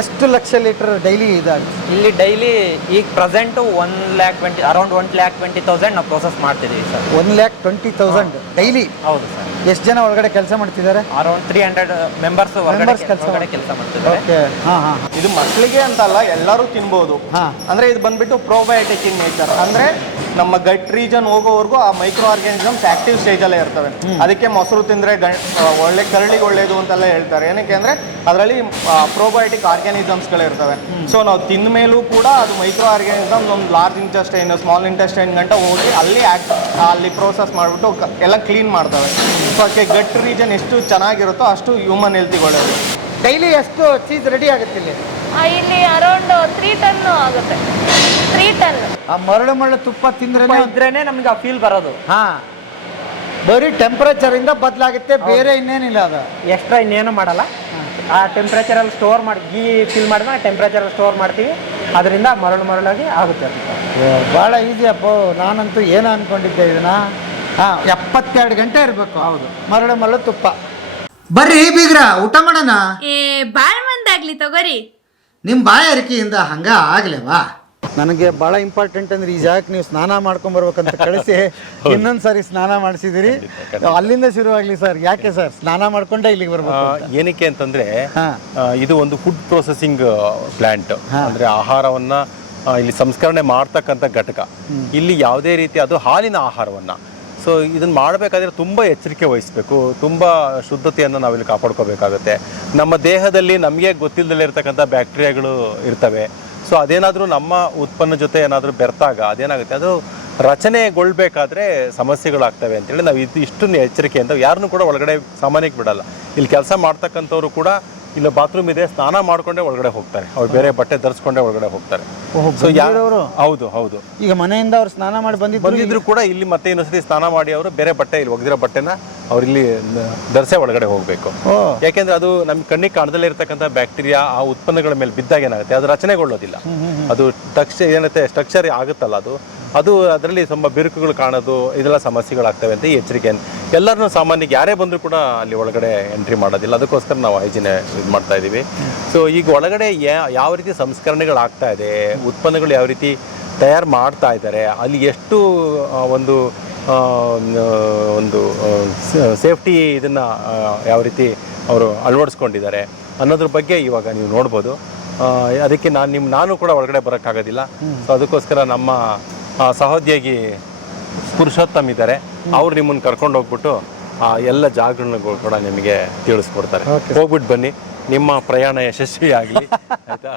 ಎಷ್ಟು lakh litre daily ಇದಾಗುತ್ತೆ ಇಲ್ಲಿ ಡೈಲಿ ಈಗ ಪ್ರೆಸೆಂಟ್ 1,20,000 ಅರೌಂಡ್ 1,20,000 ನಾವು ಪ್ರೊಸೆಸ್ ಮಾಡ್ತಿದ್ದೀವಿ ಸರ್. 1,20,000 ಡೈಲಿ? ಹೌದು ಸರ್. ಎಷ್ಟು ಜನ ಒಳಗಡೆ ಕೆಲಸ ಮಾಡ್ತಿದ್ದಾರೆ? ಅರೌಂಡ್ 300 ಮೆಂಬರ್ಸ್ ಒಳಗಡೆ ಕೆಲಸ ಮಾಡ್ತಿದ್ದಾರೆ. ಓಕೆ. ಇದು ಮಕ್ಕಳಿಗೆ ಅಂತಲ್ಲ, ಎಲ್ಲರೂ ತಿನ್ಬೋದು. ಅಂದ್ರೆ ಇದು ಬಂದ್ಬಿಟ್ಟು ಪ್ರೋಬಯೋಟಿಕ್ ಇನ್ ನೇಚರ್. ಅಂದ್ರೆ ನಮ್ಮ ಗಟ್ ರೀಜನ್ ಹೋಗೋವರೆಗೂ ಆ ಮೈಕ್ರೋ ಆರ್ಗ್ಯಾನಿಸಮ್ಸ್ ಆಕ್ಟಿವ್ ಸ್ಟೇಜ್ ಅಲ್ಲೇ ಇರ್ತವೆ. ಅದಕ್ಕೆ ಮೊಸರು ತಿಂದ್ರೆ ಒಳ್ಳೆ ಕರಳಿಗೆ ಒಳ್ಳೇದು ಅಂತೆಲ್ಲ ಹೇಳ್ತಾರೆ. ಏನಕ್ಕೆ ಅಂದ್ರೆ ಅದರಲ್ಲಿ ಪ್ರೋಬಯೋಟಿಕ್ ಆರ್ಗ್ಯಾನಿಸಮ್ಸ್ಗಳು ಇರ್ತವೆ. ಸೊ ನಾವು ತಿಂದ ಮೇಲೂ ಕೂಡ ಅದು ಮೈಕ್ರೋ ಆರ್ಗ್ಯಾನಿಸಮ್ಸ್ ಒಂದು ಲಾರ್ಜ್ ಇಂಟೆಸ್ಟೈನ್, ಸ್ಮಾಲ್ ಇಂಟೆಸ್ಟೈನ್ ಗಂಟ ಹೋಗಿ ಅಲ್ಲಿ ಪ್ರೋಸೆಸ್ ಮಾಡಿಬಿಟ್ಟು ಎಲ್ಲ ಕ್ಲೀನ್ ಮಾಡ್ತವೆ. ಸೊ ಅದಕ್ಕೆ ಗಟ್ ರೀಜನ್ ಎಷ್ಟು ಚೆನ್ನಾಗಿರುತ್ತೋ ಅಷ್ಟು ಹ್ಯೂಮನ್ ಹೆಲ್ತಿಗೆ ಒಳ್ಳೆಯದು. ಡೈಲಿ ಎಷ್ಟು ಚೀಸ್ ರೆಡಿ ಆಗುತ್ತೆ ಇಲ್ಲಿ? ಇಲ್ಲಿ ಅರೌಂಡ್ 3 ಟನ್ ಆಗುತ್ತೆ. 3 ಟನ್. ಆ ಮರಳು ತುಪ್ಪ ಇದ್ರೇನೆ ನಮ್ಗೆ ಆ ಫೀಲ್ ಬರೋದು. ಬರೀ ಟೆಂಪರೇಚರ್ ಇಂದ ಬದಲಾಗುತ್ತೆ, ಬೇರೆ ಇನ್ನೇನಿಲ್ಲ. ಅದು ಎಕ್ಸ್ಟ್ರಾ ಇನ್ನೇನು ಮಾಡಲ್ಲ. ಆ ಟೆಂಪ್ರೇಚರಲ್ಲಿ ಸ್ಟೋರ್ ಮಾಡಿ ಗೀ ಫಿಲ್ ಮಾಡಿದ್ರೆ ಟೆಂಪ್ರೇಚರಲ್ಲಿ ಸ್ಟೋರ್ ಮಾಡ್ತೀವಿ. ಅದರಿಂದ ಮರಳಾಗಿ ಆಗುತ್ತೆ. ಭಾಳ ಈಸಿ ಅಪ್ಪ. ನಾನಂತೂ ಏನೋ ಅನ್ಕೊಂಡಿದ್ದೆ ಇದನ್ನ. 72 ಗಂಟೆ ಇರಬೇಕು. ಹೌದು, ಮರಳು ತುಪ್ಪ. ಬರ್ರಿ ಬೀಗ್ರ, ಊಟ ಮಾಡೋಣ. ಬಾಳ್ ಮಂದಾಗ್ಲಿ ತಗೋರಿ. ನಿಮ್ಮ ಬಾಯಾರಿಕೆಯಿಂದ ಹಂಗ ಆಗ್ಲೇವಾ? ನನಗೆ ಭಾಳ ಇಂಪಾರ್ಟೆಂಟ್ ಅಂದ್ರೆ ಈ ಜಾಗಕ್ಕೆ ನೀವು ಸ್ನಾನ ಮಾಡ್ಕೊಂಡ್ ಬರ್ಬೇಕಂತ ಕಳಿಸಿ ಇನ್ನೊಂದ್ಸರಿ ಸ್ನಾನ ಮಾಡಿಸಿದಿರಿ. ಅಲ್ಲಿಂದ ಶುರುವಾಗ್ಲಿ ಸರ್. ಯಾಕೆ ಸರ್ ಸ್ನಾನ ಮಾಡ್ಕೊಂಡೆ ಇಲ್ಲಿಗೆ ಬರ್ಬೇಕು? ಏನಕ್ಕೆ ಅಂತಂದ್ರೆ ಇದು ಒಂದು ಫುಡ್ ಪ್ರೊಸೆಸಿಂಗ್ ಪ್ಲಾಂಟ್. ಅಂದ್ರೆ ಆಹಾರವನ್ನ ಇಲ್ಲಿ ಸಂಸ್ಕರಣೆ ಮಾಡ್ತಕ್ಕಂಥ ಘಟಕ. ಇಲ್ಲಿ ಯಾವುದೇ ರೀತಿ ಅದು ಹಾಲಿನ ಆಹಾರವನ್ನ. ಸೊ ಇದನ್ನು ಮಾಡಬೇಕಾದ್ರೆ ತುಂಬ ಎಚ್ಚರಿಕೆ ವಹಿಸಬೇಕು. ತುಂಬ ಶುದ್ಧತೆಯನ್ನು ನಾವಿಲ್ಲಿ ಕಾಪಾಡ್ಕೋಬೇಕಾಗುತ್ತೆ. ನಮ್ಮ ದೇಹದಲ್ಲಿ ನಮಗೆ ಗೊತ್ತಿಲ್ಲದಲ್ಲೇ ಇರ್ತಕ್ಕಂಥ ಬ್ಯಾಕ್ಟೀರಿಯಾಗಳು ಇರ್ತವೆ. ಸೊ ಅದೇನಾದರೂ ನಮ್ಮ ಉತ್ಪನ್ನ ಜೊತೆ ಏನಾದರೂ ಬೆರೆತಾಗ ಅದೇನಾಗುತ್ತೆ, ಅದು ರಚನೆಗೊಳ್ಬೇಕಾದ್ರೆ ಸಮಸ್ಯೆಗಳಾಗ್ತವೆ ಅಂತೇಳಿ ನಾವು ಇಷ್ಟನ್ನು ಎಚ್ಚರಿಕೆಯಿಂದ ಯಾರನ್ನೂ ಕೂಡ ಒಳಗಡೆ ಸಾಮಾನ್ಯಕ್ಕೆ ಬಿಡಲ್ಲ. ಇಲ್ಲಿ ಕೆಲಸ ಮಾಡ್ತಕ್ಕಂಥವ್ರು ಕೂಡ ಇಲ್ಲ ಬಾತ್ರೂಮ್ ಇದೆ, ಸ್ನಾನ ಮಾಡ್ಕೊಂಡೇ ಒಳಗಡೆ ಹೋಗ್ತಾರೆ. ಅವ್ರು ಬೇರೆ ಬಟ್ಟೆ ಧರಿಸ್ಕೊಂಡೇ ಒಳಗಡೆ ಹೋಗ್ತಾರೆ. ಸೊ ಹೌದು. ಈಗ ಮನೆಯಿಂದ ಅವ್ರು ಸ್ನಾನ ಮಾಡಿ ಬಂದಿದ್ರು ಕೂಡ ಇಲ್ಲಿ ಮತ್ತೆ ಇನ್ನೊಂದ್ಸತಿ ಸ್ನಾನ ಮಾಡಿ ಅವರು ಬೇರೆ ಬಟ್ಟೆ, ಇಲ್ಲಿ ಒಗೆದಿರೋ ಬಟ್ಟೆನ ಅವ್ರು ಇಲ್ಲಿ ಧರಿಸೇ ಒಳಗಡೆ ಹೋಗ್ಬೇಕು. ಯಾಕೆಂದ್ರೆ ಅದು ನಮ್ಮ ಕಣ್ಣಿಗೆ ಕಾಣದಲ್ಲೇ ಇರ್ತಕ್ಕಂಥ ಬ್ಯಾಕ್ಟೀರಿಯಾ ಆ ಉತ್ಪನ್ನಗಳ ಮೇಲೆ ಬಿದ್ದಾಗ ಏನಾಗುತ್ತೆ, ಅದು ರಚನೆಗೊಳ್ಳೋದಿಲ್ಲ. ಅದು ಸ್ಟ್ರಕ್ಚರ್ ಆಗುತ್ತಲ್ಲ, ಅದು ಅದರಲ್ಲಿ ತುಂಬ ಬಿರುಕುಗಳು ಕಾಣೋದು, ಇದೆಲ್ಲ ಸಮಸ್ಯೆಗಳಾಗ್ತವೆ ಅಂತ ಈ ಎಚ್ಚರಿಕೆ. ಎಲ್ಲರನ್ನೂ ಸಾಮಾನ್ಯಕ್ಕೆ ಯಾರೇ ಬಂದರೂ ಕೂಡ ಅಲ್ಲಿ ಒಳಗಡೆ ಎಂಟ್ರಿ ಮಾಡೋದಿಲ್ಲ. ಅದಕ್ಕೋಸ್ಕರ ನಾವು ಹೈಜಿನ್ ಇದು ಮಾಡ್ತಾ ಇದ್ದೀವಿ. ಸೊ ಈಗ ಒಳಗಡೆ ಯಾವ ರೀತಿ ಸಂಸ್ಕರಣೆಗಳಾಗ್ತಾ ಇದೆ, ಉತ್ಪನ್ನಗಳು ಯಾವ ರೀತಿ ತಯಾರು ಮಾಡ್ತಾ ಇದ್ದಾರೆ, ಅಲ್ಲಿ ಎಷ್ಟು ಒಂದು ಸೇಫ್ಟಿ ಇದನ್ನು ಯಾವ ರೀತಿ ಅವರು ಅಳವಡಿಸ್ಕೊಂಡಿದ್ದಾರೆ ಅನ್ನೋದ್ರ ಬಗ್ಗೆ ಇವಾಗ ನೀವು ನೋಡ್ಬೋದು. ಅದಕ್ಕೆ ನಾನು ಕೂಡ ಒಳಗಡೆ ಬರೋಕ್ಕಾಗೋದಿಲ್ಲ. ಸೊ ಅದಕ್ಕೋಸ್ಕರ ನಮ್ಮ ಸಹೋದ್ಯೋಗಿ ಪುರುಷೋತ್ತಮ್ ಇದ್ದಾರೆ, ಅವ್ರು ನಿಮ್ಮನ್ನು ಕರ್ಕೊಂಡು ಹೋಗ್ಬಿಟ್ಟು ಎಲ್ಲ ಜಾಗಗಳನ್ನ ಕೂಡ ನಿಮಗೆ ತಿಳಿಸ್ಕೊಡ್ತಾರೆ. ಹೋಗ್ಬಿಟ್ಟು ಬನ್ನಿ, ನಿಮ್ಮ ಪ್ರಯಾಣ ಯಶಸ್ವಿ ಆಗಲಿ. ಆಯ್ತಾ?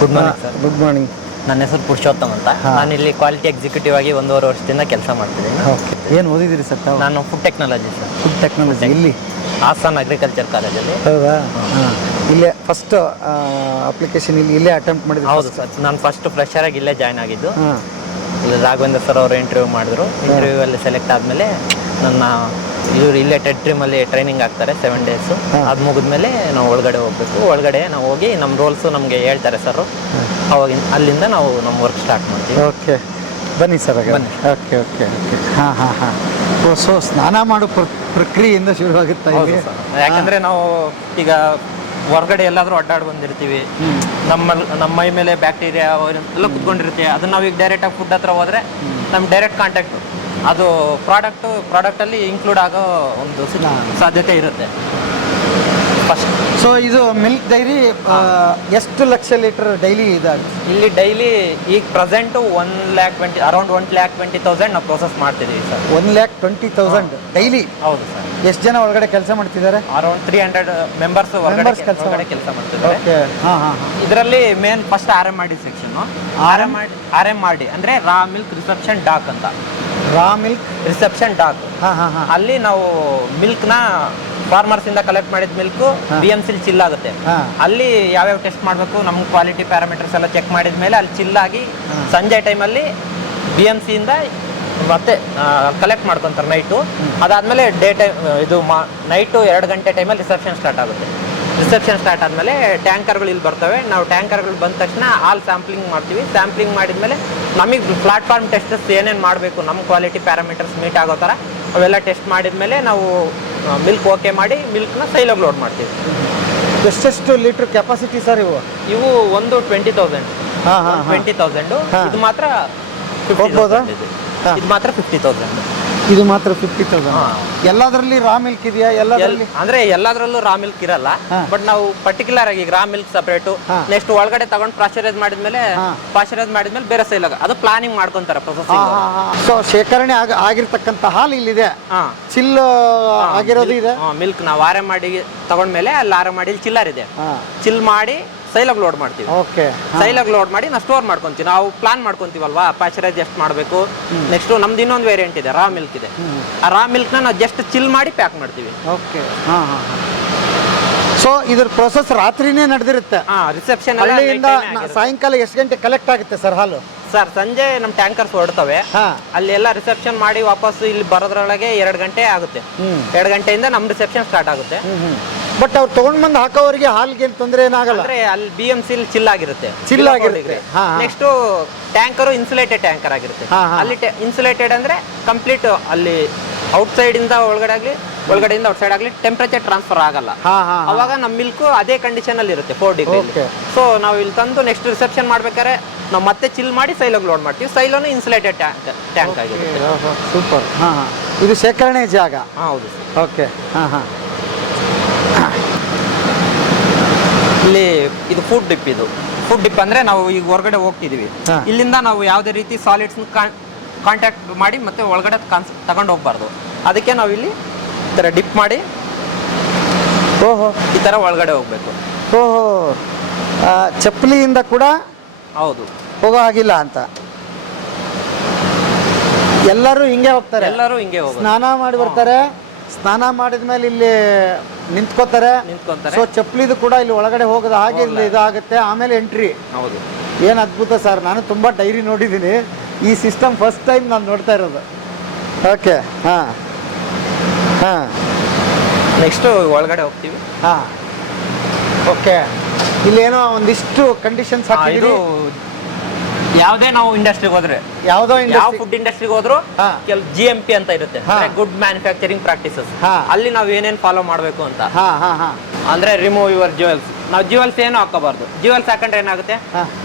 Good morning sir. Good morning. ನನ್ನ ಹೆಸರು ಪುರುಷೋತ್ತಮ್ ಅಂತ. ನಾನು ಇಲ್ಲಿ ಕ್ವಾಲಿಟಿ ಎಕ್ಸಿಕ್ಯೂಟಿವ್ ಆಗಿ 1.5 ವರ್ಷದಿಂದ ಕೆಲಸ ಮಾಡ್ತಿದ್ದೀನಿ. ಏನು ಓದಿದಿರಿ ಸರ್ ತಾವು? ನಾನು food technology sir. Food technology ಇಲ್ಲಿ ಹಾಸನ್ ಅಗ್ರಿಕಲ್ಚರ್ ಕಾಲೇಜಲ್ಲಿ. ಹೌದಾ? ಇಲ್ಲೇ ಫಸ್ಟ್ ಅಪ್ಲಿಕೇಶನ್ ಇಲ್ಲೇ ಅಟೆಂಪ್ಟ್ ಮಾಡಿದ್ರಿ? ಹೌದು ಸರ್. ನಾನು ಫಸ್ಟ್ ಫ್ರೆಶರ್ ಆಗಿ ಇಲ್ಲೇ ಜಾಯ್ನ್ ಆಗಿದ್ದು. ಇಲ್ಲಿ ರಾಘವೇಂದ್ರ ಸರ್ ಅವರು ಇಂಟರ್ವ್ಯೂ ಮಾಡಿದ್ರು. ಇಂಟರ್ವ್ಯೂ ಅಲ್ಲಿ ಸೆಲೆಕ್ಟ್ ಆದಮೇಲೆ ನನ್ನ ಇವರು ಇಲ್ಲೇ ಟೆಡ್ ಟ್ರೀಮಲ್ಲಿ ಟ್ರೈನಿಂಗ್ ಆಗ್ತಾರೆ 7 days. ಅದು ಮುಗಿದ್ಮೇಲೆ ನಾವು ಒಳಗಡೆ ಹೋಗ್ಬೇಕು. ಒಳಗಡೆ ನಾವು ಹೋಗಿ ನಮ್ಮ ರೋಲ್ಸು ನಮಗೆ ಹೇಳ್ತಾರೆ ಸರ್. ಅವಾಗ ಅಲ್ಲಿಂದ ನಾವು ನಮ್ಮ ವರ್ಕ್ ಸ್ಟಾರ್ಟ್ ಮಾಡ್ತೀವಿ. ಓಕೆ, ಬನ್ನಿ ಸರ್. ಬನ್ನಿ. ಓಕೆ. ಸೊ ಸ್ನಾನ ಮಾಡೋ ಪ್ರಕ್ರಿಯೆಯಿಂದ ಶುರುವಾಗುತ್ತಾ ಇದೆ? ಯಾಕಂದರೆ ನಾವು ಈಗ ಹೊರಗಡೆ ಎಲ್ಲಾದರೂ ಅಡ್ಡಾಡಿ ಬಂದಿರ್ತೀವಿ, ನಮ್ಮ ಮೈ ಮೇಲೆ ಬ್ಯಾಕ್ಟೀರಿಯಾ ಎಲ್ಲ ಕುತ್ಕೊಂಡಿರುತ್ತೆ. ಅದನ್ನ ನಾವೀಗ ಡೈರೆಕ್ಟಾಗಿ ಫುಡ್ ಹತ್ರ ಹೋದರೆ ನಮ್ಮ ಡೈರೆಕ್ಟ್ ಕಾಂಟ್ಯಾಕ್ಟ್ ಅದು ಪ್ರಾಡಕ್ಟಲ್ಲಿ ಇನ್ಕ್ಲೂಡ್ ಆಗೋ ಒಂದು ಸಾಧ್ಯತೆ ಇರುತ್ತೆ. ಫಸ್ಟ್ ಸೊ ಇದು ಮಿಲ್ಕ್ ಡೈರಿ ಎಷ್ಟು ಲಕ್ಷ ಲೀಟರ್ ಡೈಲಿ ಇದಾಗುತ್ತೆ ಇಲ್ಲಿ? ಡೈಲಿ ಈಗ ಪ್ರೆಸೆಂಟ್ 1,20,000 ಅರೌಂಡ್ 1,20,000 ನಾವು ಪ್ರೊಸೆಸ್ ಮಾಡ್ತಿದ್ದೀವಿ ಸರ್. 1,20,000 ಡೈಲಿ? ಹೌದು ಸರ್. ಎಷ್ಟು ಜನ ಒಳಗಡೆ ಕೆಲಸ ಮಾಡ್ತಿದ್ದಾರೆ? ಅರೌಂಡ್ 300 ಮೆಂಬರ್ಸ್ ಒಳಗಡೆ ಕೆಲಸ ಮಾಡ್ತಿದ್ದಾರೆ. ಇದರಲ್ಲಿ main first RMRD section. RMRD ಅಂದ್ರೆ ರಾ ಮಿಲ್ಕ್ ರಿಸೆಪ್ಷನ್ ಡಾಕ್ ಅಂತ. ರಾ ಮಿಲ್ಕ್ ರಿಸೆಪ್ಷನ್ ಡಾಕ್. ಅಲ್ಲಿ ನಾವು ಮಿಲ್ಕ್ನ ಫಾರ್ಮರ್ಸ್ ಇಂದ ಕಲೆಕ್ಟ್ ಮಾಡಿದ ಮಿಲ್ಕ್ BMC ಚಿಲ್ ಆಗುತ್ತೆ. ಅಲ್ಲಿ ಯಾವ್ಯಾವ ಟೆಸ್ಟ್ ಮಾಡಬೇಕು, ನಮ್ಮ ಕ್ವಾಲಿಟಿ ಪ್ಯಾರಾಮೀಟರ್ಸ್ ಎಲ್ಲ ಚೆಕ್ ಮಾಡಿದ ಮೇಲೆ ಅಲ್ಲಿ ಚಿಲ್ಲಾಗಿ ಸಂಜೆ ಟೈಮಲ್ಲಿ BMC ಇಂದ ಮತ್ತೆ ಕಲೆಕ್ಟ್ ಮಾಡ್ಕೊತಾರೆ ನೈಟು. ಅದಾದಮೇಲೆ ಡೇ ಟೈಮ್ ಇದು ನೈಟು 2 ಗಂಟೆ ಟೈಮಲ್ಲಿ ರಿಸೆಪ್ಷನ್ ಸ್ಟಾರ್ಟ್ ಆಗುತ್ತೆ. ರಿಸೆಪ್ಷನ್ ಸ್ಟಾರ್ಟ್ ಆದಮೇಲೆ ಟ್ಯಾಂಕರ್ಗಳು ಇಲ್ಲಿ ಬರ್ತವೆ. ನಾವು ಟ್ಯಾಂಕರ್ಗಳು ಬಂದ ತಕ್ಷಣ ಹಾಲ್ ಸ್ಯಾಂಪ್ಲಿಂಗ್ ಮಾಡ್ತೀವಿ. ಸ್ಯಾಂಪ್ಲಿಂಗ್ ಮಾಡಿದ್ಮೇಲೆ ನಮಗೆ ಪ್ಲಾಟ್ಫಾರ್ಮ್ ಟೆಸ್ಟಸ್ ಏನೇನು ಮಾಡಬೇಕು, ನಮ್ಮ ಕ್ವಾಲಿಟಿ ಪ್ಯಾರಾಮೀಟರ್ಸ್ ಮೀಟ್ ಆಗೋ ಥರ ಅವೆಲ್ಲ ಟೆಸ್ಟ್ ಮಾಡಿದ್ಮೇಲೆ ನಾವು ಮಿಲ್ಕ್ ಓಕೆ ಮಾಡಿ ಮಿಲ್ಕ್ನ ಸೈಲಾಗಿ ಲೋಡ್ ಮಾಡ್ತೀವಿ. ಎಷ್ಟೆಷ್ಟು ಲೀಟರ್ ಕೆಪಾಸಿಟಿ ಸರ್ ಇವು? ಇವು ಒಂದು 20,000 ಹಾಂ ಹಾಂ 20,000. ಇದು ಮಾತ್ರ ಹೋಗ್ಬೋದಾ? 50,000 ಇದೆ. ಇದು ಮಾತ್ರ 50,000. ಇದು ಮಾತ್ರ 50,000. ಎಲ್ಲದರಲ್ಲಿ ರಾ ಮಿಲ್ಕ್ ಇದೆಯಾ? ಎಲ್ಲದರಲ್ಲಿ ಅಂದ್ರೆ ಎಲ್ಲದರಲ್ಲೂ ರಾ ಮಿಲ್ಕ್ ಇರಲ್ಲ, ಬಟ್ ನಾವು ಪರ್ಟಿಕ್ಯುಲರ್ ಆಗಿ ರಾ ಮಿಲ್ಕ್ ಸಪರೇಟ್, ನೆಕ್ಸ್ಟ್ ಒಳಗಡೆ ತಗೊಂಡು ಪಾಶ್ಚರೈಸ್ ಮಾಡಿದ್ಮೇಲೆ ಬೇರೆ ಸೇಲ್ ಅದು ಪ್ಲಾನಿಂಗ್ ಮಾಡ್ಕೊಂತಾರೆ ಪ್ರೊಸೆಸಿಂಗ್. ಸೊ ಶೇಖರಣೆ ಆಗಿರ್ತಕ್ಕಂಥ ಹಾಲು ಇಲ್ಲಿದೆ, ಚಿಲ್ ಆಗಿರೋದು ಇದೆ. ಮಿಲ್ಕ್ ನಾವು ಆರೆ ಮಾಡಿ ತಗೊಂಡ್ಮೇಲೆ ಅಲ್ಲಿ ಆರೆ ಮಾಡಿ ಚಿಲ್ಲರ್ ಇದೆ, ಚಿಲ್ ಮಾಡಿ ಸೈಲಾಗಿ ಲೋಡ್ ಮಾಡ್ತೀವಿ. ಓಕೆ, ಸೈಲಾಗಿ ಲೋಡ್ ಮಾಡಿ ನಾವು ಸ್ಟೋರ್ ಮಾಡ್ಕೊಂತೀವಿ. ನಾವು ಪ್ಲಾನ್ ಮಾಡ್ಕೊಂತೀವಲ್ವಾ ಪಾಶ್ಚರೈಸ್ ಎಷ್ಟು ಮಾಡಬೇಕು. ನೆಕ್ಸ್ಟ್ ನಮ್ದು ಇನ್ನೊಂದು ವೇರಿಯಂಟ್ ಇದೆ, ರಾ ಮಿಲ್ಕ್ ಇದೆ. ಆ ರಾ ಮಿಲ್ಕ್ನ ನಾವು ಜಸ್ಟ್ ಚಿಲ್ ಮಾಡಿ ಪ್ಯಾಕ್ ಮಾಡ್ತೀವಿ. ಓಕೆ, ಹಾಂ ಹಾಂ. ಸೊ ಇದ್ರ ಪ್ರೊಸೆಸ್ ರಾತ್ರಿನೇ ನಡೆದಿರುತ್ತೆ. ರಿಸೆಪ್ಷನ್ ಹಳ್ಳಿಯಿಂದ ಸಾಯಂಕಾಲ ಎಷ್ಟು ಗಂಟೆ ಕಲೆಕ್ಟ್ ಆಗುತ್ತೆ ಸರ್ ಹಾಲು? ಸರ್ ಸಂಜೆ ನಮ್ಮ ಟ್ಯಾಂಕರ್ಸ್ ಹೊರಡ್ತವೆ, ಅಲ್ಲಿ ಎಲ್ಲ ರಿಸೆಪ್ಷನ್ ಮಾಡಿ ವಾಪಸ್ ಇಲ್ಲಿ ಬರೋದ್ರೊಳಗೆ 2 ಗಂಟೆ ಆಗುತ್ತೆ. 2 ಗಂಟೆಯಿಂದ ನಮ್ಮ ರಿಸೆಪ್ಷನ್ ಸ್ಟಾರ್ಟ್ ಆಗುತ್ತೆ. ಬಟ್ ಅವ್ರು ತಗೊಂಡ್ ಬಂದು ಹಾಕೋವರಿಗೆ ಹಾಲ್ಗೆ ಏನು ತೊಂದರೆ ಏನಾಗಲ್ಲ? ಅಂದ್ರೆ ಅಲ್ಲಿ BMC ಚಿಲ್ ಆಗಿರುತ್ತೆ. ನೆಕ್ಸ್ಟ್ ಟ್ಯಾಂಕರ್ ಇನ್ಸುಲೇಟೆಡ್ ಟ್ಯಾಂಕರ್ ಆಗಿರುತ್ತೆ. ಅಲ್ಲಿ ಇನ್ಸುಲೇಟೆಡ್ ಅಂದ್ರೆ ಕಂಪ್ಲೀಟ್ ಅಲ್ಲಿ ಔಟ್ಸೈಡ್ ಇಂದ ಒಳಗಡೆಯಿಂದ ಔಟ್ಸೈಡ್ ಆಗಲಿ ಟೆಂಪರೇಚರ್ ಟ್ರಾನ್ಸ್ಫರ್ ಆಗಲ್ಲ. ಅವಾಗ ನಮ್ಮ ಮಿಲ್ಕ್ ಅದೇ ಕಂಡೀಷನ್ ಅಲ್ಲಿ ಇರುತ್ತೆ 4 ಡಿಗ್ರಿ. ಸೊ ನಾವು ಇಲ್ಲಿ ತಂದು ನೆಕ್ಸ್ಟ್ ರಿಸೆಪ್ಷನ್ ಮಾಡ್ಬೇಕಾದ್ರೆ ನಾವು ಮತ್ತೆ ಚಿಲ್ ಮಾಡಿ ಸೈಲೋಗ್ ಲೋಡ್ ಮಾಡ್ತೀವಿ. ಸೈಲೋನು ಇನ್ಸುಲೇಟೆಡ್ ಟ್ಯಾಂಕ್ ಆಗಿರುತ್ತೆ. ಸೂಪರ್. ಇದು ಶೇಖರಣೆ ಜಾಗ. ಹೌದು. ಓಕೆ. ಇಲ್ಲಿ ಇದು ಫುಡ್ ಡಿಪ್. ಇದು ಫುಡ್ ಡಿಪ್ ಅಂದ್ರೆ ನಾವು ಈಗ ಹೊರಗಡೆ ಹೋಗ್ತಿದೀವಿ, ಇಲ್ಲಿಂದ ನಾವು ಯಾವುದೇ ರೀತಿ ಸಾಲಿಡ್ಸ್ ಕಾಂಟ್ಯಾಕ್ಟ್ ಮಾಡಿ ಮತ್ತೆ ಒಳಗಡೆ ತಗೊಂಡು ಹೋಗ್ಬಾರ್ದು. ಅದಕ್ಕೆ ನಾವು ಇಲ್ಲಿ ಈ ಥರ ಡಿಪ್ ಮಾಡಿ ಈ ಥರ ಒಳಗಡೆ ಹೋಗ್ಬೇಕು. ಓಹೋ, ಚಪ್ಪಲಿಯಿಂದ ಕೂಡ ಹೌದು ಹೋಗೋ ಆಗಿಲ್ಲ ಅಂತ. ಎಲ್ಲರೂ ಹಿಂಗೆ ಹೋಗ್ತಾರೆ, ಎಲ್ಲರೂ ಹಿಂಗೆ ಹೋಗೋದು. ಸ್ನಾನ ಮಾಡಿ ಬರ್ತಾರೆ, ಸ್ನಾನ ಮಾಡಿದ್ಮೇಲೆ ಇಲ್ಲಿ ನಿಂತ್ಕೋತಾರೆ. ಸೊ ಚಪ್ಪಲಿದು ಕೂಡ ಇಲ್ಲಿ ಒಳಗಡೆ ಹೋಗೋದು ಹಾಗೆ ಇಲ್ಲಿ ಇದಾಗುತ್ತೆ, ಆಮೇಲೆ ಎಂಟ್ರಿ. ಹೌದು. ಏನು ಅದ್ಭುತ ಸರ್. ನಾನು ತುಂಬ ಡೈರಿ ನೋಡಿದ್ದೀನಿ, ಈ ಸಿಸ್ಟಮ್ ಫಸ್ಟ್ ಟೈಮ್ ನಾನು ನೋಡ್ತಾ ಇರೋದು. ಓಕೆ, ಹಾಂ ಹಾಂ. ನೆಕ್ಸ್ಟು ಒಳಗಡೆ ಹೋಗ್ತೀವಿ. ಹಾಂ, ಓಕೆ. ಇಲ್ಲೇನೋ ಒಂದಿಷ್ಟು ಕಂಡೀಷನ್ಸ್ ಹಾಕಿದ್ರು. ಯಾವುದೇ ನಾವು ಇಂಡಸ್ಟ್ರಿಗೆ ಹೋದ್ರೆ, ಯಾವ ಫುಡ್ ಇಂಡಸ್ಟ್ರಿಗೆ ಹೋದ್ರು ಕೆಲವು GMP ಅಂತ ಇರುತ್ತೆ, ಗುಡ್ ಮ್ಯಾನುಫ್ಯಾಕ್ಚರಿಂಗ್ ಪ್ರಾಕ್ಟೀಸಸ್. ಅಲ್ಲಿ ನಾವು ಏನೇನು ಫಾಲೋ ಮಾಡಬೇಕು ಅಂತ. ಅಂದ್ರೆ ರಿಮೂವ್ ಯುವರ್ ಜ್ಯುವೆಲ್ಸ್. ನಾವು ಜ್ಯುವೆಲ್ಸ್ ಏನು ಹಾಕೋಬಾರ್ದು. ಜ್ಯುವೆಲ್ಸ್ ಹಾಕೊಂಡ್ರೆ ಏನಾಗುತ್ತೆ,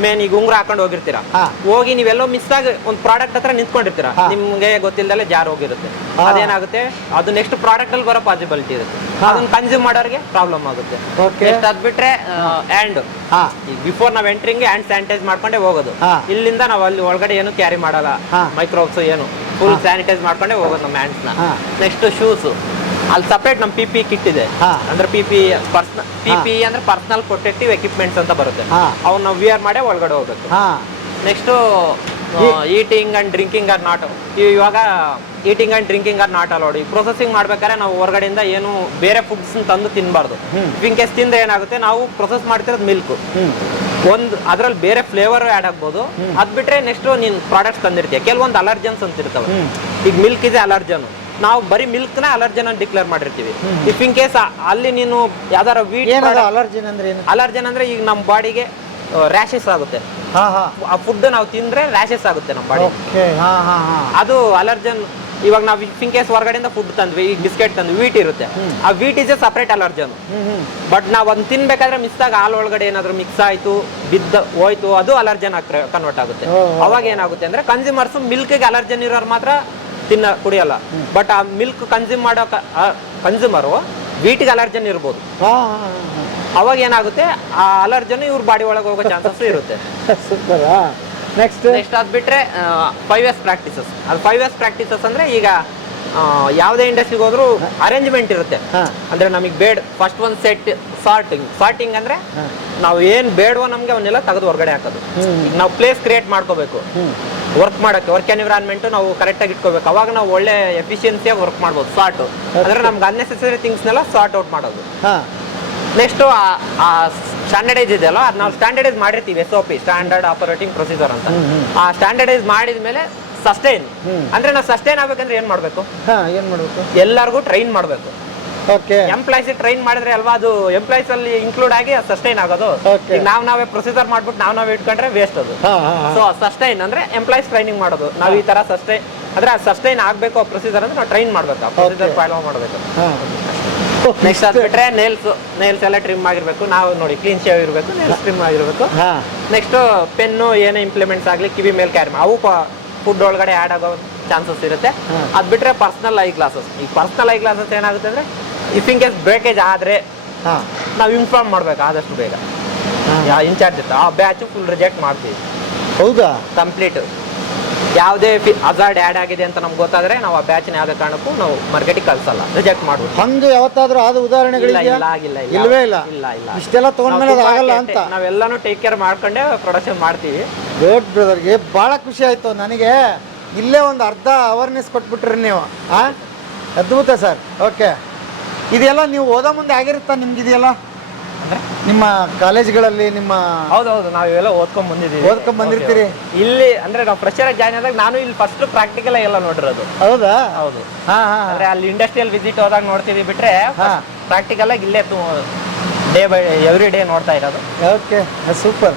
ಮೇನ್ ಈಗ ಉಂಗುರ ಹಾಕೊಂಡು ಹೋಗಿರ್ತೀರಾ, ಹೋಗಿ ನೀವೆಲ್ಲೋ ಮಿಸ್ ಆಗಿ ಒಂದು ಪ್ರಾಡಕ್ಟ್ ಹತ್ರ ನಿಂತ್ಕೊಂಡಿರ್ತೀರಾ, ನಿಮ್ಗೆ ಗೊತ್ತಿಲ್ಲದಲ್ಲೇ ಜಾರ್ ಹೋಗಿರುತ್ತೆ. ಅದೇನಾಗುತ್ತೆ, ಅದು ನೆಕ್ಸ್ಟ್ ಪ್ರಾಡಕ್ಟ್ ಅಲ್ಲಿ ಬರೋ ಪಾಸಿಬಿಲಿಟಿ ಇರುತ್ತೆ. ಅದನ್ನ ಕನ್ಸ್ಯೂಮ್ ಮಾಡೋರಿಗೆ ಪ್ರಾಬ್ಲಮ್ ಆಗುತ್ತೆ. ಅದ್ ಬಿಟ್ರೆ ಹ್ಯಾಂಡ್, ಈಗ ಬಿಫೋರ್ ನಾವ್ ಎಂಟ್ರಿಂಗ್ ಹ್ಯಾಂಡ್ ಸ್ಯಾನಿಟೈಸ್ ಮಾಡ್ಕೊಂಡೆ ಹೋಗೋದು. ಇಲ್ಲಿಂದ ನಾವು ಅಲ್ಲಿ ಒಳಗಡೆ ಏನು ಕ್ಯಾರಿ ಮಾಡಲ್ಲ, ಮೈಕ್ರೋಬ್ಸ್ ಏನು, ಫುಲ್ ಸ್ಯಾನಿಟೈಸ್ ಮಾಡ್ಕೊಂಡೆ ಹೋಗೋದು ನಮ್ಮ ಹ್ಯಾಂಡ್ಸ್ ನ. ನೆಕ್ಸ್ಟ್ ಶೂಸ್, ಅಲ್ಲಿ ಸಪರೇಟ್ ನಮ್ಮ PPE ಕಿಟ್ ಇದೆ. ಅಂದ್ರೆ PPE ಅಂದ್ರೆ ಪರ್ಸನಲ್ ಪ್ರೊಟೆಕ್ಟಿವ್ ಎಕ್ವಿಪ್ಮೆಂಟ್ಸ್ ಅಂತ ಬರುತ್ತೆ. ಅವ್ನ ನಾವು ವಿಯರ್ ಮಾಡೇ ಒಳಗಡೆ ಹೋಗ್ಬೇಕು. Next eating and drinking are not. ಇವಾಗ eating and drinking are not allowed. ಈಗ ಪ್ರೊಸೆಸಿಂಗ್ ಮಾಡ್ಬೇಕಾದ್ರೆ ನಾವು ಹೊರಗಡೆಯಿಂದ ಏನು ಬೇರೆ ಫುಡ್ಸ್ ತಂದು ತಿನ್ಬಾರ್ದು. ಇನ್ ಕೇಸ್ ತಿಂದ್ರೆ ಏನಾಗುತ್ತೆ, ನಾವು ಪ್ರೊಸೆಸ್ ಮಾಡ್ತಿರೋದು ಮಿಲ್ಕ್, ಒಂದು ಅದ್ರಲ್ಲಿ ಬೇರೆ ಫ್ಲೇವರ್ ಆ್ಯಡ್ ಆಗ್ಬೋದು. ಅದ್ ಬಿಟ್ರೆ ನೆಕ್ಸ್ಟ್ ನೀನ್ ಪ್ರಾಡಕ್ಟ್ಸ್ ತಂದಿರ್ತೀಯ, ಕೆಲವೊಂದು ಅಲರ್ಜನ್ಸ್ ಅಂತ ಇರ್ತವೆ. ಈಗ ಮಿಲ್ಕ್ ಇದೆ ಅಲರ್ಜನ್, ನಾವು ಬರೀ ಮಿಲ್ಕ್ ನ ಅಲರ್ಜನ್ ಅಂತ ಡಿಕ್ಲೇರ್ ಮಾಡಿರ್ತೀವಿ. ಇಫ್ ಇನ್ ಕೇಸ್ ಅಲ್ಲಿ ನೀನು ಯಾವ್ದಾರ ಅಲರ್ಜನ್ ಅಂದ್ರೆ ಏನು? ಅಲರ್ಜನ್ ಅಂದ್ರೆ ಈಗ ನಮ್ಮ ಬಾಡಿಗೆ ರ್ಯಾಷಸ್ ಆಗುತ್ತೆ. ಆ ಫುಡ್ ನಾವು ತಿಂದ್ರೆ ರ್ಯಾಷಸ್ ಆಗುತ್ತೆ ನಮ್ಮ ಬಾಡಿ, ಅದು ಅಲರ್ಜನ್. ಇವಾಗ ನಾವು ಇನ್ ಕೇಸ್ ಹೊರಗಡೆಯಿಂದ ಫುಡ್ ತಂದ್ವಿ, ಈಗ ಬಿಸ್ಕೆಟ್ ತಂದ್ವಿ, ವೀಟ್ ಇರುತ್ತೆ, ಆ wheat is a separate allergen. But ನಾವು ಅದನ್ನ ತಿನ್ಬೇಕಾದ್ರೆ ಮಿಸ್ ಆಗಿ ಹಾಲ್ ಒಳಗಡೆ ಏನಾದ್ರು ಮಿಕ್ಸ್ ಆಯ್ತು, ಹೋಯ್ತು, ಅದು ಅಲರ್ಜನ್ ಕನ್ವರ್ಟ್ ಆಗುತ್ತೆ. ಅವಾಗ ಏನಾಗುತ್ತೆ ಅಂದ್ರೆ ಕನ್ಸ್ಯೂಮರ್ಸ್ ಮಿಲ್ಕ್ಗೆ ಅಲರ್ಜನ್ ಇರೋರು ಮಾತ್ರ ಕುಡಿಯಲ್ಲ. ಬಟ್ ಆ ಮಿಲ್ಕ್ ಕನ್ಸ್ಯೂಮ್ ಮಾಡೋ ಕನ್ಸ್ಯೂಮರು ವೀಟಿಗೆ ಅಲರ್ಜನ್ ಇರ್ಬೋದು. ಅವಾಗ ಏನಾಗುತ್ತೆ, ಆ ಅಲರ್ಜನ್ ಇವ್ರ ಬಾಡಿ ಒಳಗೆ ಹೋಗೋ ಚಾನ್ಸಸ್ ಇರುತ್ತೆ. ನೆಕ್ಸ್ಟ್ ಅದ್ ಬಿಟ್ರೆ 5S ಪ್ರಾಕ್ಟೀಸಸ್. ಅದು 5S ಪ್ರಾಕ್ಟೀಸಸ್ ಅಂದ್ರೆ ಈಗ ಯಾವುದೇ ಇಂಡಸ್ಟ್ರಿಗೆ ಹೋದ್ರು ಅರೇಂಜ್ಮೆಂಟ್ ಇರುತ್ತೆ. ಅಂದ್ರೆ ನಮಗೆ ಫಸ್ಟ್ ಒಂದು ಸೆಟ್ ಸಾರ್ಟಿಂಗ್ ಅಂದ್ರೆ ನಾವು ಏನ್ ಬೇಡವೋ ನಮ್ಗೆ ಅವನ್ನೆಲ್ಲ ತೆಗೆದು ಹೊರಗಡೆ ಹಾಕೋದು. ಈಗ ನಾವು ಪ್ಲೇಸ್ ಕ್ರಿಯೇಟ್ ಮಾಡ್ಕೋಬೇಕು ವರ್ಕ್ ಮಾಡಕ್ಕೆ, ವರ್ಕ್ ಎನ್ವಿರಾನ್ಮೆಂಟ್ ನಾವು ಕರೆಕ್ಟ್ ಆಗಿ ಇಟ್ಕೋಬೇಕು. ಅವಾಗ ನಾವು ಒಳ್ಳೆ ಎಫಿಷಿಯನ್ಸಿಯಾಗಿ ವರ್ಕ್ ಮಾಡ್ಬೋದು. ಸಾರ್ಟ್ ಅಂದ್ರೆ ನಮ್ಗೆ ಅನ್ನೆಸೆಸರಿ ಥಿಂಗ್ಸ್ನೆಲ್ಲ ಸಾರ್ಟ್ ಔಟ್ ಮಾಡೋದು. ನೆಕ್ಸ್ಟ್ ಆ ಸ್ಟ್ಯಾಂಡರ್ಡೈಸ್ ಇದೆಯಲ್ಲ, ಅದು ನಾವು ಸ್ಟ್ಯಾಂಡರ್ಡೈಸ್ ಮಾಡಿರ್ತೀವಿ, SOP ಸ್ಟ್ಯಾಂಡರ್ಡ್ ಆಪರೇಟಿಂಗ್ ಪ್ರೊಸೀಜರ್ ಅಂತ. ಆ ಸ್ಟ್ಯಾಂಡರ್ಡೈಸ್ ಮಾಡಿದ್ಮೇಲೆ ಸಸ್ಟೈನ್ ಅಂದ್ರೆ ನಾವು ಸಸ್ಟೈನ್ ಆಗ್ಬೇಕಂದ್ರೆ ಏನ್ ಮಾಡ್ಬೇಕು, ಎಲ್ಲರಿಗೂ ಟ್ರೈನ್ ಮಾಡ್ಬೇಕು. ಎಂಪ್ಲಾಯ್ಸ್ ಟ್ರೈನ್ ಮಾಡಿದ್ರೆ ಅಲ್ವಾ ಅದು ಎಂಪ್ಲಾಯ್ಸ್ ಅಲ್ಲಿ ಇನ್ಕ್ಲೂಡ್ ಆಗಿ ಸಸ್ಟೈನ್ ಆಗೋದು. ನಾವೇ ಪ್ರೊಸೀಜರ್ ಮಾಡ್ಬಿಟ್ಟು ನಾವೇ ಇಟ್ಕೊಂಡ್ರೆ ವೇಸ್ಟ್ ಅದು. ಸೊ ಸಸ್ಟೈನ್ ಅಂದ್ರೆ ಎಂಪ್ಲಾಯ್ಸ್ ಟ್ರೈನಿಂಗ್ ಮಾಡೋದು. ನಾವು ಈ ತರ ಸಸ್ಟೈನ್ ಅಂದ್ರೆ ಸಸ್ಟೈನ್ ಆಗ್ಬೇಕು ಪ್ರೊಸೀಜರ್ ಅಂದ್ರೆ ನಾವು ಟ್ರೈನ್ ಮಾಡ್ಬೇಕು, ಪ್ರೊಸೀಜರ್ ಫಾಲೋ ಮಾಡ್ಬೇಕು. ನೆಕ್ಸ್ಟ್ ಅದು ಬಿಟ್ರೆ ನೇಲ್ಸ್ ಎಲ್ಲ ಟ್ರಿಮ್ ಆಗಿರ್ಬೇಕು. ನಾವು ನೋಡಿ ಕ್ಲೀನ್ ಶೇವ್ ಇರಬೇಕು, ನೇಲ್ಸ್ ಟ್ರಿಮ್ ಆಗಿರ್ಬೇಕು. ನೆಕ್ಸ್ಟ್ ಪೆನ್ನು ಏನೇ ಇಂಪ್ಲಿಮೆಂಟ್ಸ್ ಆಗಲಿ ಕಿವಿ ಮೇಲೆ ಕ್ಯಾರಿ ಅವು ಫುಡ್ ಒಳಗಡೆ ಆ್ಯಡ್ ಆಗೋ ಚಾನ್ಸಸ್ ಇರುತ್ತೆ. ಅದು ಬಿಟ್ರೆ ಪರ್ಸನಲ್ ಐ ಗ್ಲಾಸಸ್. ಈ ಪರ್ಸನಲ್ ಐ ಗ್ಲಾಸಸ್ ಏನಾಗುತ್ತೆ ಅಂದರೆ ಇಫ್ ಇನ್ ಕೇಸ್ ಬ್ರೇಕೇಜ್ ಆದರೆ ನಾವು ಇನ್ಫಾರ್ಮ್ ಮಾಡ್ಬೇಕು ಆದಷ್ಟು ಬೇಗ. ಇನ್ಚಾರ್ಜ್ ಇತ್ತು ಆ ಬ್ಯಾಚು ಫುಲ್ ರಿಜೆಕ್ಟ್ ಮಾಡ್ತೀವಿ. ಹೌದಾ? ಕಂಪ್ಲೀಟ್ ಯಾವುದೇ ಹಜಾರ್ಡ್ ಆ್ಯಡ್ ಆಗಿದೆ ಅಂತ ನಮ್ಗೆ ಗೊತ್ತಾದ್ರೆ ನಾವು ಆ ಬ್ಯಾಚ್ನ ಯಾವುದೇ ಕಾರಣಕ್ಕೂ ನಾವು ಮಾರ್ಕೆಟಿಗೆ ಕಳ್ಸಲ್ಲ, ರಿಜೆಕ್ಟ್ ಮಾಡ್ಬೋದು. ಹಂಗೆ ಯಾವತ್ತಾದ್ರೂ ಆದ ಉದಾಹರಣೆಗಳಿದೆಯಾ? ಇಲ್ವೇ ಇಲ್ಲ. ಇಷ್ಟೆಲ್ಲ ತಗೊಂಡ್ಮೇಲೆ ಅದು ಆಗಲ್ಲ ಅಂತ ನಾವೆಲ್ಲಾನು ಟೇಕ್ ಕೇರ್ ಮಾಡ್ಕೊಂಡೆ ಪ್ರೊಡಕ್ಷನ್ ಮಾಡ್ತೀವಿ. ಗುಡ್ ಬ್ರದರ್ಗೆ ಭಾಳ ಖುಷಿ ಆಯಿತು ನನಗೆ. ಇಲ್ಲೇ ಒಂದು ಅರ್ಧ ಅವೇರ್ನೆಸ್ ಕೊಟ್ಬಿಟ್ರಿ ನೀವು. ಅದ್ಭುತ ಸರ್. ಓಕೆ, ಇದೆಲ್ಲ ನೀವು ಓದೋ ಮುಂದೆ ಆಗಿರುತ್ತಾ ನಿಮ್ಗೆ? ಇದೆಯಲ್ಲ ನಿಮ್ಮ ಕಾಲೇಜ್ಗಳಲ್ಲಿ ನಿಮ್ಮ ಹೌದೌದು ನಾವು ಇವೆಲ್ಲ ಓದ್ಕೊಂಡ್ ಬಂದಿರ್ತೀರಿ. ಇಲ್ಲಿ ಅಂದ್ರೆ ನಾವು ಫ್ರೆಶರ್ ಜಾಯ್ನ್ ಆದಾಗ ನಾನು ಇಲ್ಲಿ ಫಸ್ಟ್ ಪ್ರಾಕ್ಟಿಕಲ್ ಎಲ್ಲ ನೋಡಿರೋದು. ಹೌದಾ? ಹೌದು. ಅಂದ್ರೆ ಅಲ್ಲಿ ಇಂಡಸ್ಟ್ರಿಯಲ್ ವಿಸಿಟ್ ಹೋದಾಗ ನೋಡ್ತೀವಿ, ಬಿಟ್ರೆ ಪ್ರಾಕ್ಟಿಕಲ್ ಆಗಿ ಇಲ್ಲೇ ಡೇ ಬೈ ಎವ್ರಿ ಡೇ ನೋಡ್ತಾ ಇರೋದು. Okay, super.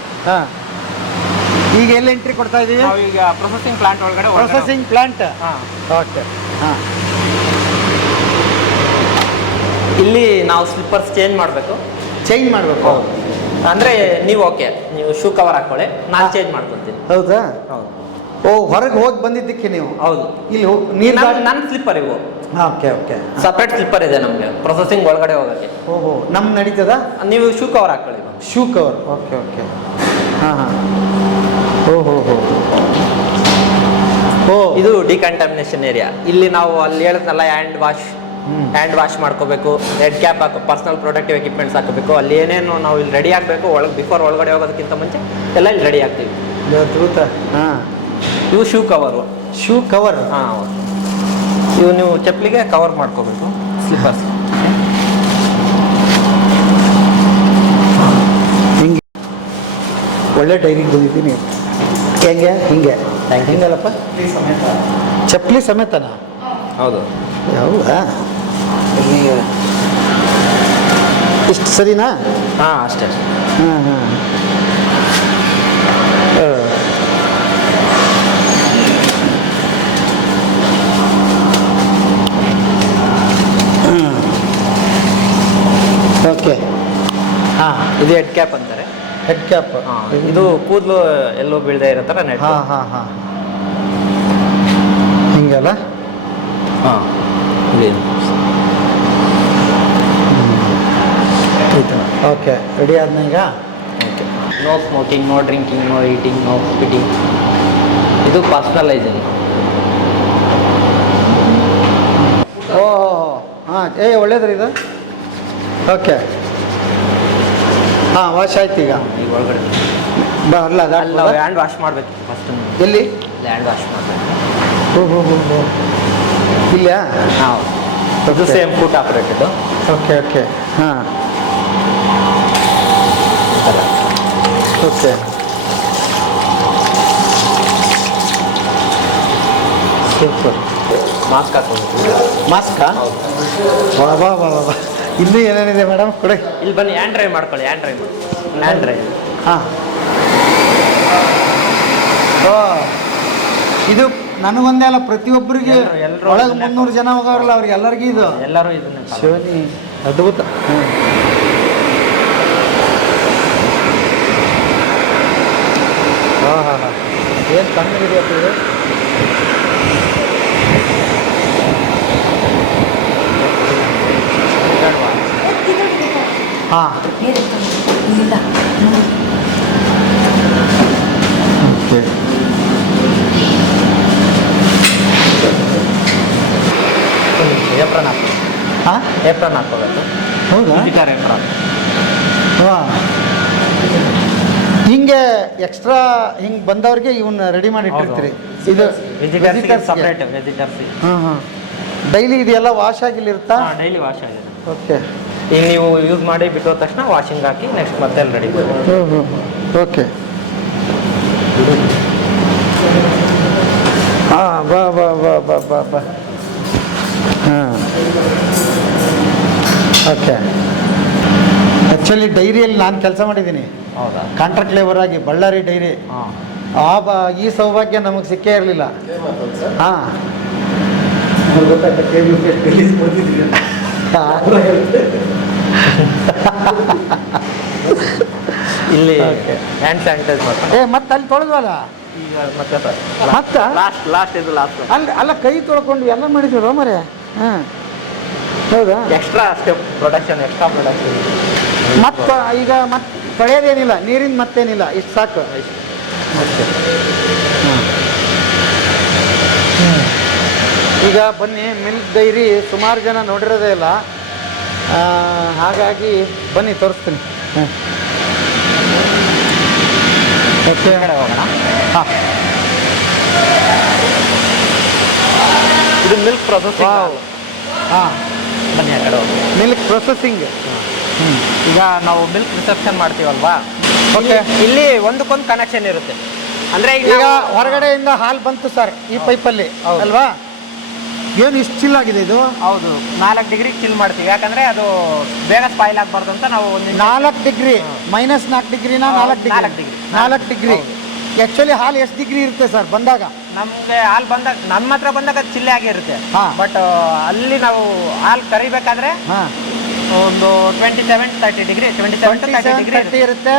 ಈಗ ಎಲ್ಲಿ ಎಂಟ್ರಿ ಕೊಡ್ತಾ ಇದೀವಿ? ನಾವು ಈಗ ಪ್ರೊಸೆಸಿಂಗ್ ಪ್ಲಾಂಟ್ ಒಳಗಡೆ. Processing plant. ಓಕೆ. ಇಲ್ಲಿ ನಾವು ಸ್ಲಿಪ್ಪರ್ಸ್ ಚೇಂಜ್ ಮಾಡಬೇಕು. ಅಂದ್ರೆ ನೀವು ನೀವು ಶೂ ಕವರ್ ಹಾಕೊಳ್ಳಿ, ನಾನು ಚೇಂಜ್ ಮಾಡ್ಕೊತೀನಿ. ಹೌದಾ? ಓ, ಹೊರಗೆ ಹೋಗಿ ಬಂದಿದ್ದಕ್ಕೆ ನೀವು? ಹೌದು. ಇಲ್ಲಿ ನೀರು ನನ್ನ ಸ್ಲಿಪ್ಪರ್ ಇವು. Okay okay. ಸಪ್ರೇಟ್ ಸ್ಲಿಪ್ಪರ್ ಇದೆ ನಮಗೆ ಪ್ರೊಸೆಸಿಂಗ್ ಒಳಗಡೆ ಹೋಗೋಕ್ಕೆ. ಓಹೋ, ನಮ್ಗೆ ನಡೀತದ? ನೀವು ಶೂ ಕವರ್ ಹಾಕೊಳ್ಳಿ. Shoe cover. Okay okay. ಓಹೋ ಇದು ಡಿಕಂಟಾಮಿನೇಷನ್ ಏರಿಯಾ. ಇಲ್ಲಿ ನಾವು ಅಲ್ಲಿ ಹೇಳಿದ್ನಲ್ಲ ಹ್ಯಾಂಡ್ ವಾಶ್ ಮಾಡ್ಕೋಬೇಕು, ಹೆಡ್ ಕ್ಯಾಪ್ ಹಾಕೋ, ಪರ್ಸನಲ್ ಪ್ರೊಟೆಕ್ಟಿವ್ ಎಕ್ವಿಪ್ಮೆಂಟ್ಸ್ ಹಾಕಬೇಕು. ಅಲ್ಲಿ ಏನೇನು ನಾವು ಇಲ್ಲಿ ರೆಡಿ ಆಗಬೇಕು ಒಳಗಡೆ ಹೋಗೋದಕ್ಕಿಂತ ಮುಂಚೆ ಎಲ್ಲ ಇಲ್ಲಿ ರೆಡಿ ಆಗ್ತೀವಿ. ಇವು ಶೂ ಕವರು. ಇವು ನೀವು ಚಪ್ಪಲಿಗೆ ಕವರ್ ಮಾಡ್ಕೋಬೇಕು, ಸ್ಲಿಪ್ಪರ್ಸ್. ಹಿಂಗೆ ಒಳ್ಳೆ ಟೈರಿಗೆ ಬಂದಿದ್ದೀನಿ. ಹಿಂಗಲ್ಲಪ್ಪ, ಚಪ್ಪಲಿ ಸಮೇತನಾ? ಹೌದು. ಹೌದಾ? ಇಷ್ಟು ಸರಿನಾ? ಅಷ್ಟೇ. ಓಕೆ. ಇದು ಹೆಡ್ ಕ್ಯಾಪ್ ಅಂತಾರೆ. Head cap. ಇದು ಕೂದಲು ಎಲ್ಲೂ ಬೀಳದೆ ಇರೋ ಥರ ನೆಟ್. ಹಿಂಗಲ್ಲ? ಓಕೆ, ರೆಡಿ ಆದ್ನ ಈಗ? No smoking, no drinking, no eating, no spitting. ಇದು ಪರ್ಸನಲೈಸಿಂಗ್. ಒಳ್ಳೇದ್ರಿ ಇದು. ಓಕೆ. ವಾಶ್ ಆಯ್ತು ಈಗ ಒಳಗಡೆ. ಅಲ್ಲ ನಾವು ಹ್ಯಾಂಡ್ ವಾಶ್ ಮಾಡಬೇಕು ಫಸ್ಟ್. ಎಲ್ಲಿ ಹ್ಯಾಂಡ್ ವಾಶ್ ಮಾಡಬೇಕು? ಇಲ್ಲ. ಅದು same foot operated. Okay okay. Okay. Super. Mask ಹಾಕೋಬೇಕು. ಮಾಸ್ಕಾ? ವಾ. ಇನ್ನೂ ಏನೇನಿದೆ ಮೇಡಮ್? ಕೊಡಿ. ಇಲ್ಲಿ ಬನ್ನಿ, ಹ್ಯಾಂಡ್ ಡ್ರೈವ್ ಮಾಡ್ಕೊಳ್ಳಿ. Hand drive. ಇದು ನನಗೊಂದೇ ಅಲ್ಲ, ಪ್ರತಿಯೊಬ್ಬರಿಗೆ ಒಳಗೆ 300 ಜನ ಹೋಗೋರಲ್ಲ ಅವ್ರಿಗೆ ಎಲ್ಲರಿಗೂ ಇದು. ಎಲ್ಲರೂ ಇದನ್ನ ಶಿವನಿ ಅದ್ಭುತ. ಏನು ತಣ್ಣಗಿದೆಯಪ್ಪ ಇದು. ಓಕೆ. ಏಪ್ರನ್ ಹಾಕಬೇಕು. ಏಪ್ರನ್ ಹಾಕೋಬೇಕು. ಹೌದಾ? ಏಪ್ರನ್. ಹಿಂಗೆ ಎಕ್ಸ್ಟ್ರಾ ಹಿಂಗೆ ಬಂದವ್ರಿಗೆ ಇವನ್ನ ರೆಡಿ ಮಾಡಿ ಇಟ್ಟಿರ್ತೀರಿ. ಇದು ಸಪ್ರೇಟ್ ವೆಜಿಟರ್ಸ್. ಡೈಲಿ ಇದೆಲ್ಲ ವಾಶ್ ಆಗಿಲ್ಲಿರುತ್ತಾ? ಡೈಲಿ ವಾಶ್ ಆಗಿದೆ. ಓಕೆ. ಈಗ ನೀವು ಯೂಸ್ ಮಾಡಿ ಬಿಟ್ಟೋ ತಕ್ಷಣ ವಾಷಿಂಗ್ ಹಾಕಿ ನೆಕ್ಸ್ಟ್ ಮತ್ತೆ ರೆಡಿ ಮಾಡಿ. ಓಕೆ. ಬಾ. ಓಕೆ. ಆ್ಯಕ್ಚುಲಿ ಡೈರಿಯಲ್ಲಿ ನಾನು ಕೆಲಸ ಮಾಡಿದ್ದೀನಿ. ಹೌದಾ? ಕಾಂಟ್ರಾಕ್ಟ್ ಲೇಬರ್ ಆಗಿ ಬಳ್ಳಾರಿ ಡೈರಿ. ಈ ಸೌಭಾಗ್ಯ ನಮಗೆ ಸಿಕ್ಕೇ ಇರಲಿಲ್ಲ. ಇಲ್ಲಿ ಹ್ಯಾಂಡ್ ಸ್ಯಾನಿಟೈಸ್ ಮಾಡ್ತಾರೆ. ಮತ್ತೆ ಅಲ್ಲಿ ತೊಳೆದ್ವಲ್ಲ ಈಗ ಮತ್ತೆ ಮತ್ತ ಲಾಸ್ಟ್ ಇದು ಲಾಸ್ಟ್ ಅಲ್ಲ ಕೈ ತೊಳ್ಕೊಂಡು ಎಲ್ಲ ಮಾಡಿದ್ರು ಮರೆ. ಹಾಂ ಹೌದಾ. Extra step production extra production. ಮತ್ತೆ ಈಗ ಮತ್ತೆ ತೊಳೆಯೋದೇನಿಲ್ಲ, ನೀರಿನ ಮತ್ತೇನಿಲ್ಲ, ಇಷ್ಟು ಸಾಕು. ಈಗ ಬನ್ನಿ, ಮಿಲ್ಕ್ ಡೈರಿ ಸುಮಾರು ಜನ ನೋಡಿರೋದೇ ಇಲ್ಲ, ಹಾಗಾಗಿ ಬನ್ನಿ ತೋರಿಸ್ತೀನಿ. ಓಕೆ ಹೋಗೋಣ. ಹಾಂ, ಇದು ಮಿಲ್ಕ್ ಪ್ರೊಸೆಸಿಂಗ್. ಹಾಂ ಬನ್ನಿ ಆ ಕಡೆ ಹೋಗಿ. Milk processing. ಈಗ ನಾವು ಮಿಲ್ಕ್ ರಿಸೆಪ್ಷನ್ ಮಾಡ್ತೀವಲ್ವಾ, ಓಕೆ. ಇಲ್ಲಿ ಒಂದಕ್ಕೊಂದು ಕನೆಕ್ಷನ್ ಇರುತ್ತೆ. ಅಂದ್ರೆ ಈಗ ಹೊರಗಡೆಯಿಂದ ಹಾಲು ಬಂತು ಸರ್ ಈ ಪೈಪಲ್ಲಿ ಅಲ್ವಾ? ಏನು ಇಷ್ಟು ಚಿಲ್ ಆಗಿದೆ ಇದು? ಹೌದು, 4 ಡಿಗ್ರಿ ಚಿಲ್ ಮಾಡ್ತೀವಿ. ಯಾಕಂದ್ರೆ ಅದು ಬೇಗ ಸ್ಪಾಯ್ಲ್ ಆಗಬಾರ್ದು ಅಂತ ನಾವು ಒಂದು 4 ಡಿಗ್ರಿ -4 ಡಿಗ್ರಿನ 4 ಡಿಗ್ರಿ. ಆ್ಯಕ್ಚುಲಿ ಹಾಲು ಎಷ್ಟು ಡಿಗ್ರಿ ಇರುತ್ತೆ ಸರ್ ಬಂದಾಗ? ನಮಗೆ ಹಾಲು ಬಂದಾಗ, ನಮ್ಮ ಹತ್ರ ಬಂದಾಗ ಚಿಲ್ಲೆ ಆಗಿರುತ್ತೆ. ಹಾ. ಬಟ್ ಅಲ್ಲಿ ನಾವು ಹಾಲು ಕರಿಬೇಕಾದ್ರೆ ಹಾಂ, ಒಂದು 27-30 ಡಿಗ್ರಿ, 27-30 ಡಿಗ್ರಿ 30 ಇರುತ್ತೆ.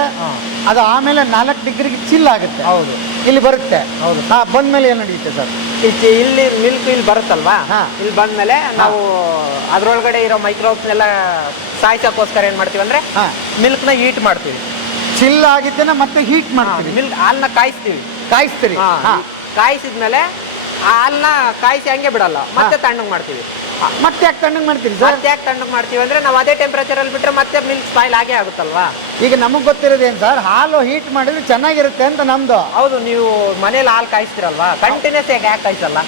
ಅದು ಆಮೇಲೆ 4 ಡಿಗ್ರಿಗೆ ಚಿಲ್ ಆಗುತ್ತೆ. ಹೌದು, ಇಲ್ಲಿ ಬರುತ್ತೆ. ಹೌದು. ಹಾಂ, ಬಂದ್ಮೇಲೆ ಏನು ನಡೆಯುತ್ತೆ ಸರ್? ಇಲ್ಲಿ ಮಿಲ್ಕ್ ಇಲ್ಲಿ ಬರುತ್ತಲ್ವಾ, ಹಾ. ಇಲ್ಲಿ ಬಂದ್ಮೇಲೆ ನಾವು ಅದ್ರೊಳಗಡೆ ಇರೋ ಮೈಕ್ರೋಬ್ಸ್ನೆಲ್ಲ ಸಾಯಿಸೋಕ್ಕೋಸ್ಕರ ಏನ್ ಮಾಡ್ತೀವಿ ಅಂದ್ರೆ ಹಾಂ, ಮಿಲ್ಕ್ನ ಹೀಟ್ ಮಾಡ್ತೀವಿ. ಚಿಲ್ ಆಗಿದ್ದೇನೆ ಮತ್ತೆ ಹೀಟ್ ಮಾಡ್ತೀವಿ. ಮಿಲ್ಕ್ ಹಾಲನ್ನ ಕಾಯಿಸ್ತೀವಿ. ಕಾಯಿಸ್ತೀರಿ? ಹಾಂ. ಕಾಯಿಸಿದ್ಮೇಲೆ ಆ ಹಾಲನ್ನ ಕಾಯಿಸಿ ಹಂಗೆ ಬಿಡಲ್ಲ, ಮತ್ತೆ ತಣ್ಣಗೆ ಮಾಡ್ತೀವಿ. ಮತ್ತೆ ಯಾಕೆ ತಣ್ಣಗೆ ಮಾಡ್ತೀರಿ ಸರ್? ಮತ್ತೆ ಯಾಕೆ ತಣ್ಣಗೆ ಮಾಡ್ತೀವಿ ಅಂದ್ರೆ ನಾವು ಅದೇ ಟೆಂಪರೇಚರ್ ಅಲ್ಲಿ ಬಿಟ್ರೆ ಮತ್ತೆ ಮಿಲ್ಕ್ ಸ್ಪಾಯ್ಲ್ ಆಗೇ ಆಗುತ್ತಲ್ವಾ. ಈಗ ನಮಗೆ ಗೊತ್ತಿರೋದೇನು ಸರ್, ಹಾಲು ಹೀಟ್ ಮಾಡಿದ್ರೆ ಚೆನ್ನಾಗಿರುತ್ತೆ ಅಂತ ನಮ್ದು. ಹೌದು, ನೀವು ಮನೇಲಿ ಹಾಲು ಕಾಯಿಸ್ತಿರಲ್ವಾ, ಕಂಟಿನ್ಯೂಸ್ ಯಾಕೆ ಕಾಯಿಸಲ್ಲ?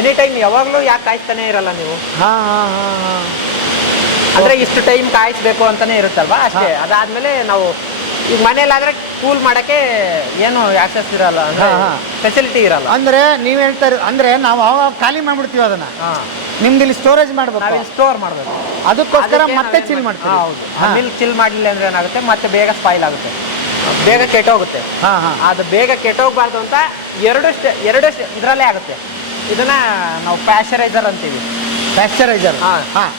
ಎನಿ ಟೈಮ್ ಯಾವಾಗಲೂ ಯಾಕೆ ಕಾಯಿಸ್ತಾನೆ ಇರಲ್ಲ ನೀವು? ಹಾಂ ಹಾಂ ಹಾಂ ಹಾಂ. ಅಂದ್ರೆ ಇಷ್ಟು ಟೈಮ್ ಕಾಯಿಸ್ಬೇಕು ಅಂತಾನೆ ಇರುತ್ತಲ್ವಾ, ಅಷ್ಟೇ. ಅದಾದ್ಮೇಲೆ ನಾವು ಈಗ ಮನೇಲಾದ್ರೆ ಕೂಲ್ ಮಾಡಕ್ಕೆ ಏನು ಆಕ್ಸೆಸ್ ಇರಲ್ಲ, ಅಂದ್ರೆ ಫೆಸಿಲಿಟಿ ಇರಲ್ಲ. ಅಂದ್ರೆ ನೀವ್ ಹೇಳ್ತಾರೆ ಅಂದ್ರೆ ನಾವು ಅವಾಗ ಖಾಲಿ ಮಾಡ್ಬಿಡ್ತೀವಿ ಅದನ್ನ. ನಿಮ್ದು ಇಲ್ಲಿ ಸ್ಟೋರೇಜ್ ಮಾಡ್ಬೇಕು, ನಾವಿಲ್ಲಿ ಸ್ಟೋರ್ ಮಾಡ್ಬೇಕು. ಅದಕ್ಕೋಸ್ಕರ ಮತ್ತೆ ಚಿಲ್ ಮಾಡ್ತೀವಿ. ಹೌದು, ಮಿಲ್ಕ್ ಚಿಲ್ ಮಾಡಲಿಲ್ಲ ಅಂದ್ರೆ ಏನಾಗುತ್ತೆ, ಮತ್ತೆ ಬೇಗ ಸ್ಪಾಯ್ಲ್ ಆಗುತ್ತೆ, ಬೇಗ ಕೆಟ್ಟೋಗುತ್ತೆ. ಹಾಂ ಹಾಂ. ಅದು ಬೇಗ ಕೆಟ್ಟೋಗ್ಬಾರ್ದು ಅಂತ ಎರಡು ಇದರಲ್ಲೇ ಆಗುತ್ತೆ. ಇದನ್ನ ನಾವು ಪ್ಯಾಶ್ಚರೈಸರ್ ಅಂತೀವಿ. ಪ್ಯಾಶ್ಚರೈಸರ್. ಹಾಂ ಹಾಂ.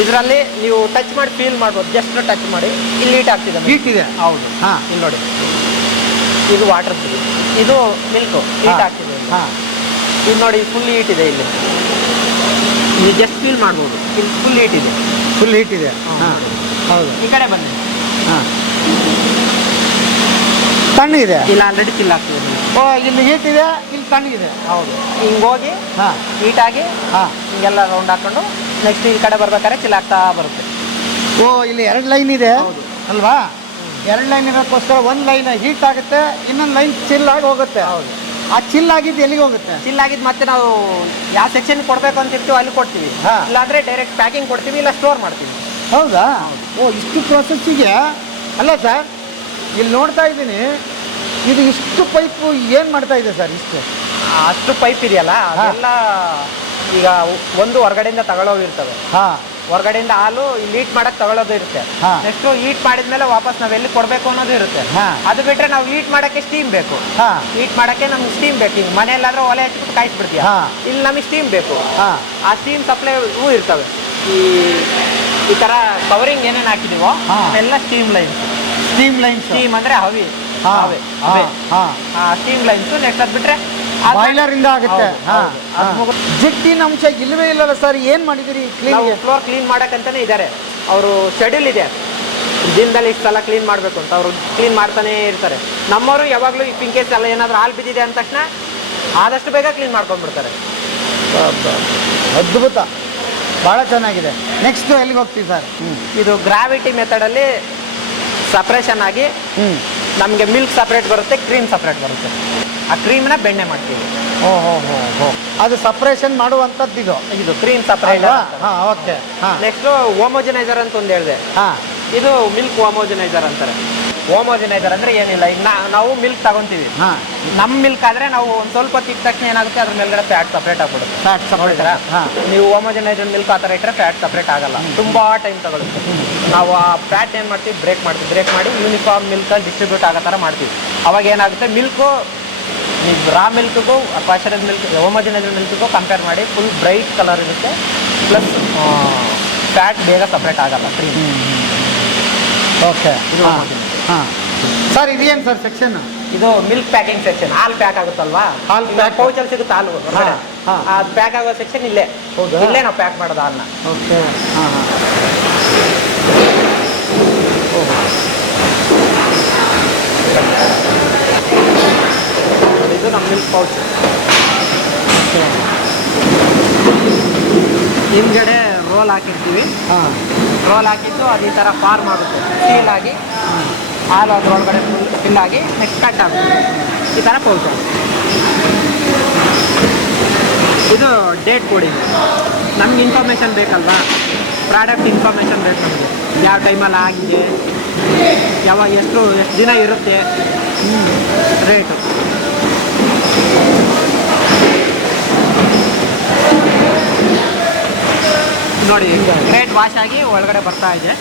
ಇದರಲ್ಲಿ ನೀವು ಟಚ್ ಮಾಡಿ ಫೀಲ್ ಮಾಡ್ಬೋದು, ಜಸ್ಟ್ ಟಚ್ ಮಾಡಿ. ಇಲ್ಲಿ ಹೀಟ್ ಆಗ್ತಿದೆ, ಹೀಟ್ ಇದೆ. ಹೌದು. ಹಾಂ, ಇಲ್ಲಿ ನೋಡಿ, ಇದು ವಾಟರ್, ಇದು ಮಿಲ್ಕ್ ಹೀಟ್ ಆಗ್ತಿದೆ. ಹಾಂ, ಇದು ನೋಡಿ ಫುಲ್ ಹೀಟ್ ಇದೆ. ಇಲ್ಲಿ ನೀವು ಜಸ್ಟ್ ಫೀಲ್ ಮಾಡ್ಬೋದು, ಇಲ್ಲಿ ಫುಲ್ ಹೀಟ್ ಇದೆ. ಫುಲ್ ಹೀಟ್ ಇದೆ. ಹಾಂ, ಹೌದು. ಈ ಕಡೆ ಬನ್ನಿ. ಹಾಂ, ತಣ್ಣಗಿದೆ. ಇಲ್ಲಿ ಆಲ್ರೆಡಿ ಚಿಲ್ ಆಗ್ತಿದೆ. ಓ, ಇಲ್ಲಿ ಹೀಟ್ ಇದೆ, ಇಲ್ಲಿ ತಣ್ಣಗಿದೆ. ಹೌದು, ಹಿಂಗೆ ಹೋಗಿ ಹಾಂ, ಹೀಟಾಗಿ ಹಾಂ, ಹಿಂಗೆಲ್ಲ ರೌಂಡ್ ಹಾಕೊಂಡು ನೆಕ್ಸ್ಟ್ ಈ ಕಡೆ ಬರ್ಬೇಕಾದ್ರೆ ಚಿಲ್ ಆಗ್ತಾ ಬರುತ್ತೆ. ಓ, ಇಲ್ಲಿ 2 ಲೈನ್ ಇದೆ ಅಲ್ವಾ? 2 ಲೈನ್ ಇರೋಕ್ಕೋಸ್ಕರ ಒಂದು ಲೈನ್ ಹೀಟ್ ಆಗುತ್ತೆ, ಇನ್ನೊಂದು ಲೈನ್ ಚಿಲ್ ಆಗಿ ಹೋಗುತ್ತೆ. ಹೌದು. ಆ ಚಿಲ್ ಆಗಿದ್ದು ಎಲ್ಲಿಗೆ ಹೋಗುತ್ತೆ? ಚಿಲ್ ಆಗಿದ್ದು ಮತ್ತೆ ನಾವು ಯಾವ ಸೆಕ್ಷನ್ ಕೊಡಬೇಕು ಅಂತ ಇರ್ತೀವಿ ಅಲ್ಲಿ ಕೊಡ್ತೀವಿ. ಹಾಂ. ಇಲ್ಲಾಂದ್ರೆ ಡೈರೆಕ್ಟ್ ಪ್ಯಾಕಿಂಗ್ ಕೊಡ್ತೀವಿ, ಇಲ್ಲ ಸ್ಟೋರ್ ಮಾಡ್ತೀವಿ. ಹೌದಾ? ಓ, ಇಷ್ಟು ಪ್ರೊಸೆಸ್ಸಿಗೆ ಅಲ್ಲ ಸರ್, ಇಲ್ಲಿ ನೋಡ್ತಾ ಇದ್ದೀನಿ, ಇದು ಇಷ್ಟು ಪೈಪು ಏನು ಮಾಡ್ತಾ ಇದೆ ಸರ್? ಅಷ್ಟು ಪೈಪ್ ಇದೆಯಲ್ಲ, ಅದೆಲ್ಲ ಈಗ ಒಂದು ಹೊರಗಡೆಯಿಂದ ತಗೊಳ್ಳೋವಿರ್ತವೆ. ಹಾಂ, ಹೊರಗಡೆಯಿಂದ ಹಾಲು ಇಲ್ಲಿ ಹೀಟ್ ಮಾಡಕ್ ತಗೊಳ್ಳೋದು ಇರುತ್ತೆ. ಹಾ. ನೆಕ್ಸ್ಟ್ ಹೀಟ್ ಮಾಡಿದ್ಮೇಲೆ ವಾಪಸ್ ನಾವ್ ಎಲ್ಲಿ ಕೊಡ್ಬೇಕು ಅನ್ನೋದು ಇರುತ್ತೆ. ಹಾ. ಅದು ಬಿಟ್ರೆ ನಾವು ಹೀಟ್ ಮಾಡಕ್ಕೆ ಸ್ಟೀಮ್ ಬೇಕು. ಹಾ. ಹೀಟ್ ಮಾಡಕ್ಕೆ ನಮ್ಗೆ ಸ್ಟೀಮ್ ಬೇಕು. ಈಗ ಮನೆಯಲ್ಲಾದ್ರೂ ಒಲೆ ಹಚ್ಬಿಟ್ಟು ಕಾಯಿಸ್ಬಿಡ್ತೀಯ, ಹಾ. ಇಲ್ಲಿ ನಮಗೆ ಸ್ಟೀಮ್ ಬೇಕು. ಹಾ. ಆ ಸ್ಟೀಮ್ ಸಪ್ಲೈ ಇರ್ತವೆ. ಈ ತರ ಕವರಿಂಗ್ ಏನೇನು ಹಾಕಿದೀವೋ ಹಾ. ಎಲ್ಲ ಸ್ಟೀಮ್ ಲೈನ್ಸ್. ಸ್ಟೀಮ್ ಅಂದ್ರೆ ಹವಿ. Steam lines. ನೆಕ್ಸ್ಟ್ ಅದ್ ಬಿಟ್ರೆ ಬಾಯ್ಲರ್ ಇಂದ ಆಗುತ್ತೆ. ಜಿಟ್ಟಿನ ಅಂಶ ಇಲ್ಲವೇ ಇಲ್ಲಲ್ಲ ಸರ್? ಏನ್ ಮಾಡಿದಿರಿ? ಫ್ಲೋರ್ ಕ್ಲೀನ್ ಮಾಡಕ್ಕಂತಾನೆ ಇದ್ದಾರೆ, ಅವರು ಶೆಡ್ಯೂಲ್ ಇದೆ, ದಿನದಲ್ಲಿ ಇಷ್ಟು ಸಲ ಕ್ಲೀನ್ ಮಾಡಬೇಕು ಅಂತ. ಅವರು ಕ್ಲೀನ್ ಮಾಡ್ತಾನೆ ಇರ್ತಾರೆ. ನಮ್ಮವರು ಯಾವಾಗಲೂ ಇನ್ ಕೇಸ್ ಎಲ್ಲ ಏನಾದರೂ ಹಾಲು ಬಿದ್ದಿದೆ ಅಂದ ತಕ್ಷಣ ಆದಷ್ಟು ಬೇಗ ಕ್ಲೀನ್ ಮಾಡ್ಕೊಂಡ್ಬಿಡ್ತಾರೆ. ಅದ್ಭುತ, ಭಾಳ ಚೆನ್ನಾಗಿದೆ. ನೆಕ್ಸ್ಟ್ ಎಲ್ಲಿಗೆ ಹೋಗ್ತೀವಿ ಸರ್? ಇದು ಗ್ರಾವಿಟಿ ಮೆಥಡಲ್ಲಿ ಸಪ್ರೇಷನ್ ಆಗಿ ನಮಗೆ ಮಿಲ್ಕ್ ಸಪ್ರೇಟ್ ಬರುತ್ತೆ, ಕ್ರೀಮ್ ಸಪ್ರೇಟ್ ಬರುತ್ತೆ. ಆ ಕ್ರೀಮ್ನ ಬೆಣ್ಣೆ ಮಾಡ್ತೀವಿ. ಅದು ಸಪ್ರೇಷನ್ ಮಾಡುವಂಥದ್ದು ಇದು ಕ್ರೀಮ್ ಸಪ್ರೇಟ್. ಓಕೆ. ನೆಕ್ಸ್ಟ್ ಹೋಮೋಜನೈಸರ್ ಅಂತ ಒಂದು ಹೇಳಿದೆ. ಇದು ಮಿಲ್ಕ್ ಹೋಮೋಜನೈಸರ್ ಅಂತಾರೆ. ಹೋಮೋಜನೈಸರ್ ಅಂದ್ರೆ ಏನಿಲ್ಲ, ಈಗ ನಾವು ಮಿಲ್ಕ್ ತಗೊಂತೀವಿ. ನಮ್ಮ ಮಿಲ್ಕ್ ಆದ್ರೆ ನಾವು ಒಂದು ಸ್ವಲ್ಪ ತಿಕ್ಕ ತಕ್ಷಣ ಏನಾಗುತ್ತೆ, ಅದ್ರ ಮೇಲ್ಗಡೆ ಫ್ಯಾಟ್ ಸಪ್ರೇಟ್ ಆಗ್ಬಿಡುತ್ತೆ. Fat separate. ನೀವು ಹೋಮೋಜನೈಸರ್ ಮಿಲ್ಕ್ ಆ ಥರ ಇಟ್ಟರೆ ಫ್ಯಾಟ್ ಸಪ್ರೇಟ್ ಆಗಲ್ಲ, ತುಂಬಾ ಟೈಮ್ ತಗೊಳುತ್ತೆ. ನಾವು ಆ ಫ್ಯಾಟ್ ಏನು ಮಾಡ್ತೀವಿ, ಬ್ರೇಕ್ ಮಾಡಿ ಯೂನಿಫಾರ್ಮ್ ಮಿಲ್ಕ್ ಡಿಸ್ಟ್ರಿಬ್ಯೂಟ್ ಆಗೋ ಥರ ಮಾಡ್ತೀವಿ. ಅವಾಗ ಏನಾಗುತ್ತೆ, ಮಿಲ್ಕು ನೀವು ರಾ ಮಿಲ್ಕ್ಗೂ ಪಾಶ್ಚರೈಸ್ ಮಿಲ್ಕ್ ಹೋಮೋಜಿನೈಸ್ ಮಿಲ್ಕ್ಗೂ ಕಂಪೇರ್ ಮಾಡಿ ಫುಲ್ ಬ್ರೈಟ್ ಕಲರ್ ಇರುತ್ತೆ, ಪ್ಲಸ್ ಫ್ಯಾಟ್ ಬೇಗ ಸಪ್ರೇಟ್ ಆಗಲ್ಲ ಕ್ರೀಮ್. ಓಕೆ. ಇದು ಹಾಂ ಸರ್, ಇದೇನು ಸರ್ ಸೆಕ್ಷನ್? ಇದು ಮಿಲ್ಕ್ ಪ್ಯಾಕಿಂಗ್ ಸೆಕ್ಷನ್. ಹಾಲು ಪ್ಯಾಕ್ ಆಗುತ್ತಲ್ವಾ, ಹಾಲು ಪ್ಯಾಕ್ ಪೌಚಲ್ಲಿ ಸಿಗುತ್ತೆ ಹಾಲು, ಅದು ಪ್ಯಾಕ್ ಆಗೋ ಸೆಕ್ಷನ್ ಇಲ್ಲೇ. ಇಲ್ಲೇ ನಾವು ಪ್ಯಾಕ್ ಮಾಡೋದು ಹಾಲನ್ನ. ಓಕೆ. ಹಾಂ ಹಾಂ. ಇದು ನಮ್ಮ ಮಿಲ್ಕ್ ಪೌಚ್. ಹಿಂದ್ಗಡೆ ರೋಲ್ ಹಾಕಿರ್ತೀವಿ. ಹಾಂ. ರೋಲ್ ಹಾಕಿದ್ದು ಅದು ಈ ಥರ ಫಾರ್ಮ್ ಆಗುತ್ತೆ, ಸೀಲ್ ಆಗಿ ಹಾಲು ಅದರೊಳಗಡೆ ಫಿಲ್ ಆಗಿ ನೆಕ್ಸ್ಟ್ ಕಟ್ ಆಗುತ್ತೆ. ಈ ಥರ ಪೌಚ್. ಇದು ಡೇಟ್ ಕೋಡಿಂಗ್. ನಮ್ಗೆ ಇನ್ಫಾರ್ಮೇಷನ್ ಬೇಕಲ್ವಾ, ಪ್ರಾಡಕ್ಟ್ ಇನ್ಫಾರ್ಮೇಷನ್ ಬೇಕು ನಮಗೆ. ಯಾವ ಟೈಮಲ್ಲಿ ಆಗಿದೆ, ಎಷ್ಟು ದಿನ ಇರುತ್ತೆ, ರೇಟು. ನೋಡಿ, ರೇಟ್ ವಾಶ್ ಆಗಿ ಒಳಗಡೆ ಬರ್ತಾ ಇದೆ.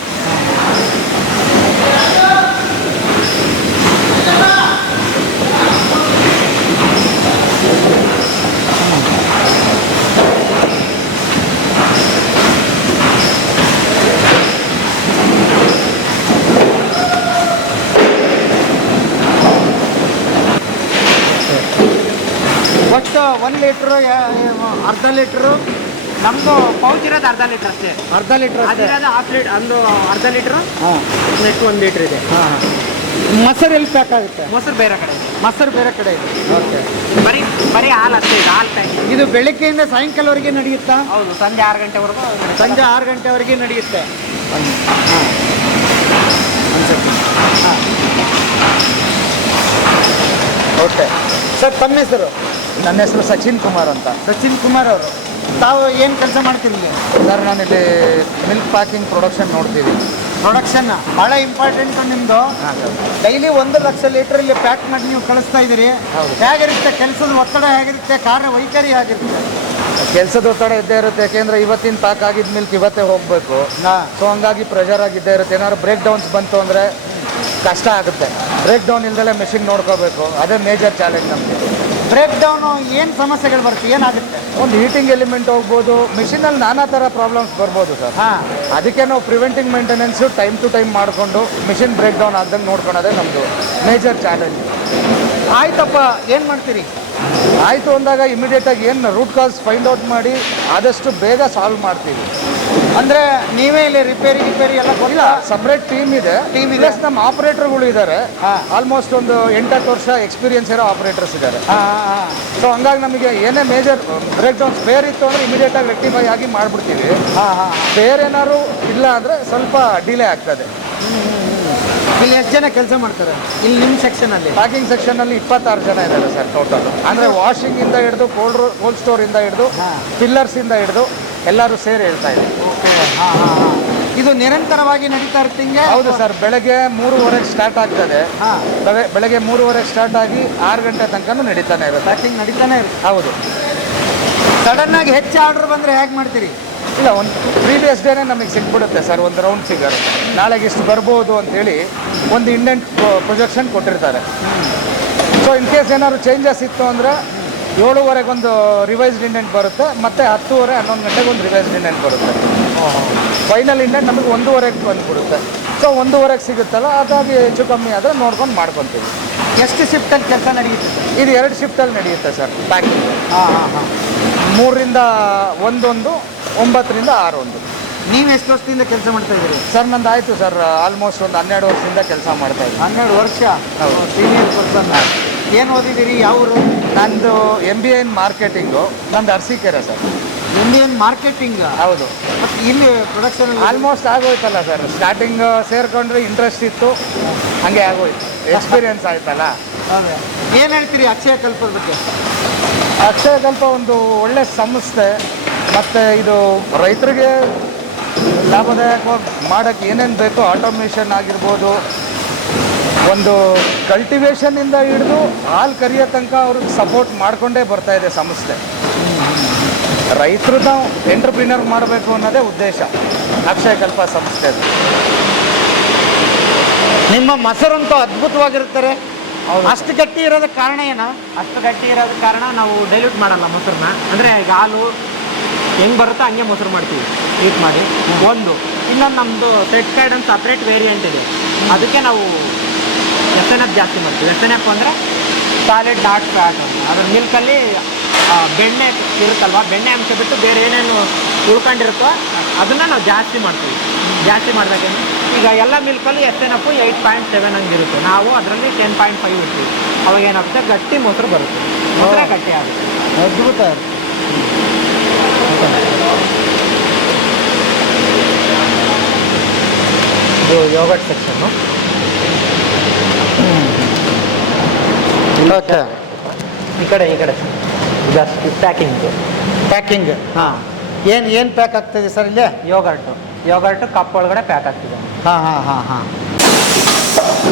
ಒಟ್ಟು 1 ಲೀಟ್ರು, ಅರ್ಧ ಲೀಟ್ರು? ನಮ್ಮದು ಪೌಚ್ ಇರೋದು ಅರ್ಧ ಲೀಟ್ರ್ ಅಷ್ಟೇ. ಅರ್ಧ ಲೀಟ್ರ್ ಅದಿರೋದು ಹಾಫ್ ಲೀಟ್ರ್, ಒಂದು ಅರ್ಧ ಲೀಟ್ರು. ಹಾಂ. ನೆಕ್ಸ್ಟ್ 1 ಲೀಟ್ರ್ ಇದೆ. ಹಾಂ. ಮೊಸರು ಎಲ್ಲಿ ಪ್ಯಾಕ್ ಆಗುತ್ತೆ? ಮೊಸರು ಬೇರೆ ಕಡೆ ಇದೆ. ಮೊಸರು ಬೇರೆ ಕಡೆ ಇದೆ. ಓಕೆ. ಬರೀ ಹಾಲು ಅಷ್ಟೇ ಇದೆ, ಹಾಲು ಪ್ಯಾಕಿಂಗ್. ಇದು ಬೆಳಗ್ಗೆಯಿಂದ ಸಾಯಂಕಾಲವರೆಗೆ ನಡೆಯುತ್ತಾ? ಹೌದು, ಸಂಜೆ 6 ಗಂಟೆವರೆಗೂ. ಸಂಜೆ 6 ಗಂಟೆವರೆಗೆ ನಡೆಯುತ್ತೆ. ಹಾಂ. ಹಾಂ. ಓಕೆ ಸರ್, ತಮ್ಮ ಹೆಸರು? ನನ್ನ ಹೆಸರು ಸಚಿನ್ ಕುಮಾರ್ ಅಂತ. ಸಚಿನ್ ಕುಮಾರ್ ಅವರು, ತಾವು ಏನು ಕೆಲಸ ಮಾಡ್ತೀರಿ? ಸರ್, ನಾನಿಲ್ಲಿ ಮಿಲ್ಕ್ ಪ್ಯಾಕಿಂಗ್ ಪ್ರೊಡಕ್ಷನ್ ನೋಡ್ತೀವಿ. ಪ್ರೊಡಕ್ಷನ್ ಭಾಳ ಇಂಪಾರ್ಟೆಂಟು ನಿಮ್ಮದು. ಡೈಲಿ 1 ಲಕ್ಷ ಲೀಟರ್ ಇಲ್ಲಿ ಪ್ಯಾಕ್ ಮಾಡಿ ನೀವು ಕಳಿಸ್ತಾ ಇದ್ದೀರಿ. ಹೇಗಿರುತ್ತೆ ಕೆಲಸದ ಒತ್ತಡ, ಹೇಗಿರುತ್ತೆ ಕಾರ್ಯವೈಖರಿ, ಹೇಗಿರುತ್ತೆ? ಕೆಲಸದ ಒತ್ತಡ ಇದ್ದೇ ಇರುತ್ತೆ, ಯಾಕೆಂದರೆ ಇವತ್ತಿನ ಪ್ಯಾಕ್ ಆಗಿದ್ದ ಮಿಲ್ಕ್ ಇವತ್ತೇ ಹೋಗಬೇಕು. ಸೊ ಹಂಗಾಗಿ ಪ್ರೆಷರ್ ಆಗಿದ್ದೇ ಇರುತ್ತೆ. ಏನಾದ್ರು ಬ್ರೇಕ್ ಡೌನ್ಸ್ ಬಂತು ಅಂದರೆ ಕಷ್ಟ ಆಗುತ್ತೆ. ಬ್ರೇಕ್ ಡೌನ್ ಇಲ್ದಲೆ ಮೆಷಿನ್ ನೋಡ್ಕೋಬೇಕು, ಅದೇ ಮೇಜರ್ ಚಾಲೆಂಜ್ ನಮಗೆ. ಬ್ರೇಕ್ ಡೌನು ಏನು ಸಮಸ್ಯೆಗಳು ಬರುತ್ತೆ, ಏನಾಗುತ್ತೆ? ಒಂದು ಹೀಟಿಂಗ್ ಎಲಿಮೆಂಟ್ ಹೋಗ್ಬೋದು, ಮಿಷಿನಲ್ಲಿ ನಾನಾ ಥರ ಪ್ರಾಬ್ಲಮ್ಸ್ ಬರ್ಬೋದು ಸರ್. ಹಾಂ. ಅದಕ್ಕೆ ನಾವು preventing maintenance time to time ಮಾಡಿಕೊಂಡು ಮಿಷಿನ್ ಬ್ರೇಕ್ ಡೌನ್ ಆಗ್ದಂಗೆ ನೋಡ್ಕೊಳೋದೇ ನಮ್ಮದು ಮೇಜರ್ ಚಾಲೆಂಜ್. ಆಯ್ತಪ್ಪ, ಏನು ಮಾಡ್ತೀರಿ? ಆಯಿತು ಅಂದಾಗ ಇಮಿಡಿಯೇಟಾಗಿ ಏನು ರೂಟ್ ಕಾಸ್ ಫೈಂಡ್ ಔಟ್ ಮಾಡಿ ಆದಷ್ಟು ಬೇಗ ಸಾಲ್ವ್ ಮಾಡ್ತೀವಿ. ಅಂದರೆ ನೀವೇ ಇಲ್ಲಿ ರಿಪೇರಿ ಎಲ್ಲ ಇಲ್ಲ, ಸಪ್ರೇಟ್ ಟೀಮ್ ಇದೆ. ಪ್ಲಸ್ ನಮ್ಮ ಆಪರೇಟರ್ಗಳು ಇದ್ದಾರೆ. ಆಲ್ಮೋಸ್ಟ್ ಒಂದು 8-10 ವರ್ಷ ಎಕ್ಸ್ಪೀರಿಯನ್ಸ್ ಇರೋ ಆಪರೇಟರ್ಸ್ ಇದ್ದಾರೆ. ಸೊ ಹಂಗಾಗಿ ನಮಗೆ ಏನೇ ಮೇಜರ್ ಬ್ರೇಕ್ ಡೌನ್ ಸ್ಪೇರ್ ಇತ್ತು ಅಂದರೆ ಇಮಿಡಿಯೇಟಾಗಿ ರೆಕ್ಟಿಫೈ ಆಗಿ ಮಾಡಿಬಿಡ್ತೀವಿ. ಸ್ಪೇರ್ ಏನಾದ್ರು ಇಲ್ಲ ಅಂದರೆ ಸ್ವಲ್ಪ ಡಿಲೇ ಆಗ್ತದೆ. ಇಲ್ಲಿ ಎಷ್ಟು ಜನ ಕೆಲಸ ಮಾಡ್ತಾರೆ ಇಲ್ಲಿ ನಿಮ್ಮ ಸೆಕ್ಷನಲ್ಲಿ? ಪ್ಯಾಕಿಂಗ್ ಸೆಕ್ಷನಲ್ಲಿ 26 ಜನ ಇದ್ದಾರೆ ಸರ್ ಟೋಟಲ್. ಅಂದರೆ ವಾಷಿಂಗಿಂದ ಹಿಡಿದು ಕೋಲ್ಡ್ ಸ್ಟೋರಿಂದ ಹಿಡಿದು ಫಿಲ್ಲರ್ಸಿಂದ ಹಿಡಿದು ಎಲ್ಲರೂ ಸೇರಿ ಹೇಳ್ತಾ ಇದೆ. ಓಕೆ. ಇದು ನಿರಂತರವಾಗಿ ನಡೀತಾ ಇರ್ತಿಂಗೆ? ಹೌದು ಸರ್, ಬೆಳಗ್ಗೆ 3:30 ಸ್ಟಾರ್ಟ್ ಆಗ್ತದೆ. ಬೆಳಗ್ಗೆ 3:30 ಸ್ಟಾರ್ಟ್ ಆಗಿ 6 ಗಂಟೆ ತನಕ ನಡೀತಾನೆ ಇರುತ್ತೆ. ಪ್ಯಾಕಿಂಗ್ ನಡೀತಾನೆ ಇರುತ್ತೆ. ಹೌದು. ಸಡನ್ನಾಗಿ ಹೆಚ್ಚು ಆರ್ಡರ್ ಬಂದರೆ ಹೇಗೆ ಮಾಡ್ತೀರಿ? ಇಲ್ಲ, ಒಂದು ಪ್ರೀವಿಯಸ್ ಡೇನೇ ನಮಗೆ ಸಿಕ್ಬಿಡುತ್ತೆ ಸರ್, ಒಂದು ರೌಂಡ್ ಫಿಗರ್. ನಾಳೆಗೆ ಇಷ್ಟು ಬರ್ಬೋದು ಅಂತೇಳಿ ಒಂದು ಇಂಡೆಂಟ್ ಪ್ರೊಜೆಕ್ಷನ್ ಕೊಟ್ಟಿರ್ತಾರೆ. ಸೊ ಇನ್ ಕೇಸ್ ಏನಾದ್ರು ಚೇಂಜಸ್ ಇತ್ತು ಅಂದರೆ 7:30 ಒಂದು ರಿವೈಸ್ಡ್ ಇಂಡೆಂಟ್ ಬರುತ್ತೆ, ಮತ್ತು 10:30, 11 ಗಂಟೆಗೆ ಒಂದು ರಿವೈಸ್ಡ್ ಇಂಡೆಂಟ್ ಬರುತ್ತೆ. ಫೈನಲ್ ಇಂಡೆಂಟ್ ನಮಗೆ 1:30ಗೆ ಬಂದುಬಿಡುತ್ತೆ. ಸೊ 1:30ಗೆ ಸಿಗುತ್ತಲ್ಲ, ಅದಾಗಿ ಹೆಚ್ಚು ಕಮ್ಮಿ ಆದರೆ ನೋಡ್ಕೊಂಡು ಮಾಡ್ಕೊತೀವಿ. ಎಷ್ಟು ಶಿಫ್ಟಲ್ಲಿ ಕೆಲಸ ನಡೆಯುತ್ತೆ? ಇದು 2 ಶಿಫ್ಟಲ್ಲಿ ನಡೆಯುತ್ತೆ ಸರ್ ಪ್ಯಾಕಿಂಗ್. 3ರಿಂದ 1, 9 ರಿಂದ 6. ನೀವು ಎಷ್ಟು ವರ್ಷದಿಂದ ಕೆಲಸ ಮಾಡ್ತಾ ಇದ್ದೀರಿ? ಸರ್ ನಂದು ಆಯಿತು ಸರ್, ಆಲ್ಮೋಸ್ಟ್ ಒಂದು 12 ವರ್ಷದಿಂದ ಕೆಲಸ ಮಾಡ್ತಾ ಇದ್ದೀನಿ. 12 ವರ್ಷ? Senior person. ಏನು ಓದಿದ್ದೀರಿ, ಯಾವ ಊರು? ನಂದು MBA ಇನ್ ಮಾರ್ಕೆಟಿಂಗು. ನಂದು ಅರಸೀಕೆರೆ ಸರ್. Indian marketing? ಹೌದು. ಮತ್ತು ಇಲ್ಲಿ ಪ್ರೊಡಕ್ಷನ್ ಆಲ್ಮೋಸ್ಟ್ ಆಗೋಯ್ತಲ್ಲ ಸರ್. ಸ್ಟಾರ್ಟಿಂಗ್ ಸೇರ್ಕೊಂಡ್ರೆ ಇಂಟ್ರೆಸ್ಟ್ ಇತ್ತು, ಹಾಗೆ ಆಗೋಯ್ತು, ಎಕ್ಸ್ಪೀರಿಯನ್ಸ್ ಆಯ್ತಲ್ಲ. ಅದೇ. ಏನು ಹೇಳ್ತೀರಿ ಅಕ್ಷಯ ಕಲ್ಪದ ಬಗ್ಗೆ? ಅಕ್ಷಯ ಕಲ್ಪ ಒಂದು ಒಳ್ಳೆ ಸಂಸ್ಥೆ, ಮತ್ತು ಇದು ರೈತರಿಗೆ ಲಾಭದಾಯಕವಾಗಿ ಮಾಡೋಕ್ಕೆ ಏನೇನು ಬೇಕೋ, ಆಟೋಮೇಷನ್ ಆಗಿರ್ಬೋದು, ಒಂದು ಕಲ್ಟಿವೇಷನ್ನಿಂದ ಹಿಡಿದು ಹಾಲು ಕರಿಯೋ ತನಕ ಅವ್ರಿಗೆ ಸಪೋರ್ಟ್ ಮಾಡಿಕೊಂಡೇ ಬರ್ತಾ ಇದೆ ಸಂಸ್ಥೆ. ರೈತರನ್ನ ಎಂಟರ್ಪ್ರಿನರ್ ಮಾಡಬೇಕು ಅನ್ನೋದೇ ಉದ್ದೇಶ ಅಕ್ಷಯ ಕಲ್ಪ ಸಂಸ್ಥೆದು. ನಿಮ್ಮ ಮೊಸರಂತೂ ಅದ್ಭುತವಾಗಿರ್ತಾರೆ. ಅಷ್ಟು ಗಟ್ಟಿ ಇರೋದಕ್ಕೆ ಕಾರಣ ಏನು? ಅಷ್ಟು ಗಟ್ಟಿ ಇರೋದ ಕಾರಣ ನಾವು ಡೈಲ್ಯೂಟ್ ಮಾಡಲ್ಲ ಮೊಸರನ್ನ. ಅಂದರೆ ಈಗ ಹಾಲು ಹೆಂಗೆ ಬರುತ್ತೋ ಹಂಗೆ ಮೊಸರು ಮಾಡ್ತೀವಿ ಹೀಟ್ ಮಾಡಿ. ಒಂದು ಇನ್ನೊಂದು ನಮ್ಮದು ಸೆಟ್ ಕಾರ್ಡ್ ಅಂತ ಸಪ್ರೇಟ್ ವೇರಿಯಂಟ್ ಇದೆ, ಅದಕ್ಕೆ ನಾವು ಎಫ್ ಜಾಸ್ತಿ ಮಾಡ್ತೀವಿ. ಎಫ್ ಅಂದರೆ ಸಾಲಿಡ್ ಡಾಟ್ ಫ್ಯಾಟ್ ಅಂತ. ಅದ್ರ ಮಿಲ್ಕಲ್ಲಿ ಬೆಣ್ಣೆ ಇರುತ್ತಲ್ವ, ಬೆಣ್ಣೆ ಅಂಶ ಬಿಟ್ಟು ಬೇರೆ ಏನೇನು ಉಳ್ಕೊಂಡಿರುತ್ತೋ ಅದನ್ನು ನಾವು ಜಾಸ್ತಿ ಮಾಡ್ತೀವಿ. ಜಾಸ್ತಿ ಮಾಡಬೇಕಂದ್ರೆ ಈಗ ಎಲ್ಲ ಮಿಲ್ಕಲ್ಲಿ ಎಫ್ 8.7 ಹಂಗಿರುತ್ತೆ, ನಾವು ಅದರಲ್ಲಿ 10.5 ಇರ್ತೀವಿ. ಅವಾಗ ಏನಾಗುತ್ತೆ, ಗಟ್ಟಿ ಮೊಸರು ಬರುತ್ತೆ, ಮೊಸರೇ ಗಟ್ಟಿ ಆಗುತ್ತೆ. ಅದ್ಭುತ. ಇದು ಯೋಗರ್ಟ್ ಸೆಕ್ಷನ್ನು. ಓಕೆ, ಈ ಕಡೆ ಜಾಸ್ತಿ ಪ್ಯಾಕಿಂಗ್. ಹಾಂ, ಏನು ಪ್ಯಾಕ್ ಆಗ್ತದೆ ಸರ್ ಇಲ್ಲಿ? ಯೋಗರ್ಟು ಕಪ್ ಒಳಗಡೆ ಪ್ಯಾಕ್ ಆಗ್ತಿದೆ. ಹಾಂ.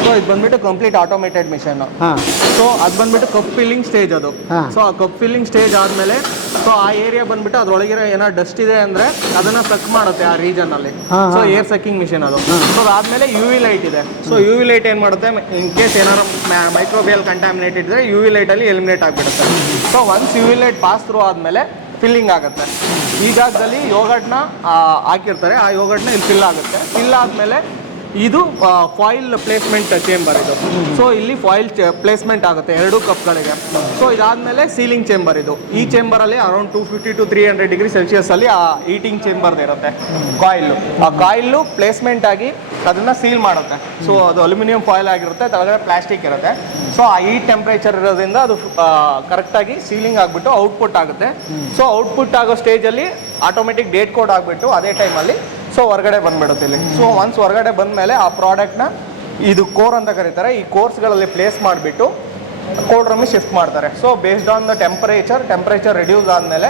ಸೊ ಇದು ಬಂದ್ಬಿಟ್ಟು ಕಂಪ್ಲೀಟ್ ಆಟೋಮೇಟೆಡ್ ಮಿಷನ್. ಹಾಂ. ಸೊ ಅದು ಬಂದ್ಬಿಟ್ಟು ಕಪ್ ಫಿಲ್ಲಿಂಗ್ ಸ್ಟೇಜ್ ಅದು. ಸೊ ಆ ಕಪ್ ಫಿಲ್ಲಿಂಗ್ ಸ್ಟೇಜ್ ಆದಮೇಲೆ ಸೊ ಆ ಏರಿಯಾ ಬಂದ್ಬಿಟ್ಟು ಅದ್ರೊಳಗಿರೋ ಏನೋ ಡಸ್ಟ್ ಇದೆ ಅಂದ್ರೆ ಅದನ್ನ ಸಕ್ ಮಾಡುತ್ತೆ ಆ ರೀಜನ್ ಅಲ್ಲಿ. ಸೊ ಏರ್ ಸಕ್ಕಿಂಗ್ ಮಿಷನ್ ಅದು. ಸೊ ಅದಾದ್ಮೇಲೆ ಯು ವಿ ಲೈಟ್ ಇದೆ. ಸೊ ಯು ವಿ ಲೈಟ್ ಏನ್ ಮಾಡುತ್ತೆ, ಇನ್ ಕೇಸ್ ಏನಾರು ಮೈಕ್ರೋಬಿಯಲ್ ಕಂಟಾಮಿನೇಟ್ ಇದ್ರೆ ಯು ವಿ ಲೈಟ್ ಅಲ್ಲಿ ಎಲಿಮಿನೇಟ್ ಆಗಿಬಿಡುತ್ತೆ. So once U V light pass through ಆದ್ಮೇಲೆ ಫಿಲ್ಲಿಂಗ್ ಆಗುತ್ತೆ. ಈ ಜಾಗದಲ್ಲಿ ಯೋಗರ್ಟ್ನ ಹಾಕಿರ್ತಾರೆ, ಆ ಯೋಗರ್ಟ್ನ ಇಲ್ಲಿ ಫಿಲ್ ಆಗುತ್ತೆ. ಫಿಲ್ ಆದ್ಮೇಲೆ ಇದು ಫಾಯಿಲ್ ಪ್ಲೇಸ್ಮೆಂಟ್ ಚೇಂಬರ್ ಇದು. ಸೊ ಇಲ್ಲಿ ಫಾಯಿಲ್ ಪ್ಲೇಸ್ಮೆಂಟ್ ಆಗುತ್ತೆ 2 ಕಪ್ಗಳಿಗೆ. ಸೊ ಇದಾದ್ಮೇಲೆ ಸೀಲಿಂಗ್ ಚೇಂಬರ್ ಇದು. ಈ ಚೇಂಬರ್ ಅಲ್ಲಿ ಅರೌಂಡ್ 250 to 300 ಡಿಗ್ರಿ ಸೆಲ್ಸಿಯಸ್ ಅಲ್ಲಿ ಆ ಹೀಟಿಂಗ್ ಚೇಂಬರ್ ಇರುತ್ತೆ ಕಾಯಿಲ್. ಆ ಕಾಯಿಲ್ ಪ್ಲೇಸ್ಮೆಂಟ್ ಆಗಿ ಅದನ್ನ ಸೀಲ್ ಮಾಡುತ್ತೆ. ಸೊ ಅದು ಅಲ್ಯೂಮಿನಿಯಂ ಫಾಯಿಲ್ ಆಗಿರುತ್ತೆ, ಕೆಳಗಡೆ ಪ್ಲಾಸ್ಟಿಕ್ ಇರುತ್ತೆ. ಸೊ ಆ ಹೀಟ್ ಟೆಂಪರೇಚರ್ ಇರೋದ್ರಿಂದ ಅದು ಕರೆಕ್ಟಾಗಿ ಸೀಲಿಂಗ್ ಆಗಿಬಿಟ್ಟು ಔಟ್ಪುಟ್ ಆಗುತ್ತೆ. ಸೊ ಔಟ್ಪುಟ್ ಆಗೋ ಸ್ಟೇಜಲ್ಲಿ ಆಟೋಮೆಟಿಕ್ ಡೇಟ್ ಕೋಡ್ ಆಗಿಬಿಟ್ಟು ಅದೇ ಟೈಮಲ್ಲಿ ಸೊ ಹೊರಗಡೆ ಬಂದ್ಬಿಡುತ್ತೆ ಇಲ್ಲಿ. ಸೊ ಒನ್ಸ್ ಹೊರಗಡೆ ಬಂದಮೇಲೆ ಆ ಪ್ರಾಡಕ್ಟ್ನ ಇದು ಕೋರ್ ಅಂತ ಕರೀತಾರೆ, ಈ ಕೋರ್ಸ್ಗಳಲ್ಲಿ ಪ್ಲೇಸ್ ಮಾಡಿಬಿಟ್ಟು ಕೋಲ್ಡ್ ರೂಮಿಗೆ ಶಿಫ್ಟ್ ಮಾಡ್ತಾರೆ. So based on the temperature reduce ಆದಮೇಲೆ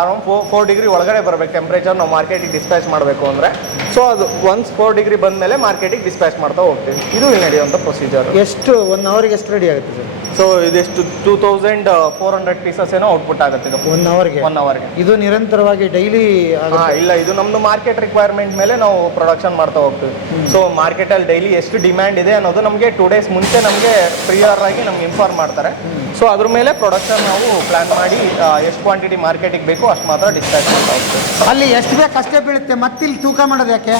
ಅರೌಂಡ್ 4 ಡಿಗ್ರಿ ಒಳಗಡೆ ಬರಬೇಕು ಟೆಂಪರೇಚರ್ ನಾವು ಮಾರ್ಕೆಟಿಗೆ ಡಿಸ್ಪ್ಯಾಚ್ ಮಾಡಬೇಕು ಅಂದರೆ. ಸೊ ಅದು ಒನ್ಸ್ 4 ಡಿಗ್ರಿ ಬಂದಮೇಲೆ ಮಾರ್ಕೆಟಿಗೆ ಡಿಸ್ಪ್ಯಾಚ್ ಮಾಡ್ತಾ ಹೋಗ್ತೀವಿ. ಇದು ಇಲ್ಲಿ ನಡೆಯುವಂಥ ಪ್ರೊಸೀಜರ್. ಎಷ್ಟು 1 ಅವರ್ಗೆ ಎಷ್ಟು ರೆಡಿ ಆಗುತ್ತೆ ಸರ್? ಸೊ ಇದೆಷ್ಟು 2400 ಪೀಸಸ್ ಏನೋ ಔಟ್ಪುಟ್ ಆಗುತ್ತೆ ಇದು 1 ಅವರ್ಗೆ. ಇದು ನಿರಂತರವಾಗಿ ಡೈಲಿ? ಇಲ್ಲ, ಇದು ನಮ್ದು ಮಾರ್ಕೆಟ್ ರಿಕ್ವೈರ್ಮೆಂಟ್ ಮೇಲೆ ನಾವು ಪ್ರೊಡಕ್ಷನ್ ಮಾಡ್ತಾ ಹೋಗ್ತೀವಿ. ಸೊ ಮಾರ್ಕೆಟಲ್ಲಿ ಡೈಲಿ ಎಷ್ಟು ಡಿಮ್ಯಾಂಡ್ ಇದೆ ಅನ್ನೋದು ನಮಗೆ 2 ಡೇಸ್ ಮುಂಚೆ ನಮಗೆ ಪ್ರಿಯರ್ ಆಗಿ ನಮ್ಗೆ ಇನ್ಫಾರ್ಮ್ ಮಾಡ್ತಾರೆ. ಸೊ ಅದ್ರ ಮೇಲೆ ಪ್ರೊಡಕ್ಷನ್ ನಾವು ಪ್ಲಾನ್ ಮಾಡಿ ಎಷ್ಟು ಕ್ವಾಂಟಿಟಿ ಮಾರ್ಕೆಟಿಗೆ ಬೇಕು ಅಷ್ಟು ಮಾತ್ರ ಡಿಸ್ಪ್ಯಾಚ್ ಮಾಡ್ತಾ ಹೋಗ್ತೀವಿ. ಅಲ್ಲಿ ಎಷ್ಟು ಬೇಕು ಅಷ್ಟೇ ಬೀಳುತ್ತೆ, ಮತ್ತೆ ಇಲ್ಲಿ ತೂಕ ಮಾಡೋದು ಯಾಕೆ?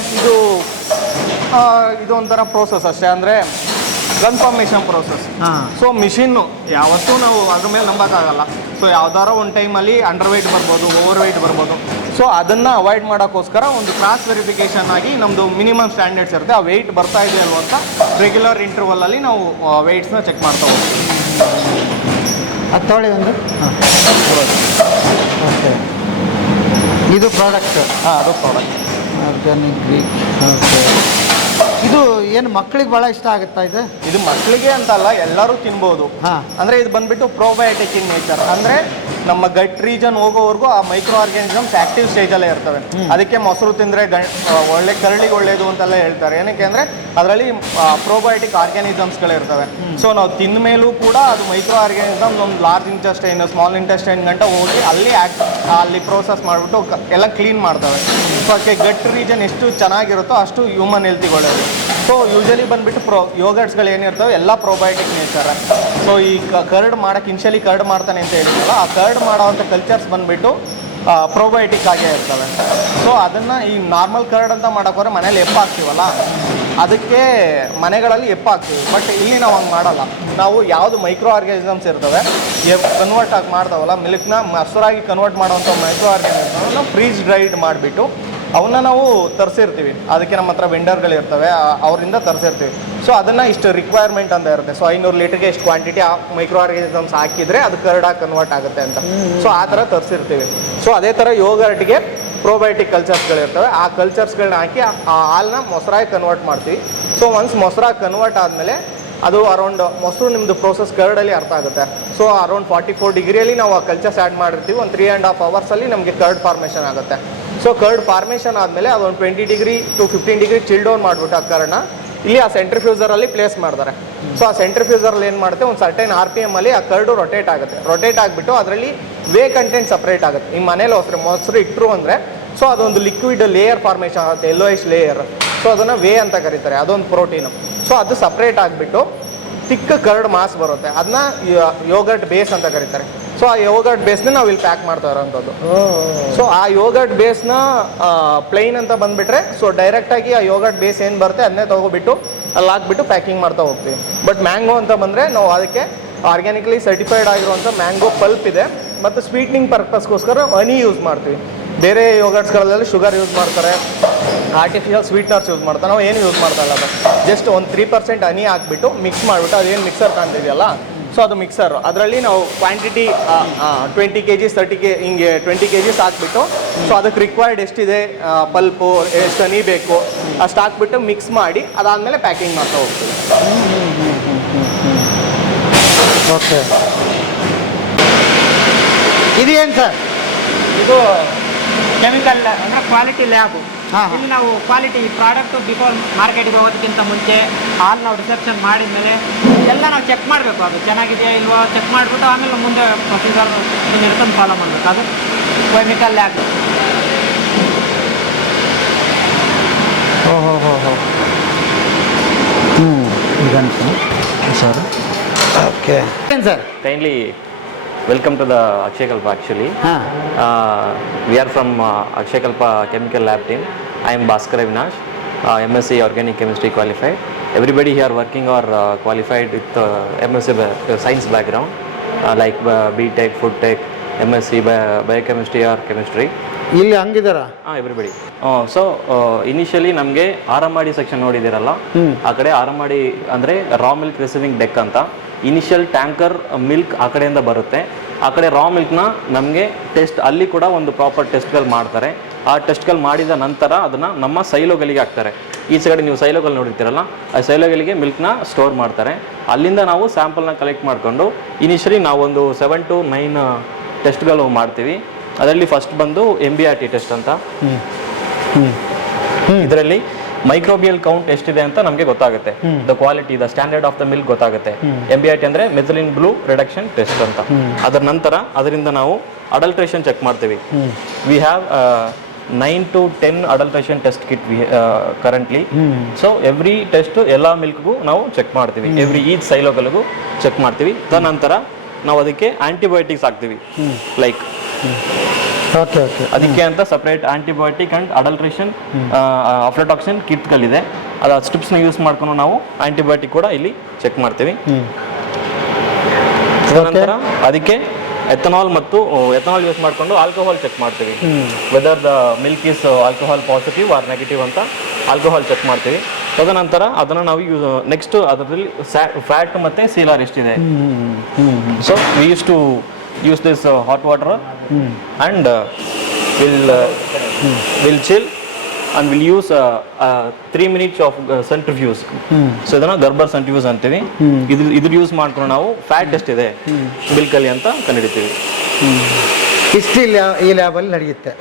ಇದು ಒಂಥರ ಪ್ರೋಸೆಸ್ ಅಷ್ಟೇ, ಅಂದರೆ ಕನ್ಫರ್ಮೇಷನ್ ಪ್ರೋಸೆಸ್. ಸೊ ಮಿಷಿನ್ನು ಯಾವತ್ತೂ ನಾವು ಅದ್ರ ಮೇಲೆ ನಂಬೋಕ್ಕಾಗಲ್ಲ. ಸೊ ಯಾವ್ದಾರ ಒಂದು ಟೈಮಲ್ಲಿ ಅಂಡರ್ ವೆಯ್ಟ್ ಬರ್ಬೋದು, ಓವರ್ ವೆಯ್ಟ್ ಬರ್ಬೋದು. ಸೊ ಅದನ್ನು ಅವಾಯ್ಡ್ ಮಾಡೋಕ್ಕೋಸ್ಕರ ಒಂದು ಕ್ರಾಸ್ ವೆರಿಫಿಕೇಷನ್ ಆಗಿ ನಮ್ಮದು ಮಿನಿಮಮ್ ಸ್ಟ್ಯಾಂಡರ್ಡ್ಸ್ ಇರುತ್ತೆ. ಆ ವೆಯ್ಟ್ ಬರ್ತಾ ಇದೆ ಅಲ್ವ ಅಂತ ರೆಗ್ಯುಲರ್ ಇಂಟರ್ವಲಲ್ಲಿ ನಾವು ವೆಯ್ಟ್ಸ್ನ ಚೆಕ್ ಮಾಡ್ತಾ ಹೋಗ್ತೀವಿ. ಅದು ತೊಗೊಳ್ಳಿ ಒಂದು. ಓಕೆ, ಇದು ಪ್ರಾಡಕ್ಟ್. ಅದು ಪ್ರಾಡಕ್ಟ್ ಆರ್ಗ್ಯಾನಿಕ್ ಗ್ರೀಕ್. ಓಕೆ, ಇದು ಏನು ಮಕ್ಕಳಿಗೆ ಭಾಳ ಇಷ್ಟ ಆಗುತ್ತಾ? ಇದು ಮಕ್ಕಳಿಗೆ ಅಂತಲ್ಲ, ಎಲ್ಲರೂ ತಿನ್ಬೋದು. ಅಂದರೆ ಇದು ಬಂದ್ಬಿಟ್ಟು ಪ್ರೋಬಯೋಟಿಕ್ ಇನ್ ನೇಚರ್. ಅಂದರೆ ನಮ್ಮ ಗಟ್ ರೀಜನ್ ಹೋಗೋವರೆಗೂ ಆ ಮೈಕ್ರೋ ಆರ್ಗ್ಯಾನಿಸಮ್ಸ್ ಆಕ್ಟಿವ್ ಸ್ಟೇಜಲ್ಲೇ ಇರ್ತವೆ. ಅದಕ್ಕೆ ಮೊಸರು ತಿಂದರೆ ಒಳ್ಳೆ ಕರಳಿಗೆ ಒಳ್ಳೆಯದು ಅಂತೆಲ್ಲ ಹೇಳ್ತಾರೆ. ಏನಕ್ಕೆ ಅಂದರೆ ಅದರಲ್ಲಿ ಪ್ರೋಬಯೋಟಿಕ್ ಆರ್ಗ್ಯಾನಿಸಮ್ಸ್ಗಳಿರ್ತವೆ. ಸೊ ನಾವು ತಿಂದ ಮೇಲೂ ಕೂಡ ಅದು ಮೈಕ್ರೋ ಆರ್ಗ್ಯಾನಿಸಮ್ ಒಂದು ಲಾರ್ಜ್ ಇಂಟೆಸ್ಟೈನ್, ಸ್ಮಾಲ್ ಇಂಟೆಸ್ಟೈನ್ ಗಂಟ ಹೋಗಿ ಅಲ್ಲಿ ಪ್ರೋಸೆಸ್ ಮಾಡಿಬಿಟ್ಟು ಎಲ್ಲ ಕ್ಲೀನ್ ಮಾಡ್ತವೆ. ಸೊ ಅದಕ್ಕೆ ಗಟ್ ರೀಜನ್ ಎಷ್ಟು ಚೆನ್ನಾಗಿರುತ್ತೋ ಅಷ್ಟು ಹ್ಯೂಮನ್ ಹೆಲ್ತಿಗೆ ಒಳ್ಳೆಯದು. ಸೊ ಯೂಶಲಿ ಬಂದುಬಿಟ್ಟು ಯೋಗರ್ಟ್ಸ್ಗಳು ಏನಿರ್ತವೆ ಎಲ್ಲ ಪ್ರೋಬಯೋಟಿಕ್ ನೇಚರ್. ಸೊ ಈ ಕರ್ಡ್ ಮಾಡೋಕ್ಕೆ ಇನ್ಶಿಯಲಿ ಕರ್ಡ್ ಮಾಡ್ತಾನೆ ಅಂತ ಹೇಳಿದ್ರಲ್ಲ, ಆ ಕರ್ಡ್ ಮಾಡೋವಂಥ ಕಲ್ಚರ್ಸ್ ಬಂದುಬಿಟ್ಟು ಪ್ರೋಬಯೋಟಿಕ್ ಆಗೇ ಇರ್ತವೆ. ಸೊ ಅದನ್ನು ಈ ನಾರ್ಮಲ್ ಕರ್ಡ್ ಅಂತ ಮಾಡೋಕ್ಕೋದ್ರೆ ಮನೇಲಿ ಎಪ್ಪ ಹಾಕ್ತೀವಲ್ಲ, ಅದಕ್ಕೆ ಮನೆಗಳಲ್ಲಿ ಎಪ್ಪ ಹಾಕ್ತೀವಿ. ಬಟ್ ಇಲ್ಲಿ ನಾವು ಹಂಗೆ ಮಾಡಲ್ಲ. ನಾವು ಯಾವುದು ಮೈಕ್ರೋ ಆರ್ಗ್ಯಾನಿಸಮ್ಸ್ ಇರ್ತವೆ ಕನ್ವರ್ಟ್ ಆಗಿ ಮಾಡ್ತಾವಲ್ಲ, ಮಿಲ್ಕ್ನ ಮೊಸರಾಗಿ ಕನ್ವರ್ಟ್ ಮಾಡೋವಂಥ ಮೈಕ್ರೋ ಆರ್ಗ್ಯಾನಿಸಮ್ನ ಫ್ರೀಜ್ ಡ್ರೈಡ್ ಮಾಡಿಬಿಟ್ಟು ಅವನ್ನ ನಾವು ತರಿಸಿರ್ತೀವಿ. ಅದಕ್ಕೆ ನಮ್ಮ ಹತ್ರ ವೆಂಡರ್ಗಳಿರ್ತವೆ, ಅವರಿಂದ ತರಿಸಿರ್ತೀವಿ. ಸೊ ಅದನ್ನು ಇಷ್ಟು ರಿಕ್ವೈರ್ಮೆಂಟ್ ಅಂತ ಇರುತ್ತೆ. ಸೊ 500 ಲೀಟರ್ಗೆ ಇಷ್ಟು ಕ್ವಾಂಟಿಟಿ ಆ ಮೈಕ್ರೋ ಆರ್ಗ್ಯಾನಿಸಮ್ಸ್ ಹಾಕಿದರೆ ಅದು ಕರ್ಡಾಗಿ ಕನ್ವರ್ಟ್ ಆಗುತ್ತೆ ಅಂತ. ಸೊ ಆ ಥರ ತರಿಸಿರ್ತೀವಿ. ಸೊ ಅದೇ ಥರ ಯೋಗರ್ಟ್ಗೆ ಪ್ರೋಬಯೋಟಿಕ್ ಕಲ್ಚರ್ಸ್ಗಳಿರ್ತವೆ. ಆ ಕಲ್ಚರ್ಸ್ಗಳನ್ನ ಹಾಕಿ ಆ ಹಾಲನ್ನ ಮೊಸರಾಗಿ ಕನ್ವರ್ಟ್ ಮಾಡ್ತೀವಿ. ಸೊ ಒನ್ಸ್ ಮೊಸರಾಗಿ ಕನ್ವರ್ಟ್ ಆದಮೇಲೆ ಅದು ಅರೌಂಡ್ ಮೊಸರು ನಿಮ್ಮದು ಪ್ರೋಸೆಸ್ ಕರ್ಡಲ್ಲಿ ಅರ್ಥ ಆಗುತ್ತೆ. ಸೊ ಅರೌಂಡ್ 44 ಡಿಗ್ರಿಯಲ್ಲಿ ನಾವು ಆ ಕಲ್ಚರ್ಸ್ ಆ್ಯಡ್ ಮಾಡಿರ್ತೀವಿ. ಒಂದು 3.5 ಅವರ್ಸಲ್ಲಿ ನಮಗೆ ಕರ್ಡ್ ಫಾರ್ಮೇಷನ್ ಆಗುತ್ತೆ. ಸೊ ಕರ್ಡ್ ಫಾರ್ಮೇಷನ್ ಆದಮೇಲೆ ಅದೊಂದು 20 degree to 15 degree chill down ಮಾಡಿಬಿಟ್ಟು ಆ ಕರ್ಡ್ನ ಇಲ್ಲಿ ಆ ಸೆಂಟ್ರಿಫ್ಯೂಸರಲ್ಲಿ ಪ್ಲೇಸ್ ಮಾಡ್ತಾರೆ. ಸೊ ಆ ಸೆಂಟ್ರಿಫ್ಯೂಸರಲ್ಲಿ ಏನು ಮಾಡುತ್ತೆ, ಒಂದು ಸರ್ಟೈನ್ RPM ಅಲ್ಲಿ ಆ ಕರ್ಡು ರೊಟೇಟ್ ಆಗುತ್ತೆ. ರೊಟೇಟ್ ಆಗಿಬಿಟ್ಟು ಅದರಲ್ಲಿ ವೇ ಕಂಟೆಂಟ್ ಸಪ್ರೇಟ್ ಆಗುತ್ತೆ. ನಿಮ್ಮ ಮನೇಲಿ ಮೊಸರು ಇಟ್ಟರು ಅಂದರೆ ಸೊ ಅದೊಂದು ಲಿಕ್ವಿಡ್ ಲೇಯರ್ ಫಾರ್ಮೇಷನ್ ಆಗುತ್ತೆ, ಯೆಲ್ಲೋಯಿಶ್ ಲೇಯರ್. ಸೊ ಅದನ್ನು ವೇ ಅಂತ ಕರೀತಾರೆ, ಅದೊಂದು ಪ್ರೋಟೀನು. ಸೊ ಅದು ಸಪ್ರೇಟ್ ಆಗಿಬಿಟ್ಟು ತಿಕ್ಕ ಕರ್ಡ್ ಮಾಸ್ ಬರುತ್ತೆ, ಅದನ್ನ ಯೋಗರ್ಟ್ ಬೇಸ್ ಅಂತ ಕರೀತಾರೆ. ಸೊ ಆ ಯೋಗರ್ಟ್ ಬೇಸ್ನ ನಾವು ಇಲ್ಲಿ ಪ್ಯಾಕ್ ಮಾಡ್ತಾ ಇರೋಂಥದ್ದು. ಸೊ ಆ ಯೋಗರ್ಟ್ ಬೇಸ್ನ ಪ್ಲೈನ್ ಅಂತ ಬಂದ್ಬಿಟ್ರೆ, ಸೊ ಡೈರೆಕ್ಟಾಗಿ ಆ ಯೋಗರ್ಟ್ ಬೇಸ್ ಏನು ಬರುತ್ತೆ ಅದನ್ನೇ ತೊಗೊಬಿಟ್ಟು ಅಲ್ಲಿ ಹಾಕ್ಬಿಟ್ಟು ಪ್ಯಾಕಿಂಗ್ ಮಾಡ್ತಾ ಹೋಗ್ತೀವಿ. ಬಟ್ ಮ್ಯಾಂಗೋ ಅಂತ ಬಂದರೆ ನಾವು ಅದಕ್ಕೆ ಆರ್ಗ್ಯಾನಿಕಲಿ ಸರ್ಟಿಫೈಡ್ ಆಗಿರುವಂಥ ಮ್ಯಾಂಗೋ ಪಲ್ಪ್ ಇದೆ, ಮತ್ತು ಸ್ವೀಟ್ನಿಂಗ್ ಪರ್ಪಸ್ಗೋಸ್ಕರ ಹನಿ ಯೂಸ್ ಮಾಡ್ತೀವಿ. ಬೇರೆ ಯೋಗರ್ಟ್ಸ್ಗಳಲ್ಲಿ ಶುಗರ್ ಯೂಸ್ ಮಾಡ್ತಾರೆ, ಆರ್ಟಿಫಿಷಿಯಲ್ ಸ್ವೀಟ್ನರ್ಸ್ ಯೂಸ್ ಮಾಡ್ತಾರೆ. ನಾವು ಏನು ಯೂಸ್ ಮಾಡ್ತಾ ಇಲ್ಲ, ಜಸ್ಟ್ ಒಂದು 3% ಹನಿ ಹಾಕ್ಬಿಟ್ಟು ಮಿಕ್ಸ್ ಮಾಡಿಬಿಟ್ಟು ಅದೇನು ಮಿಕ್ಸರ್ ಕಾಣ್ತಿದೆಯಲ್ಲ, ಸೊ ಅದು ಮಿಕ್ಸರ್. ಅದರಲ್ಲಿ ನಾವು ಕ್ವಾಂಟಿಟಿ 20 kgs 30 ಹಿಂಗೆ 20 kgs ಹಾಕ್ಬಿಟ್ಟು, ಸೊ ಅದಕ್ಕೆ ರಿಕ್ವೈರ್ಡ್ ಎಷ್ಟಿದೆ ಪಲ್ಪು, ಎಷ್ಟು ಹನಿ ಬೇಕು ಅಷ್ಟು ಹಾಕ್ಬಿಟ್ಟು ಮಿಕ್ಸ್ ಮಾಡಿ ಅದಾದಮೇಲೆ ಪ್ಯಾಕಿಂಗ್ ಮಾಡ್ತಾ ಹೋಗ್ತೀವಿ. ಓಕೆ, ಇದೇನು ಸರ್? ಇದು ಕೆಮಿಕಲ್ ಅಂದರೆ ಕ್ವಾಲಿಟಿ ಲ್ಯಾಬು. ಹಾ. ಇಲ್ಲಿ ನಾವು ಕ್ವಾಲಿಟಿ ಪ್ರಾಡಕ್ಟು ಬಿಫೋರ್ ಮಾರ್ಕೆಟಿಗೆ ಹೋಗೋದಕ್ಕಿಂತ ಮುಂಚೆ ಹಾಲು ನಾವು ರಿಸೆಪ್ಷನ್ ಮಾಡಿದ್ಮೇಲೆ ಎಲ್ಲ ನಾವು ಚೆಕ್ ಮಾಡಬೇಕು, ಅದು ಚೆನ್ನಾಗಿದೆಯಾ ಇಲ್ವೋ ಚೆಕ್ ಮಾಡಿಬಿಟ್ಟು ಆಮೇಲೆ ಮುಂದೆ ಪ್ರೊಸೀಜರ್ ಏನಿರುತ್ತೆ ಫಾಲೋ ಮಾಡಬೇಕು. ಅದು ಕೆಮಿಕಲ್ ಲ್ಯಾಬ್. ಸರ್ ಓಕೆ ಏನು sir? Kindly welcome to the Akshay Kalpa actually. ಹಾಂ, We are from Akshay Kalpa Chemical Lab team. I am Bhaskar Avinash, MSc Organic Chemistry qualified. Everybody here working or qualified with MSc science background, like B.Tech, Food Tech, MSc Biochemistry or Chemistry. ಇಲ್ಲಿ ಹಂಗಿದಾರ? Everybody. So initially ನಮಗೆ ಆರಮಾಡಿ section ನೋಡಿದಿರಲ್ಲ, ಆ ಕಡೆ ಆರಮಾಡಿ ಅಂದರೆ ರಾ milk receiving deck ಅಂತ. Initial tanker milk ಆ ಕಡೆಯಿಂದ ಬರುತ್ತೆ. ಆ ಕಡೆ ರಾ ಮಿಲ್ಕ್ನ ನಮಗೆ ಟೆಸ್ಟ್, ಅಲ್ಲಿ ಕೂಡ ಒಂದು ಪ್ರಾಪರ್ ಟೆಸ್ಟ್ಗಳು ಮಾಡ್ತಾರೆ. ಆ ಟೆಸ್ಟ್ಗಳು ಮಾಡಿದ ನಂತರ ಅದನ್ನು ನಮ್ಮ ಸೈಲೋಗಳಿಗೆ ಹಾಕ್ತಾರೆ. ಈ ಸೈಡ್ ನೀವು ಸೈಲೋಗಳು ನೋಡಿರ್ತೀರಲ್ಲ, ಆ ಸೈಲೋಗಳಿಗೆ ಮಿಲ್ಕ್ನ ಸ್ಟೋರ್ ಮಾಡ್ತಾರೆ. ಅಲ್ಲಿಂದ ನಾವು ಸ್ಯಾಂಪಲ್ನ ಕಲೆಕ್ಟ್ ಮಾಡಿಕೊಂಡು ಇನಿಷಿಯಲಿ ನಾವೊಂದು 7 to 9 ಟೆಸ್ಟ್ಗಳು ಮಾಡ್ತೀವಿ. ಅದರಲ್ಲಿ ಫಸ್ಟ್ ಬಂದು MBRT ಟೆಸ್ಟ್ ಅಂತ. ಇದರಲ್ಲಿ ಮೈಕ್ರೋಬಿಯಲ್ ಕೌಂಟ್ ಎಷ್ಟಿದೆ ಅಂತ ನಮಗೆ ಗೊತ್ತಾಗುತ್ತೆ. The quality, the standard of the milk ಗೊತ್ತಾಗುತ್ತೆ. MBRT ಅಂದರೆ ಮೆಥಿಲಿನ್ ಬ್ಲೂ ರಿಡಕ್ಷನ್ ಟೆಸ್ಟ್ ಅಂತ. ಅದರ ನಂತರ ಅದರಿಂದ ನಾವು ಅಡಲ್ಟ್ರೇಷನ್ ಚೆಕ್ ಮಾಡ್ತೀವಿ. We have 9 to 10 adulteration test kit currently. So every test ಎಲ್ಲ ಮಿಲ್ಕ್ಗೂ ನಾವು ಚೆಕ್ ಮಾಡ್ತೀವಿ, ಈಚ್ ಸೈಲೋಗಳಿಗೂ ಚೆಕ್ ಮಾಡ್ತೀವಿ. ತದನಂತರ ನಾವು ಅದಕ್ಕೆ ಆಂಟಿಬಯೋಟಿಕ್ಸ್ ಹಾಕ್ತೀವಿ. ಲೈಕ್ ಓಕೆ ಓಕೆ, ಅದಕ್ಕೆ ಅಂತ separate antibiotic and adulteration aflatoxin ಕಿಟ್ಗಳಿದೆ. ಅದು ಸ್ಟ್ರಿಪ್ಸ್ನ ಯೂಸ್ ಮಾಡ್ಕೊಂಡು ನಾವು ಆಂಟಿಬಯೋಟಿಕ್ ಕೂಡ ಇಲ್ಲಿ ಚೆಕ್ ಮಾಡ್ತೀವಿ. ತದನಂತರ ಅದಕ್ಕೆ ಎಥನಾಲ್ ಯೂಸ್ ಮಾಡಿಕೊಂಡು ಆಲ್ಕೋಹಾಲ್ ಚೆಕ್ ಮಾಡ್ತೀವಿ. Whether the milk is alcohol positive or negative ಅಂತ ಆಲ್ಕೋಹಾಲ್ ಚೆಕ್ ಮಾಡ್ತೀವಿ. ತದನಂತರ ಅದನ್ನು ನಾವು ನೆಕ್ಸ್ಟ್ ಅದರಲ್ಲಿ ಫ್ಯಾಟ್ ಮತ್ತು ಸೀಲಾರ್ ಎಷ್ಟಿದೆ. So we use to use this hot water and we'll chill and we'll use 3 minutes of centrifuge. So ಇದನ್ನ ಗರ್ಬರ್ ಸೆಂಟ್ರಿಫ್ಯೂಸ್ ಅಂತೀವಿ. ಇದ್ರ ಯೂಸ್ ಮಾಡ್ಕೊಂಡು ನಾವು ಫ್ಯಾಟ್ ಎಷ್ಟಿದೆ ಮಿಲ್ಕ್ ಅಲ್ಲಿ ಅಂತ ಕಂಡುಹಿಡಿತೀವಿ. ಇಷ್ಟು ಈ ಲ್ಯಾಬಲ್ಲಿ ನಡೆಯುತ್ತೆ.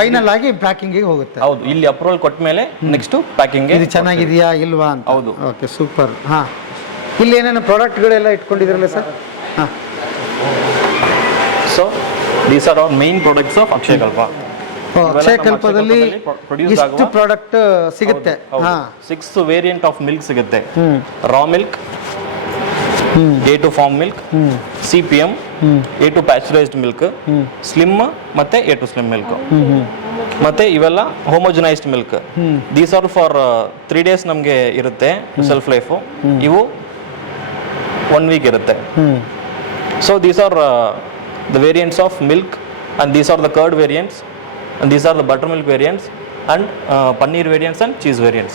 ಫೈನಲ್ ಆಗಿ ಪ್ಯಾಕಿಂಗಿಗೆ ಹೋಗುತ್ತೆ. ಹೌದು, ಇಲ್ಲಿ ಅಪ್ರೂವಲ್ ಕೊಟ್ಟ ಮೇಲೆ ನೆಕ್ಸ್ಟ್ ಪ್ಯಾಕಿಂಗ್ ಇದು ಚೆನ್ನಾಗಿದೆಯಾ ಇಲ್ವಾ ಅಂತ. ಹೌದು. Okay, super. ಹಾಂ, ಇಲ್ಲಿ ಏನೇನು ಪ್ರಾಡಕ್ಟ್ಗಳೆಲ್ಲ ಇಟ್ಕೊಂಡಿದ್ರಲ್ಲ ಸರ್? ಹಾಂ, so these are our main products of Akshaya Kalpa. Akshaya ಕಲ್ಪದಲ್ಲಿ ಇಷ್ಟು ಪ್ರಾಡಕ್ಟ್ ಸಿಗುತ್ತೆ. ಹಾಂ, 6 ವೇರಿಯಂಟ್ ಆಫ್ ಮಿಲ್ಕ್ ಸಿಗುತ್ತೆ. Raw milk, A2 farm milk, CPM, A2 pasteurised milk, slim ಮತ್ತೆ A2 ಸ್ಲಿಮ್ ಮಿಲ್ಕ್. ಮತ್ತೆ ಇವೆಲ್ಲ homogenised milk. These are for 3 days ನಮಗೆ ಇರುತ್ತೆ ಸೆಲ್ಫ್ ಲೈಫು. ಇವು 1 week ಇರುತ್ತೆ. So these are the variants of milk, and these are the curd variants, and these are the buttermilk variants, and paneer variants and cheese variants.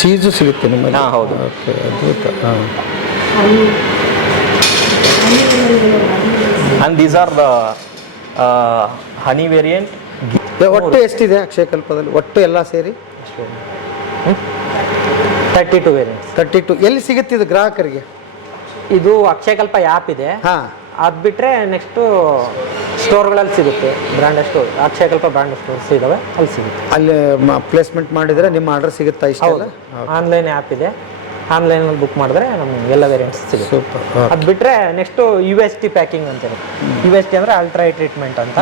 Cheese ಸಿಗುತ್ತೆ ನಿಮ್ಮಲ್ಲಿ? ಹಾಂ, ಹೌದು. Okay, ಅದ್ಭುತ. And these are the honey variant. ಒಟ್ಟು ಎಷ್ಟಿದೆ ಅಕ್ಷಯ ಕಲ್ಪದಲ್ಲಿ ಒಟ್ಟು ಎಲ್ಲ ಸೇರಿ? 32 ವೇರಿಯಂಟ್ಸ್. 32. ಎಲ್ಲಿ ಸಿಗುತ್ತೆ ಇದು ಗ್ರಾಹಕರಿಗೆ? ಇದು ಅಕ್ಷಯ ಕಲ್ಪ ಆ್ಯಪ್ ಇದೆ. ಹಾಂ, ಅದು ಬಿಟ್ಟರೆ ನೆಕ್ಸ್ಟು ಸ್ಟೋರ್ಗಳಲ್ಲಿ ಸಿಗುತ್ತೆ. ಬ್ರ್ಯಾಂಡ್ ಸ್ಟೋರ್, ಅಕ್ಷಯ ಕಲ್ಪ ಬ್ರ್ಯಾಂಡ್ ಸ್ಟೋರ್ಸ್ ಇದ್ದಾವೆ, ಅಲ್ಲಿ ಸಿಗುತ್ತೆ. ಅಲ್ಲಿ ಪ್ಲೇಸ್ಮೆಂಟ್ ಮಾಡಿದರೆ ನಿಮ್ಮ ಆರ್ಡರ್ ಸಿಗುತ್ತಾ? ಇಷ್ಟ ಆನ್ಲೈನ್ ಆ್ಯಪ್ ಇದೆ, ಆನ್ಲೈನಲ್ಲಿ ಬುಕ್ ಮಾಡಿದ್ರೆ ನಮ್ಗೆ ಎಲ್ಲ ವೇರಿಯಂಟ್ಸ್ ಸಿಗುತ್ತೆ. ಸೂಪರ್. ಅದು ಬಿಟ್ಟರೆ ನೆಕ್ಸ್ಟು UST ಪ್ಯಾಕಿಂಗ್ ಅಂತ ಇರುತ್ತೆ. UST ಅಂದರೆ ಅಲ್ಟ್ರಾ ಟ್ರೀಟ್ಮೆಂಟ್ ಅಂತ.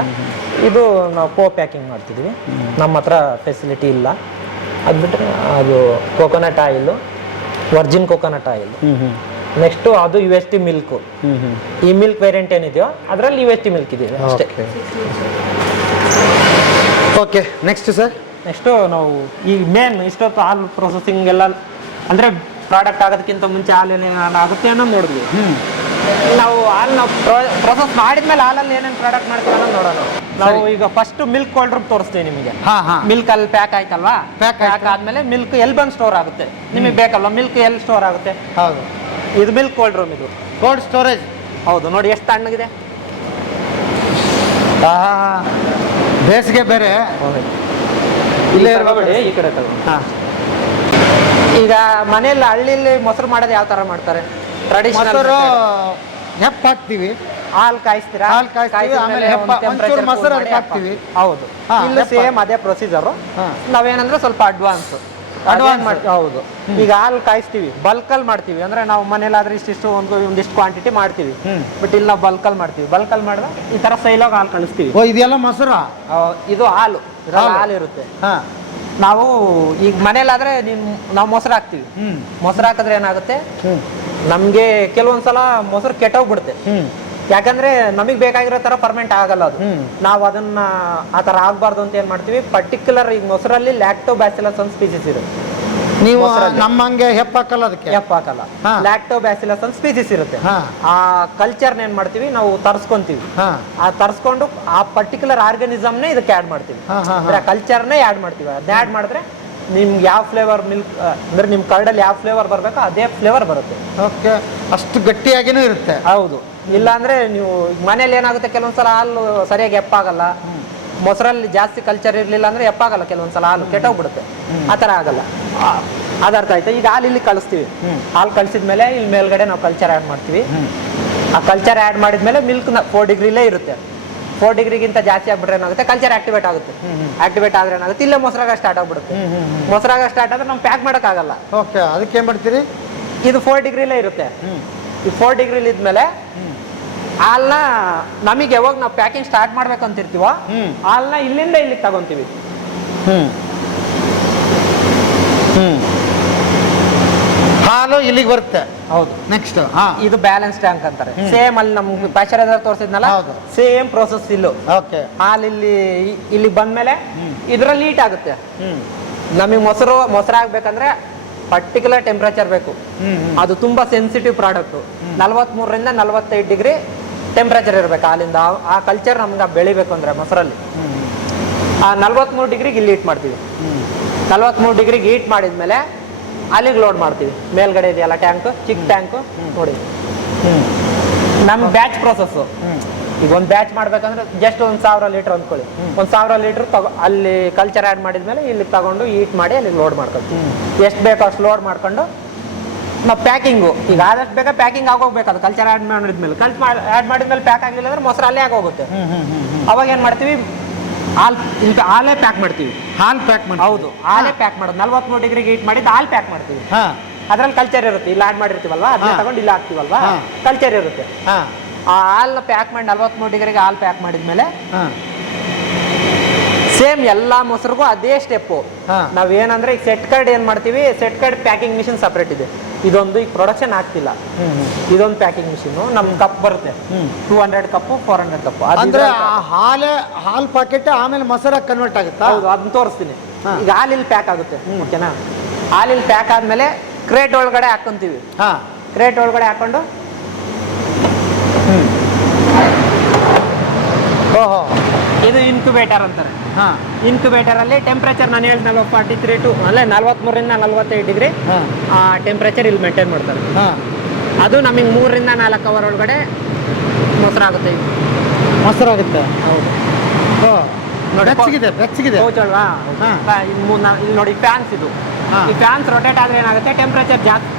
ಇದು ನಾವು ಪ್ಯಾಕಿಂಗ್ ಮಾಡ್ತಿದ್ವಿ, ನಮ್ಮ ಹತ್ರ ಫೆಸಿಲಿಟಿ ಇಲ್ಲ. ಅದು ಬಿಟ್ಟರೆ ಅದು coconut oil, Virgin coconut oil. Next ಅದು UST ಮಿಲ್ಕ್. ಈ ಮಿಲ್ಕ್ ವೇರಿಯಂಟ್ ಏನಿದೆಯೋ ಅದರಲ್ಲಿ UST ಮಿಲ್ಕ್ ಇದೆ ಅಷ್ಟೇ. Okay, next sir. ನೆಕ್ಸ್ಟ್ ನಾವು ಈಗ ಮೇನ್ ಇಷ್ಟೊತ್ತು ಹಾಲು ಪ್ರೊಸೆಸಿಂಗ್ ಎಲ್ಲ ಅಂದ್ರೆ ಪ್ರಾಡಕ್ಟ್ ಆಗೋದಕ್ಕಿಂತ ಮುಂಚೆ ಹಾಲಲ್ಲಿ ಏನೇನು ಆಗುತ್ತೆ ಅನ್ನೋದು ನೋಡಿದ್ವಿ. ನಾವು ಹಾಲು ಪ್ರೊಸೆಸ್ ಮಾಡಿದ್ಮೇಲೆ ಹಾಲಲ್ಲಿ ಏನೇನು ಪ್ರಾಡಕ್ಟ್ ಮಾಡ್ತೀವಿ ಅನ್ನೋದು ನೋಡೋಣ. ನಾವು ಈಗ ಫಸ್ಟ್ ಮಿಲ್ಕ್ ಕೋಲ್ಡ್ ರೂಮ್ ತೋರಿಸ್ತೀವಿ ನಿಮಗೆ. ಮಿಲ್ಕ್ ಅಲ್ಲಿ ಪ್ಯಾಕ್ ಆಯ್ತಲ್ವಾ, ಪ್ಯಾಕ್ ಆದ್ಮೇಲೆ ಮಿಲ್ಕ್ ಎಲ್ಲಿ ಬಂದು ಸ್ಟೋರ್ ಆಗುತ್ತೆ ನಿಮಗೆ ಬೇಕಲ್ವಾ, ಮಿಲ್ಕ್ ಎಲ್ಲಿ ಸ್ಟೋರ್ ಆಗುತ್ತೆ. ಹೌದು, ಇದು ಮಿಲ್ಕ್ ಕೋಲ್ಡ್ ರೂಮ್, ಇದು ಕೋಲ್ಡ್ ಸ್ಟೋರೇಜ್. ಹೌದು, ನೋಡಿ ಎಷ್ಟು ತಣ್ಣಗಿದೆ. ಬೇಸಿಗೆ ಬೇರೆ ಇಲ್ಲೇ ತಗೋಬೇಡಿ, ಈ ಕಡೆ ತಗೋ. ಈಗ ಮನೆಯಲ್ಲಿ ಹಳ್ಳಿಲಿ ಮೊಸರು ಮಾಡೋದು ಯಾವ ತರ ಮಾಡ್ತಾರೆ? ಟ್ರೆಡಿಷನಲ್ ಹೆಪ್ಪ ಹಾಕ್ತಿವಿ, ಹಾಲು ಕಾಯಿಸ್ತೀರಾ, ಹಾಲು ಕಾಯಿಸ್ತೀವಿ, ಆಮೇಲೆ ಒಂಚೂರು ಮೊಸರು ಅದಕ್ಕೆ ಹಾಕ್ತಿವಿ. ಹೌದು, ಇಲ್ಲಿ ಸೇಮ್ ಅದೇ ಪ್ರೊಸೀಜರ್. ನಾವೇನಂದ್ರೆ ಸ್ವಲ್ಪ ಅಡ್ವಾನ್ಸ್ ಮಾಡ್ತೀವಿ. ಹೌದು, ಈಗ ಹಾಲು ಕಾಯಿಸ್ತೀವಿ, ಬಲ್ಕಲ್ ಮಾಡ್ತೀವಿ. ಅಂದ್ರೆ ನಾವು ಮನೇಲಾದ್ರೆ ಇಷ್ಟಿಷ್ಟು ಒಂದಿಷ್ಟು ಕ್ವಾಂಟಿಟಿ ಮಾಡ್ತೀವಿ. ಬಟ್ ಇಲ್ಲ, ಬಲ್ಕಲ್ ಮಾಡ್ತೀವಿ. ಬಲ್ಕಲ್ ಮಾಡಿದ್ರೆ ಈ ತರ ಸೈಲಾಗ ಹಾಲು ಕಳಿಸ್ತೀವಿ. ಇದೆಲ್ಲ ಮೊಸರು, ಇದು ಹಾಲು, ಹಾಲು ಇರುತ್ತೆ. ನಾವು ಈಗ ಮನೇಲಾದ್ರೆ ನಾವು ಮೊಸರು ಹಾಕ್ತಿವಿ. ಮೊಸರು ಹಾಕಿದ್ರೆ ಏನಾಗುತ್ತೆ, ನಮ್ಗೆ ಕೆಲವೊಂದ್ಸಲ ಮೊಸರು ಕೆಟ್ಟೋಗ್ಬಿಡುತ್ತೆ. ಯಾಕಂದ್ರೆ ನಮಗ್ ಬೇಕಾಗಿರೋ ತರ ಫರ್ಮೆಂಟ್ ಆಗಲ್ಲ ಅದು. ನಾವು ಅದನ್ನ ಆ ತರ ಆಗ್ಬಾರ್ದು ಅಂತ ಏನ್ ಮಾಡ್ತೀವಿ, ಪರ್ಟಿಕ್ಯುಲರ್ ಈಗ ಮೊಸರಲ್ಲಿ ಲ್ಯಾಕ್ಟೋಬ್ಯಾಸಿಲಸ್ ಅಂತ ಸ್ಪೀಸಿಸ್ ಇರುತ್ತೆ. ನೀವು ನಮ್ಮಂಗೆ ಹೆಪ್ಪ ಹಾಕಲ್ಲ, ಅದಕ್ಕೆ ಹೆಪ್ಪ ಹಾಕಲ್ಲ. ಲ್ಯಾಕ್ಟೋಬ್ಯಾಸಿಲಸ್ ಅಂತ ಸ್ಪೀಸಿಸ್ ಇರುತ್ತೆ. ಆ ಕಲ್ಚರ್ನ ಏನ್ ಮಾಡ್ತೀವಿ, ನಾವು ತರಿಸ್ಕೊಂತೀವಿ. ಆ ತರಿಸ್ಕೊಂಡು ಆ ಪರ್ಟಿಕ್ಯುಲರ್ ಆರ್ಗನಿಸಮ್ನೇ ಇದಕ್ಕೆ ಆಡ್ ಮಾಡ್ತೀವಿ. ಅಂದ್ರೆ ಆ ಕಲ್ಚರ್ನೇ ಆಡ್ ಮಾಡ್ತೀವಿ. ಅದನ್ನ ಆಡ್ ಮಾಡಿದ್ರೆ ನಿಮ್ಗೆ ಯಾವ ಫ್ಲೇವರ್ ಮಿಲ್ಕ್ ಅಂದ್ರೆ ನಿಮ್ ಕರ್ಡಲ್ಲಿ ಯಾವ ಫ್ಲೇವರ್ ಬರ್ಬೇಕು ಅದೇ ಫ್ಲೇವರ್ ಬರುತ್ತೆ. ಓಕೆ, ಅಷ್ಟು ಗಟ್ಟಿಯಾಗಿನೂ ಇರುತ್ತೆ. ಹೌದು, ಇಲ್ಲ ಅಂದ್ರೆ ನೀವು ಮನೇಲಿ ಏನಾಗುತ್ತೆ, ಕೆಲವೊಂದ್ಸಲ ಹಾಲು ಸರಿಯಾಗಿ ಎಪ್ಪಾಗಲ್ಲ. ಮೊಸರಲ್ಲಿ ಜಾಸ್ತಿ ಕಲ್ಚರ್ ಇರ್ಲಿಲ್ಲ ಅಂದ್ರೆ ಎಪ್ಪಾಗಲ್ಲ, ಕೆಲವೊಂದ್ಸಲ ಹಾಲು ಕೆಟ್ಟೋಗ್ಬಿಡುತ್ತೆ. ಆ ತರ ಆಗಲ್ಲ. ಅದ ಅರ್ಥ ಆಯ್ತಾ? ಈಗ ಹಾಲು ಇಲ್ಲಿ ಕಳಿಸ್ತೀವಿ. ಹಾಲು ಕಳಿಸಿದ್ಮೇಲೆ ಇಲ್ಲಿ ಮೇಲ್ಗಡೆ ನಾವು ಕಲ್ಚರ್ ಆ್ಯಡ್ ಮಾಡ್ತೀವಿ. ಆ ಕಲ್ಚರ್ ಆ್ಯಡ್ ಮಾಡಿದ್ಮೇಲೆ ಮಿಲ್ಕ್ 4 ಡಿಗ್ರಿಲೇ ಇರುತ್ತೆ. 4 ಡಿಗ್ರಿಗಿಂತ ಜಾಸ್ತಿ ಆಗ್ಬಿಟ್ರೆ ಏನಾಗುತ್ತೆ, ಕಲ್ಚರ್ ಆಕ್ಟಿವೇಟ್ ಆಗುತ್ತೆ. ಆಕ್ಟಿವೇಟ್ ಆದ್ರೆ ಏನಾಗುತ್ತೆ, ಇಲ್ಲೇ ಮೊಸರಾಗ ಸ್ಟಾರ್ಟ್ ಆಗ್ಬಿಡುತ್ತೆ. ಮೊಸರಾಗ ಸ್ಟಾರ್ಟ್ ಆದ್ರೆ ನಾವು ಪ್ಯಾಕ್ ಮಾಡೋಕ್ಕಾಗಲ್ಲ. ಓಕೆ, ಅದಕ್ಕೆ ಏನ್ ಮಾಡ್ತೀರಿ? ಇದು 4 ಡಿಗ್ರಿಲೇ ಇರುತ್ತೆ. ಈ 4 ಡಿಗ್ರಿಲಿ ಇದ್ಮೇಲೆ ಹಾಲ್ನ ನಮಗೆ ಯಾವಾಗ ನಾವು ಪ್ಯಾಕಿಂಗ್ ಸ್ಟಾರ್ಟ್ ಮಾಡ್ಬೇಕು ಅಂತಿರ್ತೀವೋ ಹಾಲ್ನ ಇಲ್ಲಿಂದ ಇಲ್ಲಿಗೆ ತಗೊಂತೀವಿ. ಹಾಲು ಇಲ್ಲಿಗೆ ಬರುತ್ತೆ. ಹೌದು, ನೆಕ್ಸ್ಟ್ ಇದು ಬ್ಯಾಲೆನ್ಸ್ ಟ್ಯಾಂಕ್ ಅಂತಾರೆ. ಸೇಮ್ ಅಲ್ಲಿ ನಮ್ಗೆ ಪ್ಯಾಶ್ಚರೈಸರ್ ತೋರಿಸಿದ್ನಲ್ಲ, ಸೇಮ್ ಪ್ರೋಸೆಸ್ ಇಲ್ಲೂ. ಓಕೆ, ಹಾಲು ಇಲ್ಲಿ ಬಂದ್ಮೇಲೆ ಇದ್ರಲ್ಲಿ ಹೀಟ್ ಆಗುತ್ತೆ. ನಮಗೆ ಮೊಸರಾಗ್ಬೇಕಂದ್ರೆ ಪರ್ಟಿಕ್ಯುಲರ್ ಟೆಂಪರೇಚರ್ ಬೇಕು. ಅದು ತುಂಬಾ ಸೆನ್ಸಿಟಿವ್ ಪ್ರಾಡಕ್ಟ್. 43ರಿಂದ 45 ಡಿಗ್ರಿ ಟೆಂಪರೇಚರ್ ಇರಬೇಕು ಹಾಲಿಂದ. ಆ ಕಲ್ಚರ್ ನಮ್ಗೆ ಬೆಳಿಬೇಕು ಅಂದ್ರೆ ಮೊಸರಲ್ಲಿ ಆ 43 ಡಿಗ್ರಿಗೆ ಇಲ್ಲಿ ಹೀಟ್ ಮಾಡ್ತೀವಿ. 43 ಡಿಗ್ರಿಗೆ ಹೀಟ್ ಮಾಡಿದ್ಮೇಲೆ ಅಲ್ಲಿಗೆ ಲೋಡ್ ಮಾಡ್ತೀವಿ. ಮೇಲ್ಗಡೆ ಇದೆಯಲ್ಲ ಟ್ಯಾಂಕ್, ಚಿಕ್ಕ ಟ್ಯಾಂಕ್ ನೋಡಿ. ನಮ್ಮ ಬ್ಯಾಚ್ ಪ್ರೊಸೆಸ್. ಈಗ ಒಂದು ಬ್ಯಾಚ್ ಮಾಡ್ಬೇಕಂದ್ರೆ ಜಸ್ಟ್ 1000 ಲೀಟರ್ ಅಂದ್ಕೊಳ್ಳಿ. 1000 ಲೀಟರ್ ಅಲ್ಲಿ ಕಲ್ಚರ್ ಆ್ಯಡ್ ಮಾಡಿದ್ಮೇಲೆ ಇಲ್ಲಿ ತಗೊಂಡು ಹೀಟ್ ಮಾಡಿ ಅಲ್ಲಿ ಲೋಡ್ ಮಾಡ್ಕೊಳ್ತೀವಿ. ಎಷ್ಟು ಬೇಕೋ ಅಷ್ಟು ಲೋಡ್ ಮಾಡ್ಕೊಂಡು ನಾವು ಪ್ಯಾಕಿಂಗು ಈಗ ಆದಷ್ಟು ಬೇಗ ಪ್ಯಾಕಿಂಗ್ ಆಗೋಗ್ಬೇಕು. ಅದು ಕಲ್ಚರ್ ಆ್ಯಡ್ ಮಾಡಿದ್ಮೇಲೆ ಆ್ಯಡ್ ಮಾಡಿದ್ಮೇಲೆ ಪ್ಯಾಕ್ ಆಗಿಲ್ಲ ಅಂದ್ರೆ ಮೊಸರು ಅಲ್ಲೇ ಆಗೋಗುತ್ತೆ. ಅವಾಗ ಏನು ಮಾಡ್ತೀವಿ, ಹಾಲೇ ಪ್ಯಾಕ್ ಮಾಡ್ತೀವಿ. ಹಾಲು ಪ್ಯಾಕ್ ಮಾಡಿ, ಹೌದು, ಹಾಲೇ ಪ್ಯಾಕ್ ಮಾಡೋದು. 43 ಡಿಗ್ರಿಗೆ ಹೀಟ್ ಮಾಡಿದ್ದು ಹಾಲು ಪ್ಯಾಕ್ ಮಾಡ್ತೀವಿ. ಅದ್ರಲ್ಲಿ ಕಲ್ಚರ್ ಇರುತ್ತೆ. ಇಲ್ಲಿ ಆ್ಯಡ್ ಮಾಡಿರ್ತೀವಲ್ವಾ, ಅದನ್ನ ತಗೊಂಡು ಇಲ್ಲಿ ಹಾಕ್ತೀವಲ್ವಾ, ಕಲ್ಚರ್ ಇರುತ್ತೆ. ಆ ಹಾಲನ್ನ ಪ್ಯಾಕ್ ಮಾಡಿ 43 ಡಿಗ್ರಿಗೆ ಹಾಲು ಪ್ಯಾಕ್ ಮಾಡಿದ್ಮೇಲೆ ಸೇಮ್ ಎಲ್ಲಾ ಮೊಸರಿಗೂ ಅದೇ ಸ್ಟೆಪ್ಪು. ನಾವೇನಂದ್ರೆ ಈಗ ಸೆಟ್ ಕಾರ್ಡ್ ಏನ್ ಮಾಡ್ತೀವಿ, set card packing machine separate ಇದೆ. ಇದೊಂದು ಈಗ ಪ್ರೊಡಕ್ಷನ್ ಆಗ್ತಿಲ್ಲ. ಇದೊಂದು ಪ್ಯಾಕಿಂಗ್ ಮಿಷಿನ್ ನಮ್ ಕಪ್ ಬರುತ್ತೆ. 200 ಕಪ್ 400 ಕಪ್. ಅಂದ್ರೆ ಹಾಲ್ ಪಾಕೆಟ್ ಆಮೇಲೆ ಮೊಸರಾಗಿ ಕನ್ವರ್ಟ್ ಆಗುತ್ತಾ? ಹೌದು, ಅದನ್ನ ತೋರಿಸ್ತೀನಿ. ಈಗ ಹಾಲಿಲ್ಲಿ ಪ್ಯಾಕ್ ಆಗುತ್ತೆ. ಓಕೆನಾ? ಹಾಲಿಲ್ಲಿ ಪ್ಯಾಕ್ ಆದ್ಮೇಲೆ ಕ್ರೇಟ್ ಒಳಗಡೆ ಹಾಕೊಂತೀವಿ. ಕ್ರೇಟ್ ಒಳಗಡೆ ಹಾಕೊಂಡು ಇದು ಇನ್ಕ್ಯುಬೇಟರ್ ಅಂತಾರೆ. ಇನ್ಕ್ಯುಬೇಟರ್ ಅಲ್ಲಿ ಟೆಂಪರೇಚರ್ ನಾನು ಹೇಳಿದ್ನಲ್ಲ 43 ಟು ಅಲ್ಲೇ 43ರಿಂದ 45 ಡಿಗ್ರಿ ಆ ಟೆಂಪರೇಚರ್ ಇಲ್ಲಿ ಮೇಂಟೈನ್ ಮಾಡ್ತಾರೆ. ಅದು ನಮಗೆ 3ರಿಂದ 4 ಅವರ್ ಒಳಗಡೆ ಮೊಸರಾಗುತ್ತೆ. ಮೊಸರಾಗುತ್ತೆ. ಹೌದು, ಬೆಚ್ಚಗಿದೆ ಹೌದಲ್ವಾ? ಇಲ್ಲಿ ನೋಡಿ ಫ್ಯಾನ್ಸ್. ಇದು ಈ ಫ್ಯಾನ್ಸ್ ರೊಟೇಟ್ ಆದ್ರೆ ಏನಾಗುತ್ತೆ, ಟೆಂಪರೇಚರ್ ಜಾಸ್ತಿ.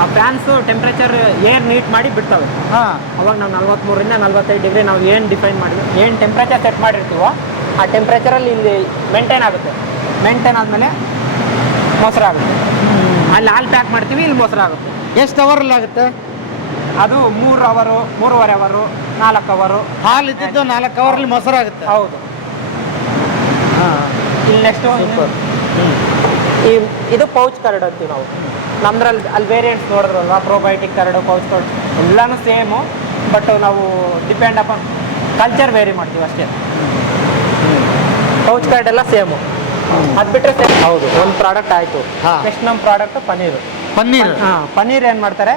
ಆ ಫ್ಯಾನ್ಸ್ ಟೆಂಪರೇಚರ್ ಏರ್ ನೀಟ್ ಮಾಡಿ ಬಿಡ್ತವೆ. ಅವಾಗ ನಾವು 43ರಿಂದ 45 ಡಿಗ್ರಿ ನಾವು ಏನು ಡಿಫೈನ್ ಮಾಡಿದ್ವಿ, ಏನು ಟೆಂಪರೇಚರ್ ಸೆಟ್ ಮಾಡಿರ್ತೀವೋ ಆ ಟೆಂಪರೇಚರಲ್ಲಿ ಇಲ್ಲಿ ಮೇಂಟೈನ್ ಆಗುತ್ತೆ. ಮೇಂಟೈನ್ ಆದಮೇಲೆ ಮೊಸರಾಗುತ್ತೆ. ಅಲ್ಲಿ ಹಾಲು ಪ್ಯಾಕ್ ಮಾಡ್ತೀವಿ, ಇಲ್ಲಿ ಮೊಸರಾಗುತ್ತೆ. ಎಷ್ಟು ಅವರಲ್ಲಿ ಆಗುತ್ತೆ ಅದು? 3 ಅವರು, 3.5 ಅವರು, 4 ಅವರು. ಹಾಲು ಇದ್ದಿದ್ದು 4 ಅವರಲ್ಲಿ ಮೊಸರಾಗುತ್ತೆ. ಹೌದು. ಇಲ್ಲಿ ನೆಕ್ಸ್ಟ್ ಇದು ಪೌಚ್ ಕರ್ಡ್ ಅಂತೀವಿ ನಾವು. ನಮ್ದ್ರಲ್ಲಿ ಅಲ್ಲಿ ವೇರಿಯಂಟ್ಸ್ ನೋಡಿದ್ರಲ್ವಾ, ಪ್ರೋಬಯೋಟಿಕ್ ಕರಡು, ಪೌಚ್ ಕರ್ಡ್ ಎಲ್ಲಾನು ಸೇಮು, ಬಟ್ ನಾವು ಡಿಪೆಂಡ್ ಅಪಾನ್ ಕಲ್ಚರ್ ವೇರಿ ಮಾಡ್ತೀವಿ ಅಷ್ಟೇ. ಪೌಚ್ ಕಾರ್ಡ್ ಎಲ್ಲ ಸೇಮು, ಅದು ಬಿಟ್ಟರೆ ಸೇಮ್. ಹೌದು, ಒಂದು ಪ್ರಾಡಕ್ಟ್ ಆಯಿತು. ನೆಕ್ಸ್ಟ್ ನಮ್ಮ ಪ್ರಾಡಕ್ಟ್ ಪನ್ನೀರು. ಪನ್ನೀರ್ ಏನು ಮಾಡ್ತಾರೆ,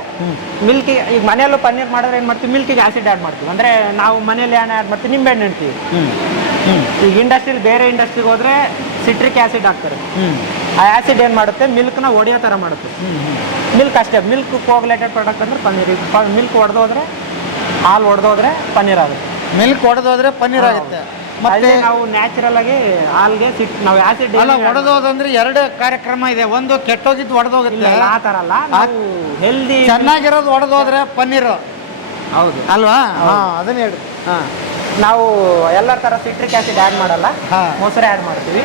ಮಿಲ್ಕಿಗೆ ಈಗ ಮನೆಯಲ್ಲೂ ಪನ್ನೀರ್ ಮಾಡಿದ್ರೆ ಏನು ಮಾಡ್ತೀವಿ, ಮಿಲ್ಕಿಗೆ ಆ್ಯಸಿಡ್ ಆ್ಯಡ್ ಮಾಡ್ತೀವಿ. ಅಂದರೆ ನಾವು ಮನೇಲಿ ಏನು ಆ್ಯಡ್ ಮಾಡ್ತೀವಿ, ನಿಂಬೆಹಣ್ಣು ಇಡ್ತೀವಿ. ಈಗ ಇಂಡಸ್ಟ್ರಿಲಿ ಬೇರೆ ಇಂಡಸ್ಟ್ರಿಗೆ ಹೋದರೆ ಸಿಟ್ರಿಕ್ ಆ್ಯಸಿಡ್ ಹಾಕ್ತಾರೆ. ಆ ಆ್ಯಸಿಡ್ ಏನು ಮಾಡುತ್ತೆ, ಮಿಲ್ಕ್ನ ಒಡೆಯೋ ಥರ ಮಾಡುತ್ತೆ. ಮಿಲ್ಕ್ ಅಷ್ಟೇ, ಮಿಲ್ಕ್ ಕೋಗ್ಲೇಟೆಡ್ ಪ್ರಾಡಕ್ಟ್ ಅಂದ್ರೆ ಪನ್ನೀರ್. ಮಿಲ್ಕ್ ಒಡೆದೋದ್ರೆ, ಹಾಲು ಒಡೆದೋದ್ರೆ ಪನ್ನೀರ್ ಆಗುತ್ತೆ. ಮಿಲ್ಕ್ ಒಡೆದೋದ್ರೆ ಪನ್ನೀರ್ ಆಗುತ್ತೆ. ಮತ್ತೆ ನಾವು ನ್ಯಾಚುರಲ್ ಆಗಿ ಹಾಲ್ಗೆ ನಾವು ಆ್ಯಸಿಡ್ ಅಲ್ಲ, ಒಡೆದೋದಂದ್ರೆ ಎರಡು ಕಾರ್ಯಕ್ರಮ ಇದೆ. ಒಂದು ಕೆಟ್ಟೋಗಿದ್ದು ಒಡೆದೋಗುತ್ತೆ, ಆ ಥರ ಅಲ್ಲ, ನಾವು ಹೆಲ್ದಿ ಚೆನ್ನಾಗಿರೋದು ಒಡೆದೋದ್ರೆ ಪನ್ನೀರು. ಹೌದು ಅಲ್ವಾ? ಅದನ್ನ ಹೇಳಿ. ನಾವು ಎಲ್ಲ ಥರ ಸಿಟ್ರಿಕ್ ಆ್ಯಸಿಡ್ ಆ್ಯಡ್ ಮಾಡಲ್ಲ, ಮೊಸರು ಆ್ಯಡ್ ಮಾಡ್ತೀವಿ.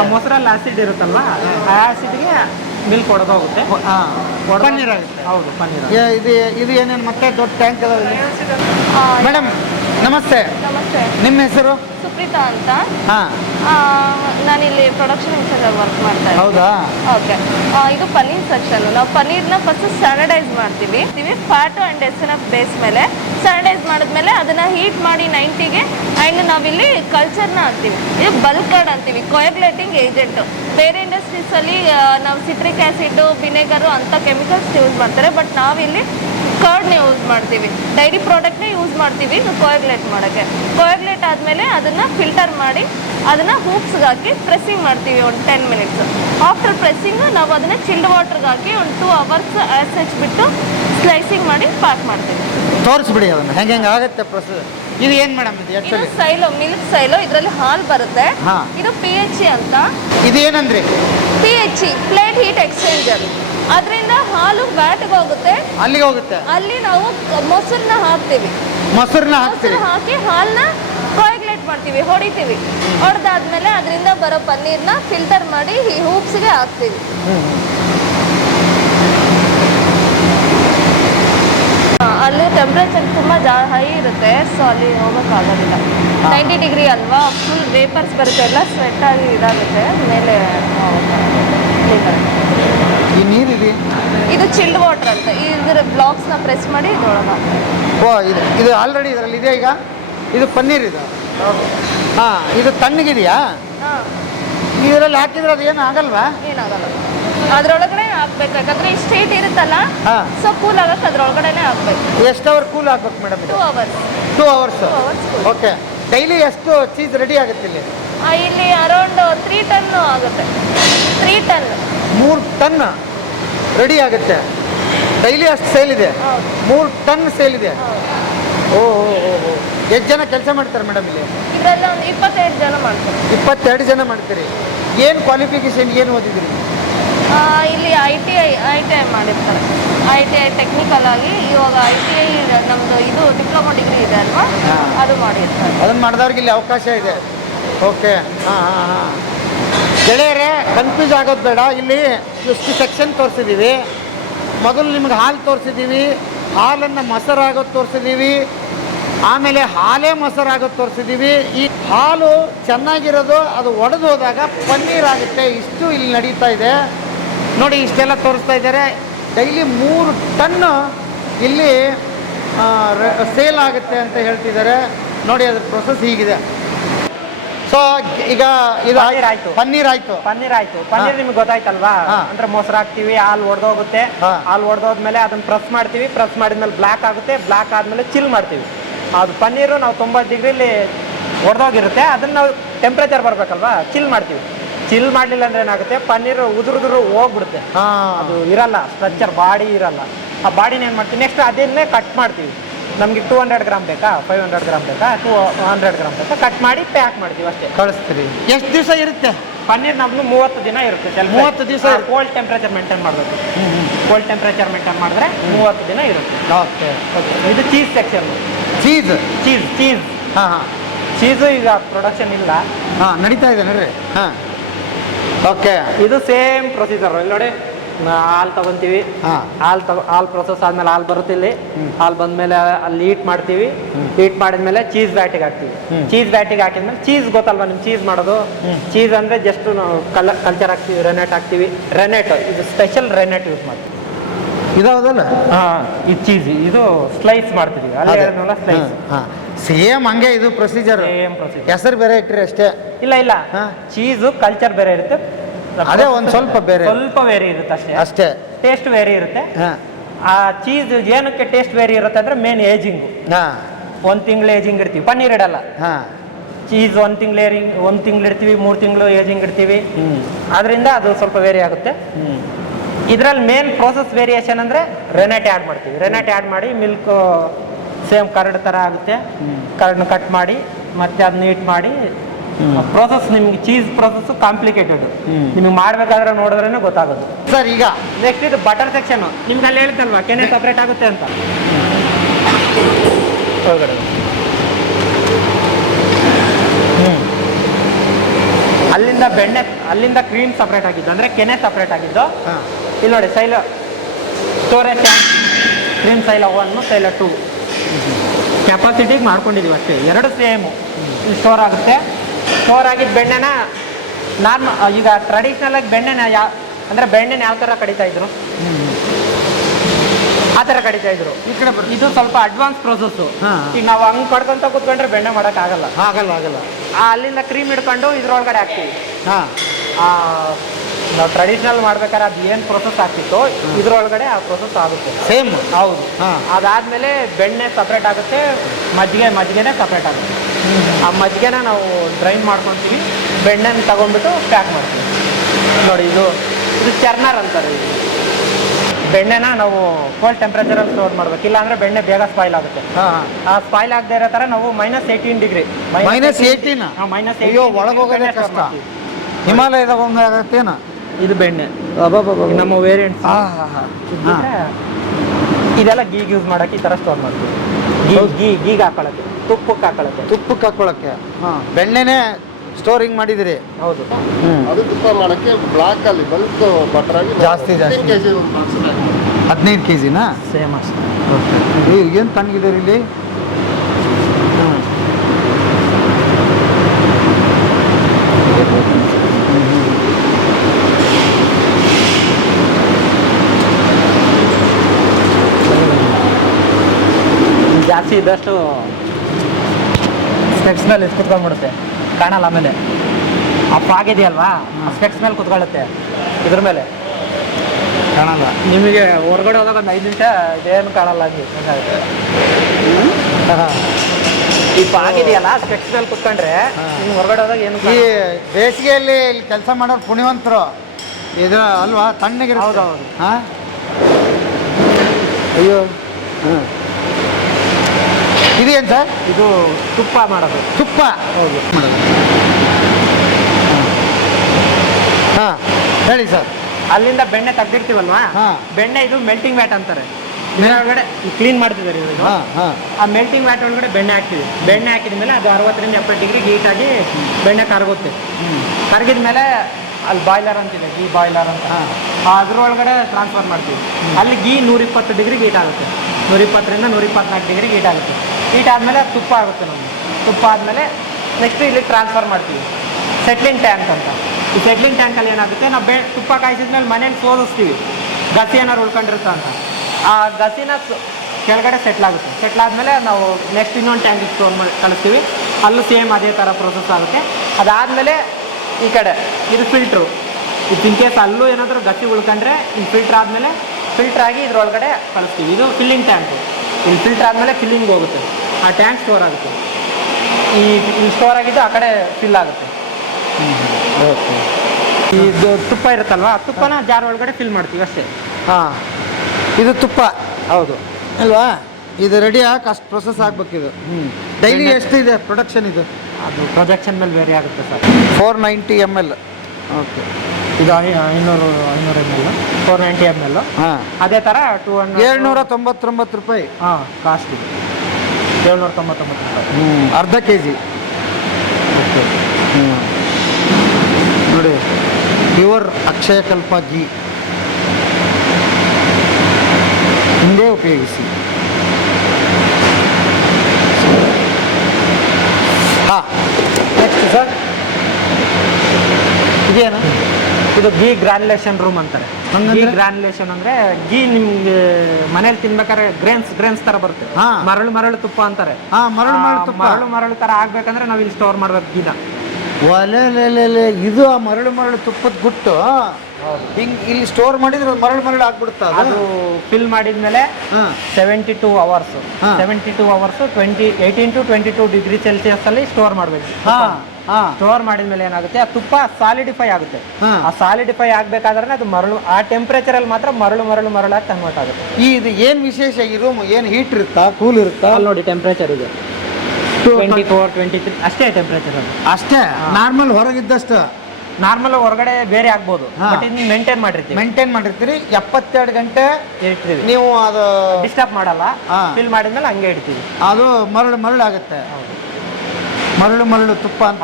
ಆ ಮೊಸರಲ್ಲಿ ಆ್ಯಸಿಡ್ ಇರುತ್ತಲ್ವಾ, ಆ ಆ್ಯಸಿಡ್ಗೆ ಮಿಲ್ಕ್ ಒಡೆದೋಗುತ್ತೆ, ಪನ್ನೀರ್ ಆಗುತ್ತೆ. ಹೌದು ಪನ್ನೀರ್. ಇದು ಏನೇನು ಮತ್ತೆ ದೊಡ್ಡ ಟ್ಯಾಂಕ್ ಅದಾವೆ ಮೇಡಮ್? ನಮಸ್ತೆ. ನಮಸ್ತೆ. ನಿಮ್ಮ ಹೆಸರು? ಸುಪ್ರೀತಾ ಅಂತ. ಹಾಂ, ನಾನಿಲ್ಲಿ ಪ್ರೊಡಕ್ಷನ್ ಇನ್ಚಾರ್ಜ್ ವರ್ಕ್ ಮಾಡ್ತಾ ಇದ್ದೀನಿ. ಹೌದಾ? ಓಕೆ. ಇದು ಪನ್ನೀರ್ ಸೆಕ್ಷನ್. ನಾವು ಪನ್ನೀರ್ನ ಫಸ್ಟ್ ಸ್ಟ್ಯಾಂಡರ್ಡೈಸ್ ಮಾಡ್ತೀವಿ. ಫ್ಯಾಟು ಆ್ಯಂಡ್ ಎಸ್ಎನ್ಎಫ್ ಬೇಸ್ ಮೇಲೆ ಸ್ಟ್ಯಾಂಡರ್ಡೈಸ್ ಮಾಡಿದ್ಮೇಲೆ ಅದನ್ನು ಹೀಟ್ ಮಾಡಿ 90ಗೆ ಆ್ಯಂಡ್ ನಾವಿಲ್ಲಿ ಕಲ್ಚರ್ನ ಹಾಕ್ತೀವಿ. ಇದು ಬಲ್ಕ್ ಕಾರ್ಡ್ ಅಂತೀವಿ, ಕೊಯಾಗ್ಲೇಟಿಂಗ್ ಏಜೆಂಟು. ಬೇರೆ ಇಂಡಸ್ಟ್ರೀಸಲ್ಲಿ ನಾವು ಸಿಟ್ರಿಕ್ ಆ್ಯಸಿಡ್ಡು, ವಿನೆಗರು ಅಂಥ ಕೆಮಿಕಲ್ಸ್ ಯೂಸ್ ಮಾಡ್ತಾರೆ, ಬಟ್ ನಾವಿಲ್ಲಿ ಕರ್ಡ್ನ ಯೂಸ್ ಮಾಡ್ತೀವಿ. ಡೈರಿ ಪ್ರಾಡಕ್ಟ್ನೇ ಯೂಸ್ ಮಾಡ್ತೀವಿ ಕೊಯಾಗ್ಲೇಟ್ ಮಾಡೋಕ್ಕೆ. ಕೊಯಾಗ್ಲೇಟ್ ಆದಮೇಲೆ ಅದನ್ನು ಫಿಲ್ಟರ್ ಮಾಡಿ ಅದನ್ನು ಹೂಪ್ಸ್ಗೆ ಹಾಕಿ ಪ್ರೆಸ್ಸಿಂಗ್ ಮಾಡ್ತೀವಿ ಒಂದು 10 ಮಿನಿಟ್ಸ್. ಆಫ್ಟರ್ ಪ್ರೆಸ್ಸಿಂಗ್ ನಾವು ಅದನ್ನು ಚಿಲ್ಡ್ ವಾಟರ್ಗೆ ಹಾಕಿ ಒಂದು 2 ಅವರ್ಸ್ ಆ್ಯಸ್ ಹಚ್ಬಿಟ್ಟು ಸ್ಲೈಸಿಂಗ್ ಮಾಡಿ ಪ್ಯಾಕ್ ಮಾಡ್ತೀವಿ. ತೋರಿಸ್ಬಿಡಿ ಅದನ್ನು ಹೆಂಗೆ ಆಗುತ್ತೆ ಪ್ರೊಸೆಸ್. ಇದು ಏನು ಮೇಡಮ್? ಇದು ಸೈಲೋ, ಮಿಲ್ಕ್ ಸೈಲೋ. ಇದರಲ್ಲಿ ಹಾಲು ಬರುತ್ತೆ. ಇದು PHE ಅಂತ. ಇದು ಏನಂದ್ರಿ? PHE, plate heat exchanger. ಅದರಿಂದ ಹಾಲು ವ್ಯಾಟ್ಗೆ ಹೋಗುತ್ತೆ, ಅಲ್ಲಿಗೆ ಹೋಗುತ್ತೆ. ಅಲ್ಲಿ ನಾವು ಮೊಸರನ್ನ ಹಾಕ್ತೀವಿ. ಮೊಸರನ್ನ ಹಾಕ್ತೀವಿ, ಹಾಕಿ ಹಾಲನ್ನ ಕೊಯಾಗ್ಲೇಟ್ ಮಾಡ್ತೀವಿ, ಹೊಡಿತೀವಿ. ಹೊಡೆದಾದ್ಮೇಲೆ ಅದರಿಂದ ಬರೋ ಪನ್ನೀರ್ನ ಫಿಲ್ಟರ್ ಮಾಡಿ ಈ ಹೂಪ್ಸ್ಗೆ ಹಾಕ್ತೀವಿ. ಅಲ್ಲಿ ಟೆಂಪ್ರೇಚರ್ ತುಂಬ ಹೈ ಇರುತ್ತೆ, ಸೊ ಅಲ್ಲಿ ಹೋಗೋಕ್ಕಾಗೋದಿಲ್ಲ. 90 ಡಿಗ್ರಿ ಅಲ್ವಾ, ಫುಲ್ ವೇಪರ್ಸ್ ಬರುತ್ತೆ, ಎಲ್ಲ ಸ್ವೆಟ್ ಆಗಿ ಇದಾಗುತ್ತೆ ಮೇಲೆ. ಈ ನೀರಿದೆ, ಇದು ಚಿಲ್ಡ್ ವಾಟರ್ ಅಂತ. ಇದರ ಬ್ಲಾಕ್ಸ್ನ ಪ್ರೆಸ್ ಮಾಡಿ ಇದ್ರೊಳಗೆ. ಓ, ಇದು ಆಲ್ರೆಡಿ ಇದರಲ್ಲಿ ಇದೆ. ಈಗ ಇದು ಪನ್ನೀರ್ ಇದು. ಹಾಂ, ಇದು ತಣ್ಣಗಿದೆಯಾ? ಹಾಂ, ಇದರಲ್ಲಿ ಹಾಕಿದ್ರೆ ಅದು ಏನು ಆಗಲ್ವಾ? ಏನಾಗಲ್ಲ. ಅದ್ರೊಳಗಡೆ ಹಾಕ್ಬೇಕು, ಯಾಕಂದ್ರೆ ಇಷ್ಟು ಹೀಟ್ ಇರುತ್ತಲ್ಲ, ಹಾಂ, ಸೊ ಕೂಲ್ ಆಗಕ್ಕೆ ಅದ್ರೊಳಗಡೆನೆ ಹಾಕ್ಬೇಕು. ಎಷ್ಟು ಅವರ್ ಕೂಲ್ ಹಾಕ್ಬೇಕು madam? 2 hours. 2 hours. cool. Okay. Daily ಎಷ್ಟು ಚೀಸ್ ರೆಡಿ ಆಗುತ್ತೆ ಇಲ್ಲಿ? ಇಲ್ಲಿ ಅರೌಂಡ್ 3 ಟನ್ ಆಗುತ್ತೆ. 3 ಟನ್ 3 ಟನ್ ರೆಡಿ ಆಗುತ್ತೆ ಡೈಲಿ. ಅಷ್ಟು ಸೇಲ್ ಇದೆ? 3 ಟನ್ ಸೇಲ್ ಇದೆ. ಓ, ಎಷ್ಟು ಜನ ಕೆಲಸ ಮಾಡ್ತಾರೆ ಮೇಡಮ್ ಇಲ್ಲಿ? ಇದರಲ್ಲಿ ಒಂದು 22 ಜನ ಮಾಡ್ತಾರೆ. 22 ಜನ ಮಾಡ್ತೀರಿ. ಏನು ಕ್ವಾಲಿಫಿಕೇಶನ್, ಏನು ಓದಿದ್ರಿ? ಇಲ್ಲಿ ITI ಮಾಡಿರ್ತಾರೆ. ITI ಟೆಕ್ನಿಕಲ್ ಆಗಿ. ಇವಾಗ ITI ನಮ್ಮದು ಇದು ಡಿಪ್ಲೊಮಾ ಡಿಗ್ರಿ ಇದೆ ಅಲ್ವಾ, ಅದು ಮಾಡಿರ್ತಾರೆ. ಅದನ್ನು ಮಾಡಿದವ್ರಿಗೆ ಇಲ್ಲಿ ಅವಕಾಶ ಇದೆ. ಓಕೆ. ಹಾಂ ಹಾಂ ಹಾಂ. ಗೆಳೆಯರೇ, ಕನ್ಫ್ಯೂಸ್ ಆಗೋದು ಬೇಡ. ಇಲ್ಲಿ ಎಷ್ಟು ಸೆಕ್ಷನ್ ತೋರಿಸಿದ್ದೀವಿ. ಮೊದಲು ನಿಮ್ಗೆ ಹಾಲು ತೋರಿಸಿದ್ದೀವಿ, ಹಾಲನ್ನು ಮೊಸರಾಗೋದು ತೋರಿಸಿದ್ದೀವಿ, ಆಮೇಲೆ ಹಾಲೇ ಮೊಸರಾಗೋದು ತೋರಿಸಿದ್ದೀವಿ. ಈ ಹಾಲು ಚೆನ್ನಾಗಿರೋದು ಅದು ಒಡೆದು ಹೋದಾಗ ಪನ್ನೀರ್ ಆಗುತ್ತೆ. ಇಷ್ಟು ಇಲ್ಲಿ ನಡೀತಾ ಇದೆ ನೋಡಿ. ಇಷ್ಟೆಲ್ಲ ತೋರಿಸ್ತಾ ಇದ್ದಾರೆ. ಡೈಲಿ 3 ಟನ್ನು ಇಲ್ಲಿ ಸೇಲ್ ಆಗುತ್ತೆ ಅಂತ ಹೇಳ್ತಿದ್ದಾರೆ ನೋಡಿ. ಅದ್ರ ಪ್ರೊಸೆಸ್ ಹೀಗಿದೆ. ಸೊ ಈಗ ಇದು ಪನ್ನೀರ್ ಆಯ್ತು. ಪನ್ನೀರ್ ನಿಮ್ಗೆ ಗೊತ್ತಾಯ್ತಲ್ವಾ? ಅಂದ್ರೆ ಮೊಸರು ಹಾಕ್ತಿವಿ, ಹಾಲು ಒಡೆದೋಗುತ್ತೆ. ಹಾಲು ಒಡೆದೋದ್ಮೇಲೆ ಅದನ್ನ ಪ್ರೆಸ್ ಮಾಡ್ತೀವಿ. ಪ್ರೆಸ್ ಮಾಡಿದ್ಮೇಲೆ ಬ್ಲ್ಯಾಕ್ ಆಗುತ್ತೆ. ಬ್ಲ್ಯಾಕ್ ಆದ್ಮೇಲೆ ಚಿಲ್ ಮಾಡ್ತೀವಿ. ಅದು ಪನ್ನೀರು ನಾವು 90 ಡಿಗ್ರಿಲಿ ಒಡೆದೋಗಿರುತ್ತೆ. ಅದನ್ನ ನಾವು ಟೆಂಪ್ರೇಚರ್ ಬರ್ಬೇಕಲ್ವಾ, ಚಿಲ್ ಮಾಡ್ತೀವಿ. ಚಿಲ್ ಮಾಡಲಿಲ್ಲ ಅಂದ್ರೆ ಏನಾಗುತ್ತೆ, ಪನ್ನೀರು ಉದುರು ಹೋಗ್ಬಿಡುತ್ತೆ. ಅದು ಇರಲ್ಲ, ಸ್ಟ್ರಕ್ಚರ್ ಬಾಡಿ ಇರಲ್ಲ. ಆ ಬಾಡಿನ ಏನು ಮಾಡ್ತೀವಿ, ನೆಕ್ಸ್ಟ್ ಅದನ್ನೇ ಕಟ್ ಮಾಡ್ತೀವಿ. ನಮಗೆ 200 ಗ್ರಾಮ್ ಬೇಕಾ, 500 ಗ್ರಾಮ್ ಬೇಕಾ, 200 ಗ್ರಾಮ್ ಬೇಕಾ, ಕಟ್ ಮಾಡಿ ಪ್ಯಾಕ್ ಮಾಡ್ತೀವಿ ಅಷ್ಟೇ. ಕಳಿಸ್ತೀರಿ. ಎಷ್ಟು ದಿವಸ ಇರುತ್ತೆ ಪನ್ನೀರ್? ನಮ್ದು 30 ದಿನ ಇರುತ್ತೆ. 30 ದಿವಸ ಕೋಲ್ಡ್ ಟೆಂಪ್ರೇಚರ್ ಮೇಂಟೈನ್ ಮಾಡಬೇಕು. ಕೋಲ್ಡ್ ಟೆಂಪ್ರೇಚರ್ ಮೇಂಟೈನ್ ಮಾಡಿದ್ರೆ 30 ದಿನ ಇರುತ್ತೆ. ಓಕೆ. ಇದು ಚೀಸ್ ಸೆಕ್ಷನ್. ಚೀಸ್. ಹಾಂ ಹಾಂ. ಚೀಸು ಈಗ ಪ್ರೊಡಕ್ಷನ್ ಇಲ್ಲ. ಹಾಂ, ನಡೀತಾ ಇದೆ ನೋಡ್ರಿ. ಹಾಂ, ಓಕೆ. ಇದು ಸೇಮ್ ಪ್ರೊಸೀಜರ್. ಇಲ್ಲಿ ನೋಡಿ, ಹಾಲು ತಗೊಂತೀವಿ. ಹಾಲು ಪ್ರೊಸೆಸ್ ಆದ್ಮೇಲೆ ಹಾಲು ಬರುತ್ತೆ. ಇಲ್ಲಿ ಹಾಲು ಬಂದ್ಮೇಲೆ ಅಲ್ಲಿ ಹೀಟ್ ಮಾಡ್ತೀವಿ. ಹೀಟ್ ಮಾಡಿದ್ಮೇಲೆ ಚೀಸ್ ಬ್ಯಾಟಿಗೆ ಹಾಕ್ತೀವಿ. ಚೀಸ್ ಬ್ಯಾಟಿಗೆ ಹಾಕಿದ್ಮೇಲೆ ಚೀಸ್ ಗೊತ್ತಲ್ವಾ ನಿಮ್ಗೆ ಚೀಸ್ ಮಾಡೋದು? ಚೀಸ್ ಅಂದ್ರೆ ಜಸ್ಟ್ ನಾವು ಕಲ್ಚರ್ ಹಾಕ್ತೀವಿ, ರೆನೆಟ್ ಹಾಕ್ತೀವಿ. ರೆನೆಟ್ ಇದು ಸ್ಪೆಷಲ್ ರೆನೆಟ್ ಯೂಸ್ ಮಾಡ್ತೀವಿ. ಇದಾವದಲ್ಲ ಇದು ಚೀಸ್, ಇದು ಸ್ಲೈಸ್ ಮಾಡ್ತಿದೀವಿ, ಅಲ್ಲೇ ಹೇಳಿದ್ನಲ್ಲ ಸ್ಲೈಸ್. ಸೇಮ್ ಹಂಗೆ ಇದು ಪ್ರೊಸೀಜರ್, ಸೇಮ್ ಪ್ರೊಸೀಜರ್. ಹೆಸರು ಬೇರೆ ಇಟ್ರಿ ಅಷ್ಟೇ. ಇಲ್ಲ ಚೀಸು ಕಲ್ಚರ್ ಬೇರೆ ಇರುತ್ತೆ, ಅದೇ ಒಂದು ಸ್ವಲ್ಪ ಬೇರೆ, ಸ್ವಲ್ಪ ವೇರಿ ಇರುತ್ತೆ ಅಷ್ಟೇ. ಅಷ್ಟೇ ಟೇಸ್ಟ್ ವೇರಿ ಇರುತ್ತೆ. ಆ ಚೀಸ್ ಏನಕ್ಕೆ ಟೇಸ್ಟ್ ವೇರಿ ಇರುತ್ತೆ ಅಂದ್ರೆ ಮೇನ್ ಏಜಿಂಗು. 1 ತಿಂಗಳು ಏಜಿಂಗ್ ಇಡ್ತೀವಿ, ಪನ್ನೀರ್ ಇಡಲ್ಲ. ಚೀಸ್ 1 ತಿಂಗಳು ಇಡ್ತೀವಿ, 3 ತಿಂಗಳು ಏಜಿಂಗ್ ಇಡ್ತೀವಿ, ಅದರಿಂದ ಅದು ಸ್ವಲ್ಪ ವೇರಿ ಆಗುತ್ತೆ. ಇದ್ರಲ್ಲಿ ಮೇನ್ ಪ್ರೋಸೆಸ್ ವೇರಿಯೇಷನ್ ಅಂದ್ರೆ ರೆನೆಟ್ ಆ್ಯಡ್ ಮಾಡ್ತೀವಿ. ರೆನೆಟ್ ಆ್ಯಡ್ ಮಾಡಿ ಮಿಲ್ಕ್ ಸೇಮ್ ಕರ್ಡ್ ಥರ ಆಗುತ್ತೆ. ಕರ್ಡ್ನ ಕಟ್ ಮಾಡಿ ಮತ್ತೆ ಅದನ್ನ ಹೀಟ್ ಮಾಡಿ ಪ್ರೋಸೆಸ್. ನಿಮ್ಗೆ ಚೀಸ್ ಪ್ರೋಸೆಸ್ ಕಾಂಪ್ಲಿಕೇಟೆಡ್, ನಿಮ್ಗೆ ಮಾಡ್ಬೇಕಾದ್ರೆ ನೋಡಿದ್ರೇನೆ ಗೊತ್ತಾಗೋದು. ಸರ್ ಈಗ ನೆಕ್ಸ್ಟ್ ಇದು ಬಟರ್ ಸೆಕ್ಷನ್. ನಿಮ್ಗೆ ಅಲ್ಲಿ ಹೇಳ್ತಲ್ವಾ ಕೆನೆ ಸಪ್ರೇಟ್ ಆಗುತ್ತೆ ಅಂತ. ಒಳಗಡೆ ಅಲ್ಲಿಂದ ಬೆಣ್ಣೆ, ಅಲ್ಲಿಂದ ಕ್ರೀಮ್ ಸಪ್ರೇಟ್ ಆಗಿದ್ದು ಅಂದ್ರೆ ಕೆನೆ ಸಪ್ರೇಟ್ ಆಗಿದ್ದು. ಇಲ್ಲಿ ನೋಡಿ ಸೈಲ ಸ್ಟೋರೇಜ್ ಟ್ಯಾಂಕ್, ಕ್ರೀಮ್ ಸೈಲ 1, ಸೈಲ 2 ಕೆಪಾಸಿಟಿಗೆ ಮಾಡ್ಕೊಂಡಿದೀವಿ ಅಷ್ಟೇ. ಎರಡು ಸೇಮು ಸ್ಟೋರ್ ಆಗುತ್ತೆ. ಸ್ಟೋರ್ ಆಗಿದ್ದ ಬೆಣ್ಣೆನ ಈಗ ಟ್ರೆಡಿಷ್ನಲ್ ಆಗಿ ಬೆಣ್ಣೆನ ಅಂದ್ರೆ ಬೆಣ್ಣೆನ ಯಾವ ಥರ ಕಡಿತಾ ಇದ್ರು ಆ ಥರ ಕಡಿತಾ ಇದ್ರು. ಈ ಕಡೆ ಇದು ಸ್ವಲ್ಪ ಅಡ್ವಾನ್ಸ್ ಪ್ರೋಸೆಸ್ಸು. ಈಗ ನಾವು ಹಂಗೆ ಕಡ್ಕೊಂತ ಕೂತ್ಕೊಂಡ್ರೆ ಬೆಣ್ಣೆ ಮಾಡೋಕ್ಕಾಗಲ್ಲ. ಆಗಲ್ಲ. ಅಲ್ಲಿಂದ ಕ್ರೀಮ್ ಹಿಡ್ಕೊಂಡು ಇದ್ರೊಳಗಡೆ ಹಾಕ್ತೀವಿ. ನಾವು ಟ್ರೆಡಿಷನಲ್ ಮಾಡ್ಬೇಕಾದ್ರೆ ಅದು ಏನು ಪ್ರೊಸೆಸ್ ಆಗ್ತಿತ್ತು ಇದ್ರೊಳಗಡೆ ಆ ಪ್ರೊಸೆಸ್ ಆಗುತ್ತೆ. ಸೇಮ್ ಹೌದು. ಅದಾದ್ಮೇಲೆ ಬೆಣ್ಣೆ ಸಪ್ರೇಟ್ ಆಗುತ್ತೆ, ಮಜ್ಜಿಗೆನೇ ಸಪ್ರೇಟ್ ಆಗುತ್ತೆ. ಆ ಮಜ್ಜಿಗೆನ ನಾವು ಡ್ರೈನ್ ಮಾಡ್ಕೊತೀವಿ, ಬೆಣ್ಣೆನ ತಗೊಂಡ್ಬಿಟ್ಟು ಪ್ಯಾಕ್ ಮಾಡ್ತೀವಿ. ನೋಡಿ ಇದು ಚರ್ನರ್ ಅಂತಾರೆ. ಬೆಣ್ಣೆನ ನಾವು ಕೋಲ್ಡ್ ಟೆಂಪ್ರೇಚರಲ್ಲಿ ಸ್ಟೋರ್ ಮಾಡ್ಬೇಕು, ಇಲ್ಲ ಅಂದ್ರೆ ಬೆಣ್ಣೆ ಬೇಗ ಸ್ಪಾಯ್ಲ್ ಆಗುತ್ತೆ. ಆ ಸ್ಪಾಯ್ಲ್ ಆಗದೆ ಇರೋ ಥರ ನಾವು -18 ಡಿಗ್ರಿ. -18 ಅಯ್ಯೋ, ಒಳಗೋಗೋದೇ ಕಷ್ಟ. ಹಿಮಾಲಯದಾಗ ಒಂದಾಗತ್ತೇನ ಇದು ಬೆಣ್ಣೆ. ನಮ್ಮ ವೇರಿಯಂಟ್ಸ್ ಇದೆಲ್ಲ ಗೀಗ್ ಯೂಸ್ ಮಾಡಕ್ಕೆ ಈ ತರ ಸ್ಟೋರ್ ಮಾಡ್ತೀವಿ. ಗೀಗ್ ಹಾಕೊಳ್ಳಕ್ಕೆ, ತುಪ್ಪಕ್ಕೆ ಹಾಕೊಳ್ಳಕ್ಕೆ ಬೆಣ್ಣೆನೇ ಸ್ಟೋರಿಂಗ್ ಮಾಡಿದಿರಿ. ಹೌದು. ಅದು ತುಪ್ಪ ಮಾಡಕ್ಕೆ ಬ್ಲಾಕ್ ಅಲ್ಲಿ ಬಲ್ಕ್ ಬಟರ್ ಆಗಿ ಜಾಸ್ತಿ 15 kg ಸೇಮ್ ಅಷ್ಟೇ. ಏನು ತಣ್ಣಗಿದೆ ಇಲ್ಲಿ. ಜಾಸ್ತಿ ಇದ್ದಷ್ಟು ಸ್ಪೆಕ್ಸ್ ಮೇಲೆ ಕುತ್ಕೊಂಡ್ಬಿಡುತ್ತೆ, ಕಾಣಲ್ಲ. ಆಮೇಲೆ ಆ ಫಾಗ್ ಇದೆಯಲ್ವಾ, ಸ್ಪೆಕ್ಸ್ ಮೇಲೆ ಕುತ್ಕೊಳ್ಳುತ್ತೆ, ಇದ್ರ ಮೇಲೆ ಕಾಣಲ್ಲ. ನಿಮಗೆ ಹೊರಗಡೆ ಹೋದಾಗ ಒಂದು 5 ನಿಮಿಷ ಇದೇನು ಕಾಣಲ್ಲ. ಹಂಗೆ ಈ ಫಾಗ್ ಇದೆಯಲ್ಲ, ಸ್ಪೆಕ್ಸ್ ಮೇಲೆ ಕುತ್ಕೊಂಡ್ರೆ ನಿಮ್ಗೆ ಹೊರಗಡೆ ಹೋದಾಗ ಏನು. ಈ ಬೇಸಿಗೆಯಲ್ಲಿ ಇಲ್ಲಿ ಕೆಲಸ ಮಾಡೋರು ಪುಣ್ಯವಂತರು ಇದು ಅಲ್ವಾ, ತಣ್ಣಗೆ. ಹೌದು. ಅಯ್ಯೋ ಇದೇನು ಸರ್? ಇದು ತುಪ್ಪ ಮಾಡೋದು. ತುಪ್ಪ ಹೌದು ಮಾಡೋದು. ಹೇಳಿ ಸರ್. ಅಲ್ಲಿಂದ ಬೆಣ್ಣೆ ತೆಗ್ದಿರ್ತೀವಲ್ವಾ, ಬೆಣ್ಣೆ ಇದು ಮೆಲ್ಟಿಂಗ್ ವ್ಯಾಟ್ ಅಂತಾರೆ. ಒಳಗಡೆ ಕ್ಲೀನ್ ಮಾಡ್ತಿದ್ದಾರೆ ಇವರು. ಆ ಮೆಲ್ಟಿಂಗ್ ವ್ಯಾಟ್ ಒಳಗಡೆ ಬೆಣ್ಣೆ ಹಾಕ್ತೀವಿ. ಬೆಣ್ಣೆ ಹಾಕಿದ ಮೇಲೆ ಅದು 60 ರಿಂದ 70 ಡಿಗ್ರಿ ಹೀಟ್ ಆಗಿ ಬೆಣ್ಣೆ ಕರಗುತ್ತೆ. ಕರಗಿದ ಮೇಲೆ ಅಲ್ಲಿ ಬಾಯ್ಲರ್ ಅಂತಿದೆ, ಗೀ ಬಾಯ್ಲರ್ ಅಂತ, ಅದ್ರೊಳಗಡೆ ಟ್ರಾನ್ಸ್ಫರ್ ಮಾಡ್ತೀವಿ. ಅಲ್ಲಿ ಗೀ 120 ಡಿಗ್ರಿ ಹೀಟ್ ಆಗುತ್ತೆ. 120 ರಿಂದ 124 ಡಿಗ್ರಿ ಹೀಟ್ ಆಗುತ್ತೆ. ಹೀಟ್ ಆದಮೇಲೆ ತುಪ್ಪ ಆಗುತ್ತೆ ನಮಗೆ. ತುಪ್ಪ ಆದಮೇಲೆ ನೆಕ್ಸ್ಟ್ ಇಲ್ಲಿ ಟ್ರಾನ್ಸ್ಫರ್ ಮಾಡ್ತೀವಿ ಸೆಟ್ಲಿಂಗ್ ಟ್ಯಾಂಕ್ ಅಂತ. ಈ ಸೆಟ್ಲಿಂಗ್ ಟ್ಯಾಂಕಲ್ಲಿ ಏನಾಗುತ್ತೆ, ನಾವು ತುಪ್ಪ ಕಾಯಿಸಿದ್ಮೇಲೆ ಮನೇಲಿ ಸೋದಿಸ್ತೀವಿ, ಗಸಿ ಏನಾರು ಉಳ್ಕೊಂಡಿರುತ್ತೆ ಅಂತ. ಆ ಗಸಿನ ಕೆಳಗಡೆ ಸೆಟ್ಲಾಗುತ್ತೆ. ಸೆಟ್ಲಾದ್ಮೇಲೆ ನಾವು ನೆಕ್ಸ್ಟ್ ಇನ್ನೊಂದು ಟ್ಯಾಂಕಿಗೆ ಸ್ಟೋರ್ ಮಾಡಿ ಕಳಿಸ್ತೀವಿ. ಅಲ್ಲೂ ಸೇಮ್ ಅದೇ ಥರ ಪ್ರೊಸೆಸ್ ಆಗುತ್ತೆ. ಅದಾದಮೇಲೆ ಈ ಕಡೆ ಇದು ಫಿಲ್ಟ್ರು. ಇದು ಇನ್ ಕೇಸ್ ಅಲ್ಲೂ ಏನಾದರೂ ಗಸಿ ಉಳ್ಕೊಂಡ್ರೆ ಇಲ್ಲಿ ಫಿಲ್ಟ್ರ್ ಆದಮೇಲೆ ಫಿಲ್ಟ್ರ್ ಆಗಿ ಇದ್ರೊಳಗಡೆ ಕಳಿಸ್ತೀವಿ. ಇದು ಫಿಲ್ಲಿಂಗ್ ಟ್ಯಾಂಕು. ಇಲ್ಲಿ ಫಿಲ್ಟ್ರ್ ಆದಮೇಲೆ ಫಿಲ್ಲಿಂಗ್ ಹೋಗುತ್ತೆ, ಆ ಟ್ಯಾಂಕ್ ಸ್ಟೋರ್ ಆಗುತ್ತೆ. ಇಲ್ಲಿ ಸ್ಟೋರ್ ಆಗಿದ್ದು ಆ ಕಡೆ ಫಿಲ್ ಆಗುತ್ತೆ. ಓಕೆ. ಇದು ತುಪ್ಪ ಇರುತ್ತಲ್ವಾ, ಆ ತುಪ್ಪನ ಜಾರ್ ಒಳಗಡೆ ಫಿಲ್ ಮಾಡ್ತೀವಿ ಅಷ್ಟೇ. ಇದು ತುಪ್ಪ ಹೌದು ಅಲ್ವಾ? ಇದು ರೆಡಿ ಆಗಿ ಅಷ್ಟು ಪ್ರೊಸೆಸ್ ಆಗ್ಬೇಕಿದು. ಡೈಲಿ ಎಷ್ಟಿದೆ ಪ್ರೊಡಕ್ಷನ್ ಇದು? ಅದು ಪ್ರೊಜೆಕ್ಷನ್ ಮೇಲೆ ಬೇರೆ ಆಗುತ್ತೆ ಸರ್. 490 ml. ಓಕೆ. ಇದು 500 ml, 490 ml. ಅದೇ ಥರ 799 ರೂಪಾಯಿ. ಕಾಸ್ಟ್ ಇದೆ. 799 ರೂಪಾಯಿ ಅರ್ಧ kg. ಓಕೆ. ನೋಡಿ, ಪ್ಯೂರ್ ಅಕ್ಷಯಕಲ್ಪ ಗೀ ಹಿಂಗೆ ಉಪಯೋಗಿಸಿ. ನೆಕ್ಸ್ಟ್ ಸರ್ ಇದೇನು? ಇದು ಗೀ ಗ್ರಾನ್ಯುಲೇಷನ್ ರೂಮ್ ಅಂತಾರೆ. ಗೀ ಗ್ರಾನ್ಯುಲೇಷನ್ ಅಂದ್ರೆ ಗೀ ನಿಮ್ಗೆ ಮನೇಲಿ ತಿನ್ಬೇಕಾದ್ರೆ ಗ್ರೇನ್ಸ್ ತರ ಬರುತ್ತೆ. ಮರಳು ತುಪ್ಪ ಅಂತಾರೆ. ಮರಳು ತರ ಆಗ್ಬೇಕಂದ್ರೆ ನಾವ್ ಇಲ್ಲಿ ಸ್ಟೋರ್ ಮಾಡ್ಬೇಕು ಗೀನ. ಒಲೆ ಇದು ಆ ಮರಳು ತುಪ್ಪದ ಗುಟ್ಟು ಹಿಂಗ್ ಇಲ್ಲಿ ಸ್ಟೋರ್ ಮಾಡಿದ್ರೆ ಮರಳು ಆಗ್ಬಿಡುತ್ತ. ಅದು ಫಿಲ್ ಮಾಡಿದ್ಮೇಲೆ 72 ಅವರ್ಸ್ 18 to 22 ಡಿಗ್ರಿ ಸೆಲ್ಸಿಯಸ್ ಅಲ್ಲಿ ಸ್ಟೋರ್ ಮಾಡ್ಬೇಕು. ಸ್ಟೋರ್ ಮಾಡಿದ್ಮೇಲೆ ಏನಾಗುತ್ತೆ, ಆ ತುಪ್ಪ ಸಾಲಿಡಿಫೈ ಆಗುತ್ತೆ. ಆ ಸಾಲಿಡಿಫೈ ಆಗ್ಬೇಕಾದ್ರೆ ಅದು ಮರಳು, ಆ ಟೆಂಪರೇಚರ್ ಅಲ್ಲಿ ಮಾತ್ರ ಮರಳಾಗಿ ಕನ್ವರ್ಟ್ ಆಗುತ್ತೆ. ಇದು ಏನ್ ವಿಶೇಷ ಈ ರೂಮ್? ಏನ್ ಹೀಟ್ ಇರುತ್ತಾ, ಕೂಲ್ ಇರುತ್ತಾ? ಅಲ್ಲಿ ನೋಡಿ ಟೆಂಪರೇಚರ್ ಇದೆ 24, 23 ಅಷ್ಟೇ ಟೆಂಪರೇಚರ್. ಅದು ಅಷ್ಟೇ ನಾರ್ಮಲ್ ಹೊರಗಿದ್ದಷ್ಟು. ನಾರ್ಮಲ್ ಹೊರಗಡೆ ಬೇರೆ ಆಗ್ಬೋದು, ಬಟ್ ಇದನ್ನ ಮೇಂಟೈನ್ ಮಾಡಿರ್ತೀರಿ 72 ಗಂಟೆ ಇಡ್ತೀವಿ. ನೀವು ಅದು ಡಿಸ್ಟರ್ಬ್ ಮಾಡಲ್ಲ. ಫಿಲ್ ಮಾಡಿದ್ಮೇಲೆ ಹಂಗೆ ಇಡ್ತೀವಿ. ಅದು ಮರಳು ಆಗುತ್ತೆ. ಮರಳು ತುಪ್ಪ ಅಂತ.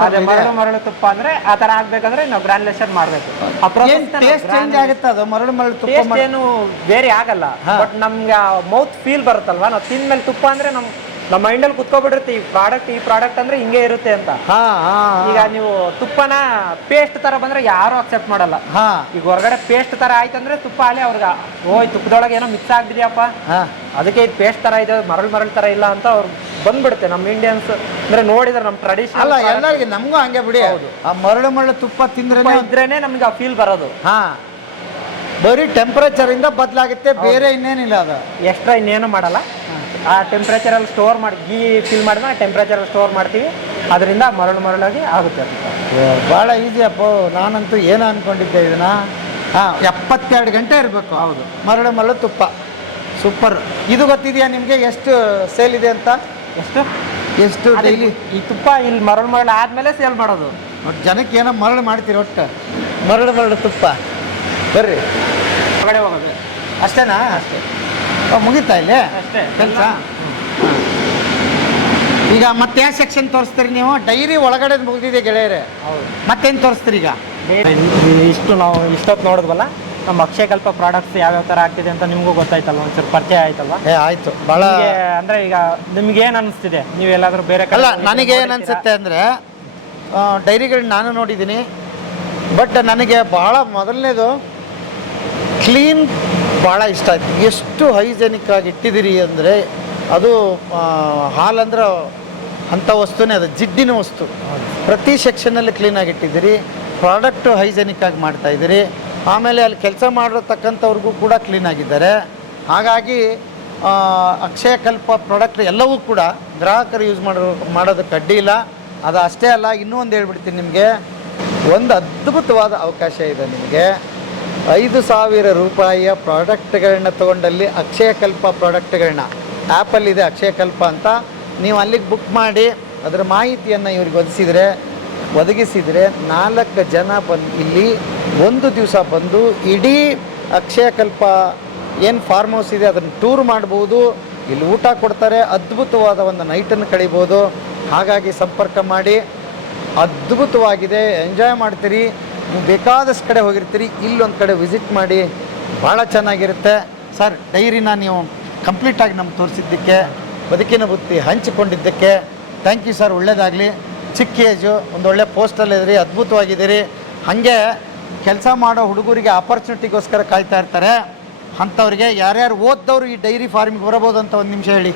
ಮರಳು ತುಪ್ಪ ಅಂದ್ರೆ ಆ ತರ ಆಗ್ಬೇಕಂದ್ರೆ ನಾವು ಗ್ರಾನ್ಯುಲೇಷನ್ ಮಾಡ್ಬೇಕು. ಟೇಸ್ಟ್ ಚೇಂಜ್ ಆಗುತ್ತೆ. ಅದು ಮರಳು ತುಪ್ಪ ಏನು ಬೇರೆ ಆಗಲ್ಲ, ಬಟ್ ನಮ್ಗೆ ಮೌತ್ ಫೀಲ್ ಬರುತ್ತಲ್ವಾ. ನಾವು ತಿಂದ್ಮೇಲೆ ತುಪ್ಪ ಅಂದ್ರೆ ನಮ್ಮ ಮೈಂಡಲ್ಲಿ ಕುತ್ಕೊಬಿಟ್ಟಿರುತ್ತೆ ಈ ಪ್ರಾಡಕ್ಟ್ ಅಂದ್ರೆ ಹಿಂಗೆ ಇರುತ್ತೆ ಅಂತ. ಈಗ ನೀವು ತುಪ್ಪನ ಪೇಸ್ಟ್ ತರ ಬಂದ್ರೆ ಯಾರು ಅಕ್ಸೆಪ್ಟ್ ಮಾಡಲ್ಲ. ಈಗ ಹೊರಗಡೆ ಪೇಸ್ಟ್ ತರ ಆಯ್ತಂದ್ರೆ ತುಪ್ಪ ಅಲ್ಲಿ ಅವ್ರಿಗೆ ತುಪ್ಪದೊಳಗೆ ಏನೋ ಮಿಕ್ಸ್ ಆಗ್ಬಿದ್ಯಪ್ಪ, ಅದಕ್ಕೆ ಇದು ಪೇಸ್ಟ್ ತರ ಇದೆ, ಮರಳು ತರ ಇಲ್ಲ ಅಂತ ಅವ್ರು ಬಂದ್ಬಿಡುತ್ತೆ. ನಮ್ಮ ಇಂಡಿಯನ್ಸ್ ಅಂದ್ರೆ ನೋಡಿದ್ರೆ ನಮ್ಮ ಟ್ರೆಡಿಷನ್ ಅಲ್ಲ, ಎಲ್ಲರಿಗೆ ನಮಗೂ ಹಂಗೆ ಬಿಡಿ. ಆ ಮರಳು ತುಪ್ಪ ಇದ್ರೇನೆ ನಮ್ಗೆ ಆ ಫೀಲ್ ಬರೋದು. ಬರೀ ಟೆಂಪರೇಚರ್ ಇಂದ ಬದಲಾಗುತ್ತೆ, ಬೇರೆ ಇನ್ನೇನಿಲ್ಲ. ಅದು ಎಕ್ಸ್ಟ್ರಾ ಇನ್ನೇನು ಮಾಡಲ್ಲ. ಆ ಟೆಂಪರೇಚರ್ ಅಲ್ಲಿ ಸ್ಟೋರ್ ಮಾಡಿ ಗೀ ಫಿಲ್ ಮಾಡಿದ್ರೆ ಟೆಂಪರೇಚರ್ ಅಲ್ಲಿ ಸ್ಟೋರ್ ಮಾಡ್ತೀವಿ, ಅದರಿಂದ ಮರಳಾಗಿ ಆಗುತ್ತೆ. ಭಾಳ ಈಸಿ ಅಪ್ಪ. ನಾನಂತೂ ಏನು ಅನ್ಕೊಂಡಿದ್ದೆ ಇದನ್ನ. 72 ಗಂಟೆ ಇರಬೇಕು. ಹೌದು, ಮರಳು ತುಪ್ಪ ಸೂಪರ್. ಇದು ಗೊತ್ತಿದೆಯಾ ನಿಮಗೆ ಎಷ್ಟು ಸೇಲ್ ಇದೆ ಅಂತ? ಎಷ್ಟು ಡೈಲಿ ಈ ತುಪ್ಪ ಇಲ್ಲಿ ಮರಳು ಆದ್ಮೇಲೆ ಸೇಲ್ ಮಾಡೋದು. ಜನಕ್ಕೆ ಏನೋ ಮರಳು ಮಾಡ್ತೀರಿ ಒಟ್ಟು. ಮರಳು ತುಪ್ಪ ಬರ್ರಿ ಹೊರಗಡೆ ಹೋಗೋದು ಅಷ್ಟೇನಾ? ಅಷ್ಟೇ ಮುಗಿತಾ ಇಲ್ಲಿ ಕೆಲಸ? ಈಗ ಮತ್ತೆ ಯಾವ ಸೆಕ್ಷನ್ ತೋರಿಸ್ತೀರಿ ನೀವು? ಡೈರಿ ಒಳಗಡೆ ಮುಗಿದಿದೆ ಗೆಳೆಯರೆ. ಮತ್ತೇನು ತೋರಿಸ್ತೀರಿ ಈಗ? ನಾವು ಇಷ್ಟೊತ್ತು ನೋಡಿದ್ವಲ್ಲ, ನಮ್ಮ ಅಕ್ಷಯಕಲ್ಪ ಪ್ರಾಡಕ್ಟ್ಸ್ ಯಾವ್ಯಾವ ಥರ ಆಗ್ತಿದೆ ಅಂತ ನಿಮಗೂ ಗೊತ್ತಾಯ್ತಲ್ವ, ಒಂಚೂರು ಪರಿಚಯ ಆಯ್ತಲ್ವಾ? ಆಯ್ತು. ಭಾಳ ಅಂದರೆ ಈಗ ನಿಮ್ಗೆ ಏನು ಅನಿಸ್ತಿದೆ? ನೀವೆಲ್ಲಾದರೂ ಬೇರೆ ಅಲ್ಲ, ನನಗೆ ಏನು ಅನಿಸುತ್ತೆ ಅಂದರೆ, ಡೈರಿಗಳನ್ನ ನಾನು ನೋಡಿದ್ದೀನಿ, ಬಟ್ ನನಗೆ ಭಾಳ ಮೊದಲನೇದು ಕ್ಲೀನ್ ಭಾಳ ಇಷ್ಟ ಆಯ್ತು. ಎಷ್ಟು ಹೈಜೆನಿಕ್ ಆಗಿ ಇಟ್ಟಿದ್ದೀರಿ ಅಂದರೆ, ಅದು ಹಾಲಂದ್ರೆ ಅಂಥ ವಸ್ತುನೇ, ಅದು ಜಿಡ್ಡಿನ ವಸ್ತು. ಪ್ರತಿ ಸೆಕ್ಷನಲ್ಲಿ ಕ್ಲೀನಾಗಿ ಇಟ್ಟಿದ್ದೀರಿ, ಪ್ರಾಡಕ್ಟು ಹೈಜೆನಿಕ್ ಆಗಿ ಮಾಡ್ತಾಯಿದ್ದೀರಿ. ಆಮೇಲೆ ಅಲ್ಲಿ ಕೆಲಸ ಮಾಡಿರತಕ್ಕಂಥವ್ರಿಗೂ ಕೂಡ ಕ್ಲೀನಾಗಿದ್ದಾರೆ. ಹಾಗಾಗಿ ಅಕ್ಷಯಕಲ್ಪ ಪ್ರಾಡಕ್ಟ್ ಎಲ್ಲವೂ ಕೂಡ ಗ್ರಾಹಕರು ಯೂಸ್ ಮಾಡೋದಕ್ಕೆ ಅಡ್ಡಿ ಇಲ್ಲ. ಅದು ಅಷ್ಟೇ ಅಲ್ಲ, ಇನ್ನೂ ಒಂದು ಹೇಳ್ಬಿಡ್ತೀನಿ ನಿಮಗೆ. ಒಂದು ಅದ್ಭುತವಾದ ಅವಕಾಶ ಇದೆ ನಿಮಗೆ. 5,000 ರೂಪಾಯಿಯ ಪ್ರಾಡಕ್ಟ್ಗಳನ್ನ ತೊಗೊಂಡಲ್ಲಿ ಅಕ್ಷಯಕಲ್ಪ ಪ್ರಾಡಕ್ಟ್ಗಳನ್ನ, ಆ್ಯಪಲ್ಲಿದೆ ಅಕ್ಷಯಕಲ್ಪ ಅಂತ, ನೀವು ಅಲ್ಲಿಗೆ ಬುಕ್ ಮಾಡಿ ಅದರ ಮಾಹಿತಿಯನ್ನು ಇವ್ರಿಗೆ ಒದಗಿಸಿದರೆ 4 ಜನ ಬಂದು ಇಲ್ಲಿ ಒಂದು ದಿವಸ ಬಂದು ಇಡೀ ಅಕ್ಷಯಕಲ್ಪ ಏನು ಫಾರ್ಮ್ ಹೌಸ್ ಇದೆ ಅದನ್ನು ಟೂರ್ ಮಾಡ್ಬೋದು. ಇಲ್ಲಿ ಊಟ ಕೊಡ್ತಾರೆ, ಅದ್ಭುತವಾದ ಒಂದು ನೈಟನ್ನು ಕಳಿಬೋದು. ಹಾಗಾಗಿ ಸಂಪರ್ಕ ಮಾಡಿ, ಅದ್ಭುತವಾಗಿದೆ, ಎಂಜಾಯ್ ಮಾಡ್ತೀರಿ. ನೀವು ಬೇಕಾದಷ್ಟು ಕಡೆ ಹೋಗಿರ್ತೀರಿ, ಇಲ್ಲೊಂದು ಕಡೆ ವಿಸಿಟ್ ಮಾಡಿ, ಭಾಳ ಚೆನ್ನಾಗಿರುತ್ತೆ. ಸರ್, ಡೈರಿನ ನೀವು ಕಂಪ್ಲೀಟಾಗಿ ನಮ್ಗೆ ತೋರಿಸಿದ್ದಕ್ಕೆ, ಬದುಕಿನ ಬುತ್ತಿ ಹಂಚಿಕೊಂಡಿದ್ದಕ್ಕೆ ಥ್ಯಾಂಕ್ ಯು ಸರ್. ಒಳ್ಳೆಯದಾಗಲಿ. ಚಿಕ್ಕ ಏಜು, ಒಂದೊಳ್ಳೆ ಪೋಸ್ಟಲ್ಲಿದ್ದೀರಿ, ಅದ್ಭುತವಾಗಿದ್ದೀರಿ. ಹಾಗೆ ಕೆಲಸ ಮಾಡೋ ಹುಡುಗರಿಗೆ ಆಪರ್ಚುನಿಟಿಗೋಸ್ಕರ ಕಾಯ್ತಾ ಇರ್ತಾರೆ. ಅಂಥವ್ರಿಗೆ ಯಾರ್ಯಾರು ಓದ್ದವರು ಈ ಡೈರಿ ಫಾರ್ಮಿಗೆ ಬರಬಹುದು ಅಂತ ಒಂದು ನಿಮಿಷ ಹೇಳಿ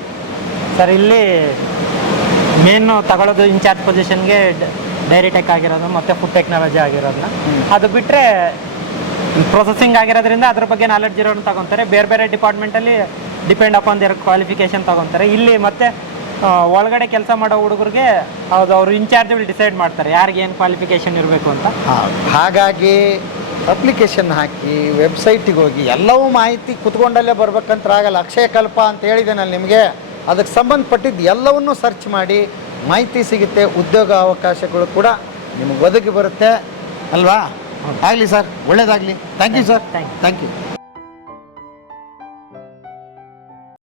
ಸರ್. ಇಲ್ಲಿ ಮೇನು ತಗೊಳ್ಳೋದು ಇನ್ಚಾರ್ಜ್ ಪೊಸಿಷನ್ಗೆ ಡೈರಿ ಟೆಕ್ ಆಗಿರೋದು ಮತ್ತು ಫುಡ್ ಟೆಕ್ನಾಲಜಿ ಆಗಿರೋದನ್ನ, ಅದು ಬಿಟ್ಟರೆ ಪ್ರೊಸೆಸಿಂಗ್ ಆಗಿರೋದ್ರಿಂದ ಅದ್ರ ಬಗ್ಗೆ ನಾಲೆಡ್ಜ್ ಇರೋನು ತಗೊತಾರೆ. ಬೇರೆ ಬೇರೆ ಡಿಪಾರ್ಟ್ಮೆಂಟಲ್ಲಿ ಡಿಪೆಂಡ್ ಅಪಾನ್ ದೇರ್ ಕ್ವಾಲಿಫಿಕೇಷನ್ ತಗೊತಾರೆ. ಇಲ್ಲಿ ಮತ್ತೆ ಒಳಗಡೆ ಕೆಲಸ ಮಾಡೋ ಹುಡುಗರಿಗೆ ಅವರು ಇನ್ಚಾರ್ಜ್ ಡಿಸೈಡ್ ಮಾಡ್ತಾರೆ ಯಾರಿಗೆ ಏನು ಕ್ವಾಲಿಫಿಕೇಷನ್ ಇರಬೇಕು ಅಂತ. ಹಾಗಾಗಿ ಅಪ್ಲಿಕೇಶನ್ ಹಾಕಿ ವೆಬ್ಸೈಟಿಗೆ ಹೋಗಿ ಎಲ್ಲವೂ ಮಾಹಿತಿ ಕುತ್ಕೊಂಡಲ್ಲೇ ಬರ್ಬೇಕಂತ ಆಗಲ್ಲ. ಅಕ್ಷಯಕಲ್ಪ ಅಂತ ಹೇಳಿದ್ದೇನಲ್ಲ ನಿಮಗೆ, ಅದಕ್ಕೆ ಸಂಬಂಧಪಟ್ಟಿದ್ದು ಎಲ್ಲವನ್ನೂ ಸರ್ಚ್ ಮಾಡಿ ಮಾಹಿತಿ ಸಿಗುತ್ತೆ. ಉದ್ಯೋಗ ಅವಕಾಶಗಳು ಕೂಡ ನಿಮಗೆ ಒದಗಿ ಬರುತ್ತೆ ಅಲ್ವಾ? ಆಗಲಿ ಸರ್, ಒಳ್ಳೆಯದಾಗಲಿ. Thank you sir. Thank you.